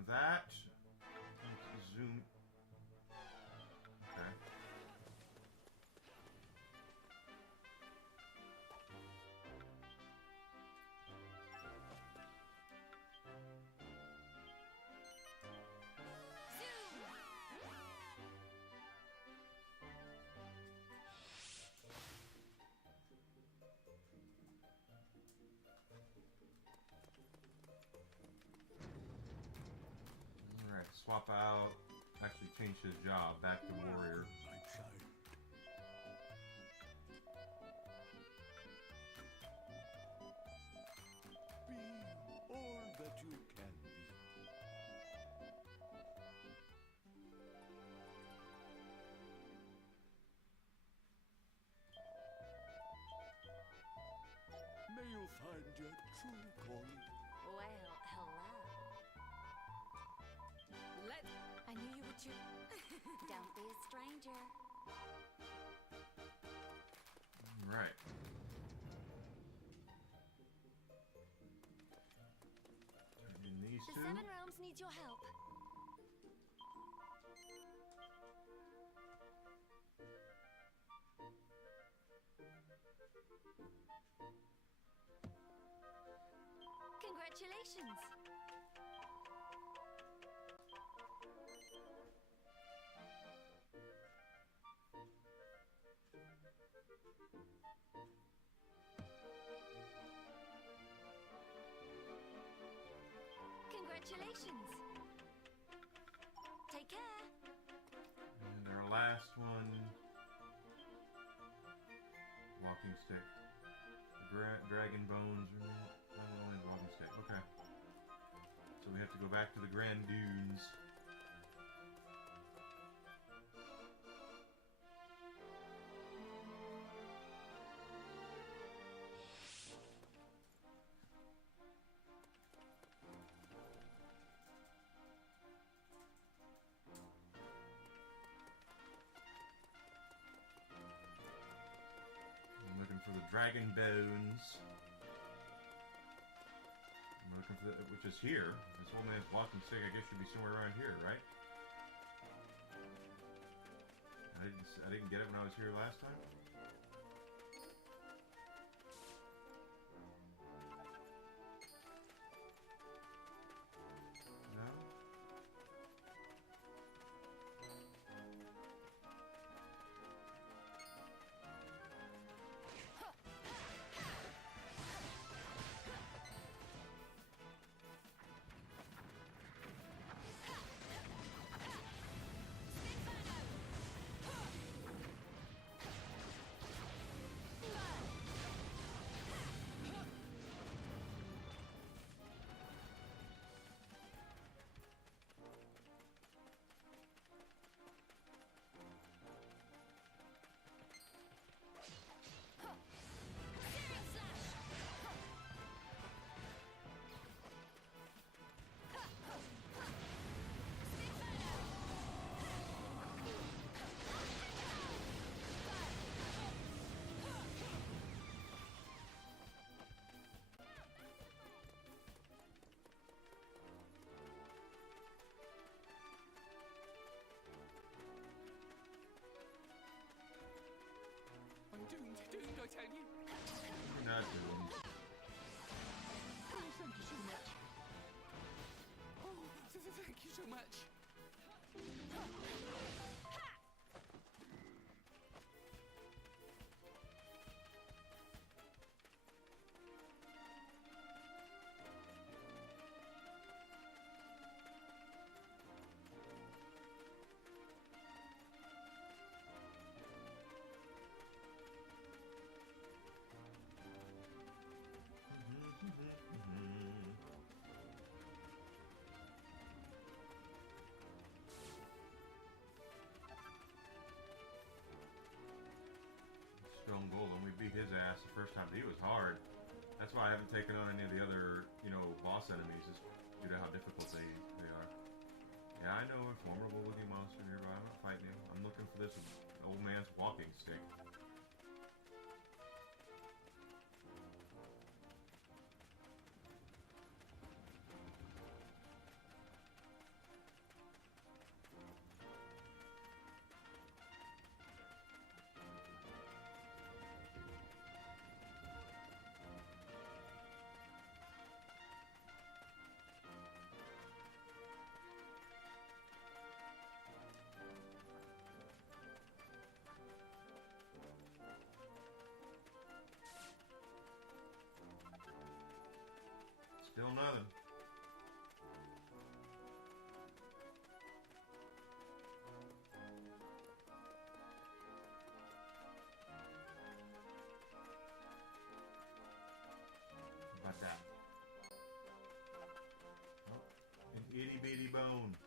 That. Zoom. Okay. Swap out, actually change his job back to warrior. My child. Be all that you can be. May you find your true calling. Well, hello. I knew you would choose. Don't be a stranger. Right. And these The two. Seven Realms needs your help. Congratulations! Congratulations! Take care! And our last one. Walking stick. Dragon bones. Only walking stick. Okay. So we have to go back to the Grand Dunes. I'm looking for the dragon bones. I'm looking for which is here. This old man's walking stick, I guess, should be somewhere around here, right? I didn't get it when I was here last time. No. I'm doomed, I tell you. You're not doomed. Oh, thank you so much. Oh, thank you so much. Stone Golem, we beat his ass the first time. He was hard. That's why I haven't taken on any of the other, boss enemies, is due to how difficult they are. Yeah, I know a formidable looking monster nearby. I'm not fighting him. I'm looking for this old man's walking stick. Still nothing. About that. Oh, an itty bitty bone.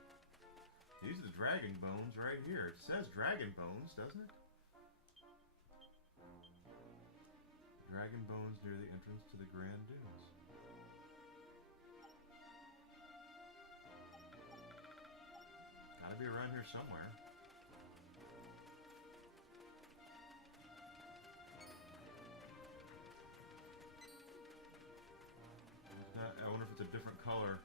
These are the dragon bones right here. It says dragon bones, doesn't it? Dragon bones near the entrance to the Grand Dunes. here somewhere. I wonder if it's a different color.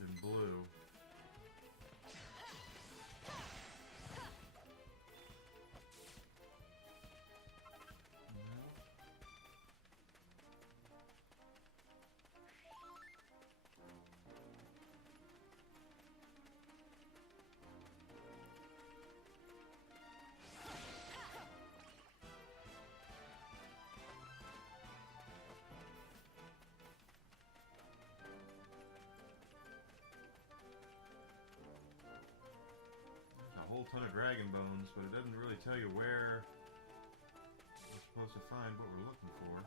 Than blue. A whole ton of dragon bones, but it doesn't really tell you where we're supposed to find what we're looking for.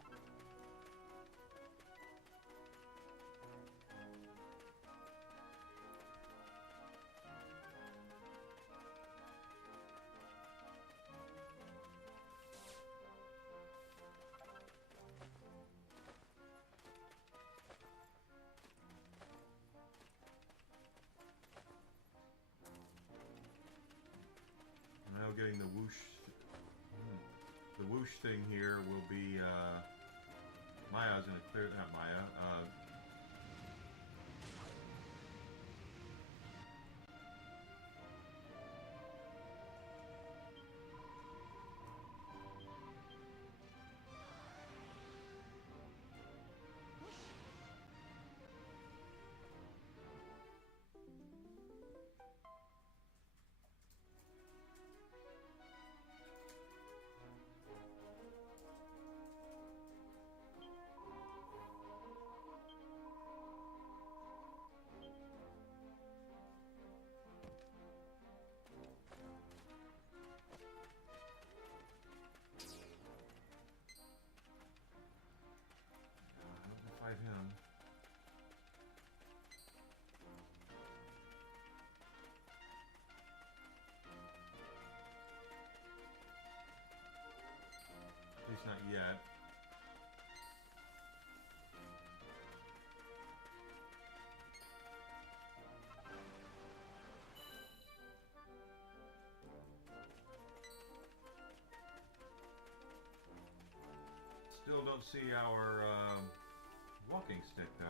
Now getting the whoosh. The whoosh thing here will be Maya's gonna clear, not Maya. Fight him. At least not yet. Still don't see our walking stick though.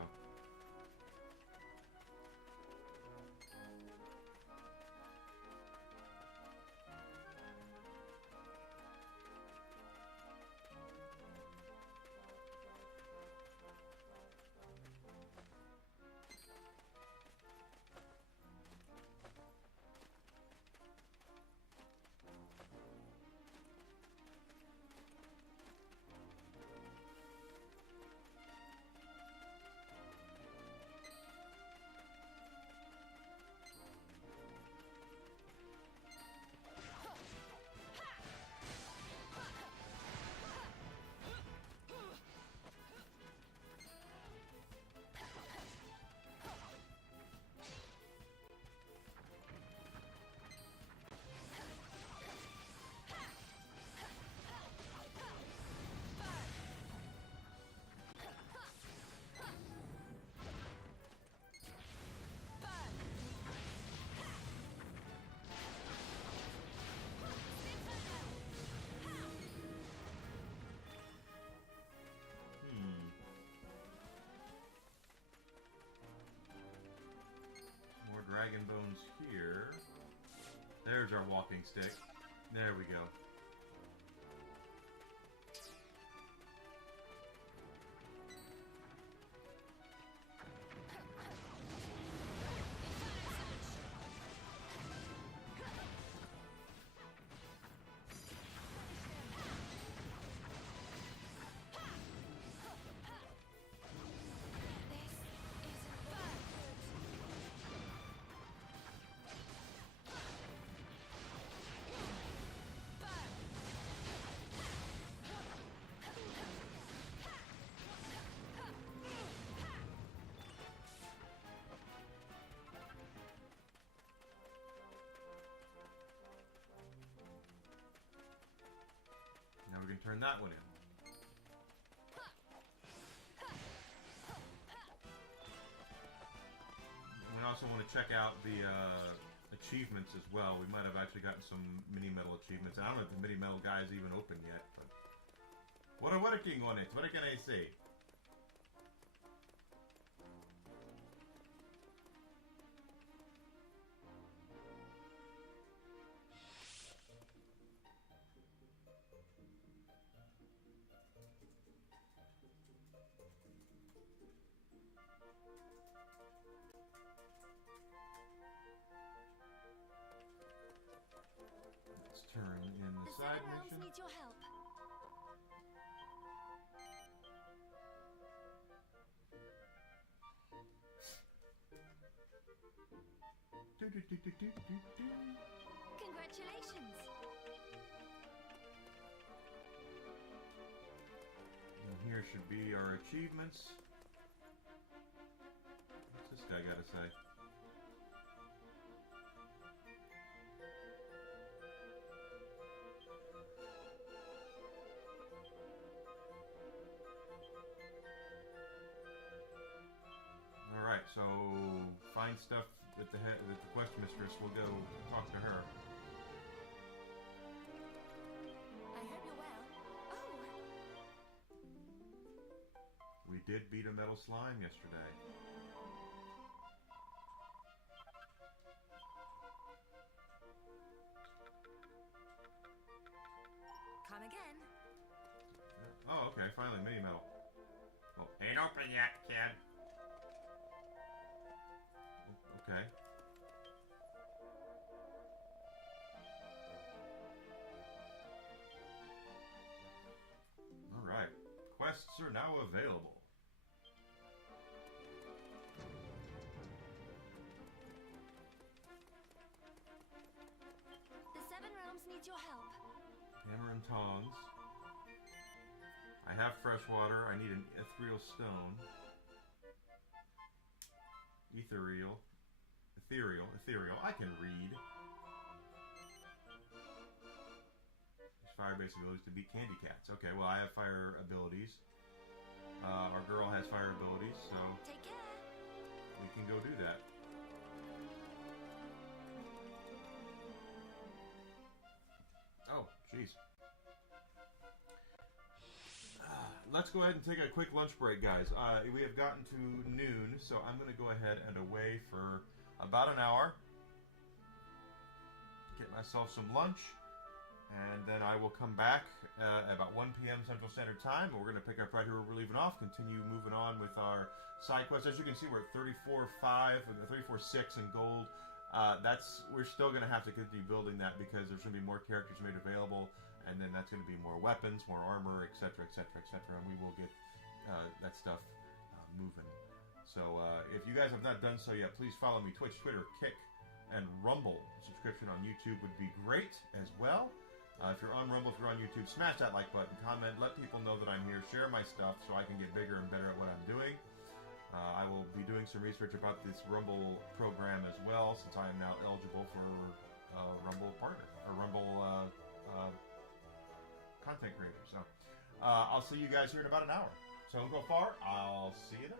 Dragon bones here. There's our walking stick. There we go. Now we can turn that one in. also want to check out the achievements as well. We might have actually gotten some mini metal achievements. I don't know if the mini metal guy is even open yet, but we're working on it. What can I say? Let's turn in the side Seven Realms mission. needs your help. Congratulations. And here should be our achievements. What's this guy got to say? All right, so find stuff with the quest mistress. We'll go talk to her. I hope you're well. Oh, We did beat a metal slime yesterday. Come again. Oh, okay, finally mini metal. Well, ain't open yet, kid. Okay. All right. Quests are now available. the Seven Realms needs your help. Hammer and tongs. I have fresh water. I need an ethereal stone. Ethereal. I can read. There's fire-based abilities to beat candy cats. Okay, well I have fire abilities. Our girl has fire abilities, so Take care. we can go do that. Oh, jeez. Let's go ahead and take a quick lunch break, guys. We have gotten to noon, so I'm going to go ahead and away for about an hour. Get myself some lunch, and then I will come back at about 1 p.m. Central Standard Time. And we're going to pick up right here where we're leaving off, continue moving on with our side quests. As you can see, we're at 34.5 and 34.6 in gold. We're still going to have to continue building that because there's going to be more characters made available. And then that's going to be more weapons, more armor, etc., etc., etc., and we will get that stuff moving. So if you guys have not done so yet, please follow me, Twitch, Twitter, Kick, and Rumble. Subscription on YouTube would be great as well. If you're on Rumble, if you're on YouTube, smash that like button, comment, let people know that I'm here, share my stuff so I can get bigger and better at what I'm doing. I will be doing some research about this Rumble program as well, since I am now eligible for Rumble partner, or Rumble content creator. So I'll see you guys here in about an hour. So don't go far. I'll see you then.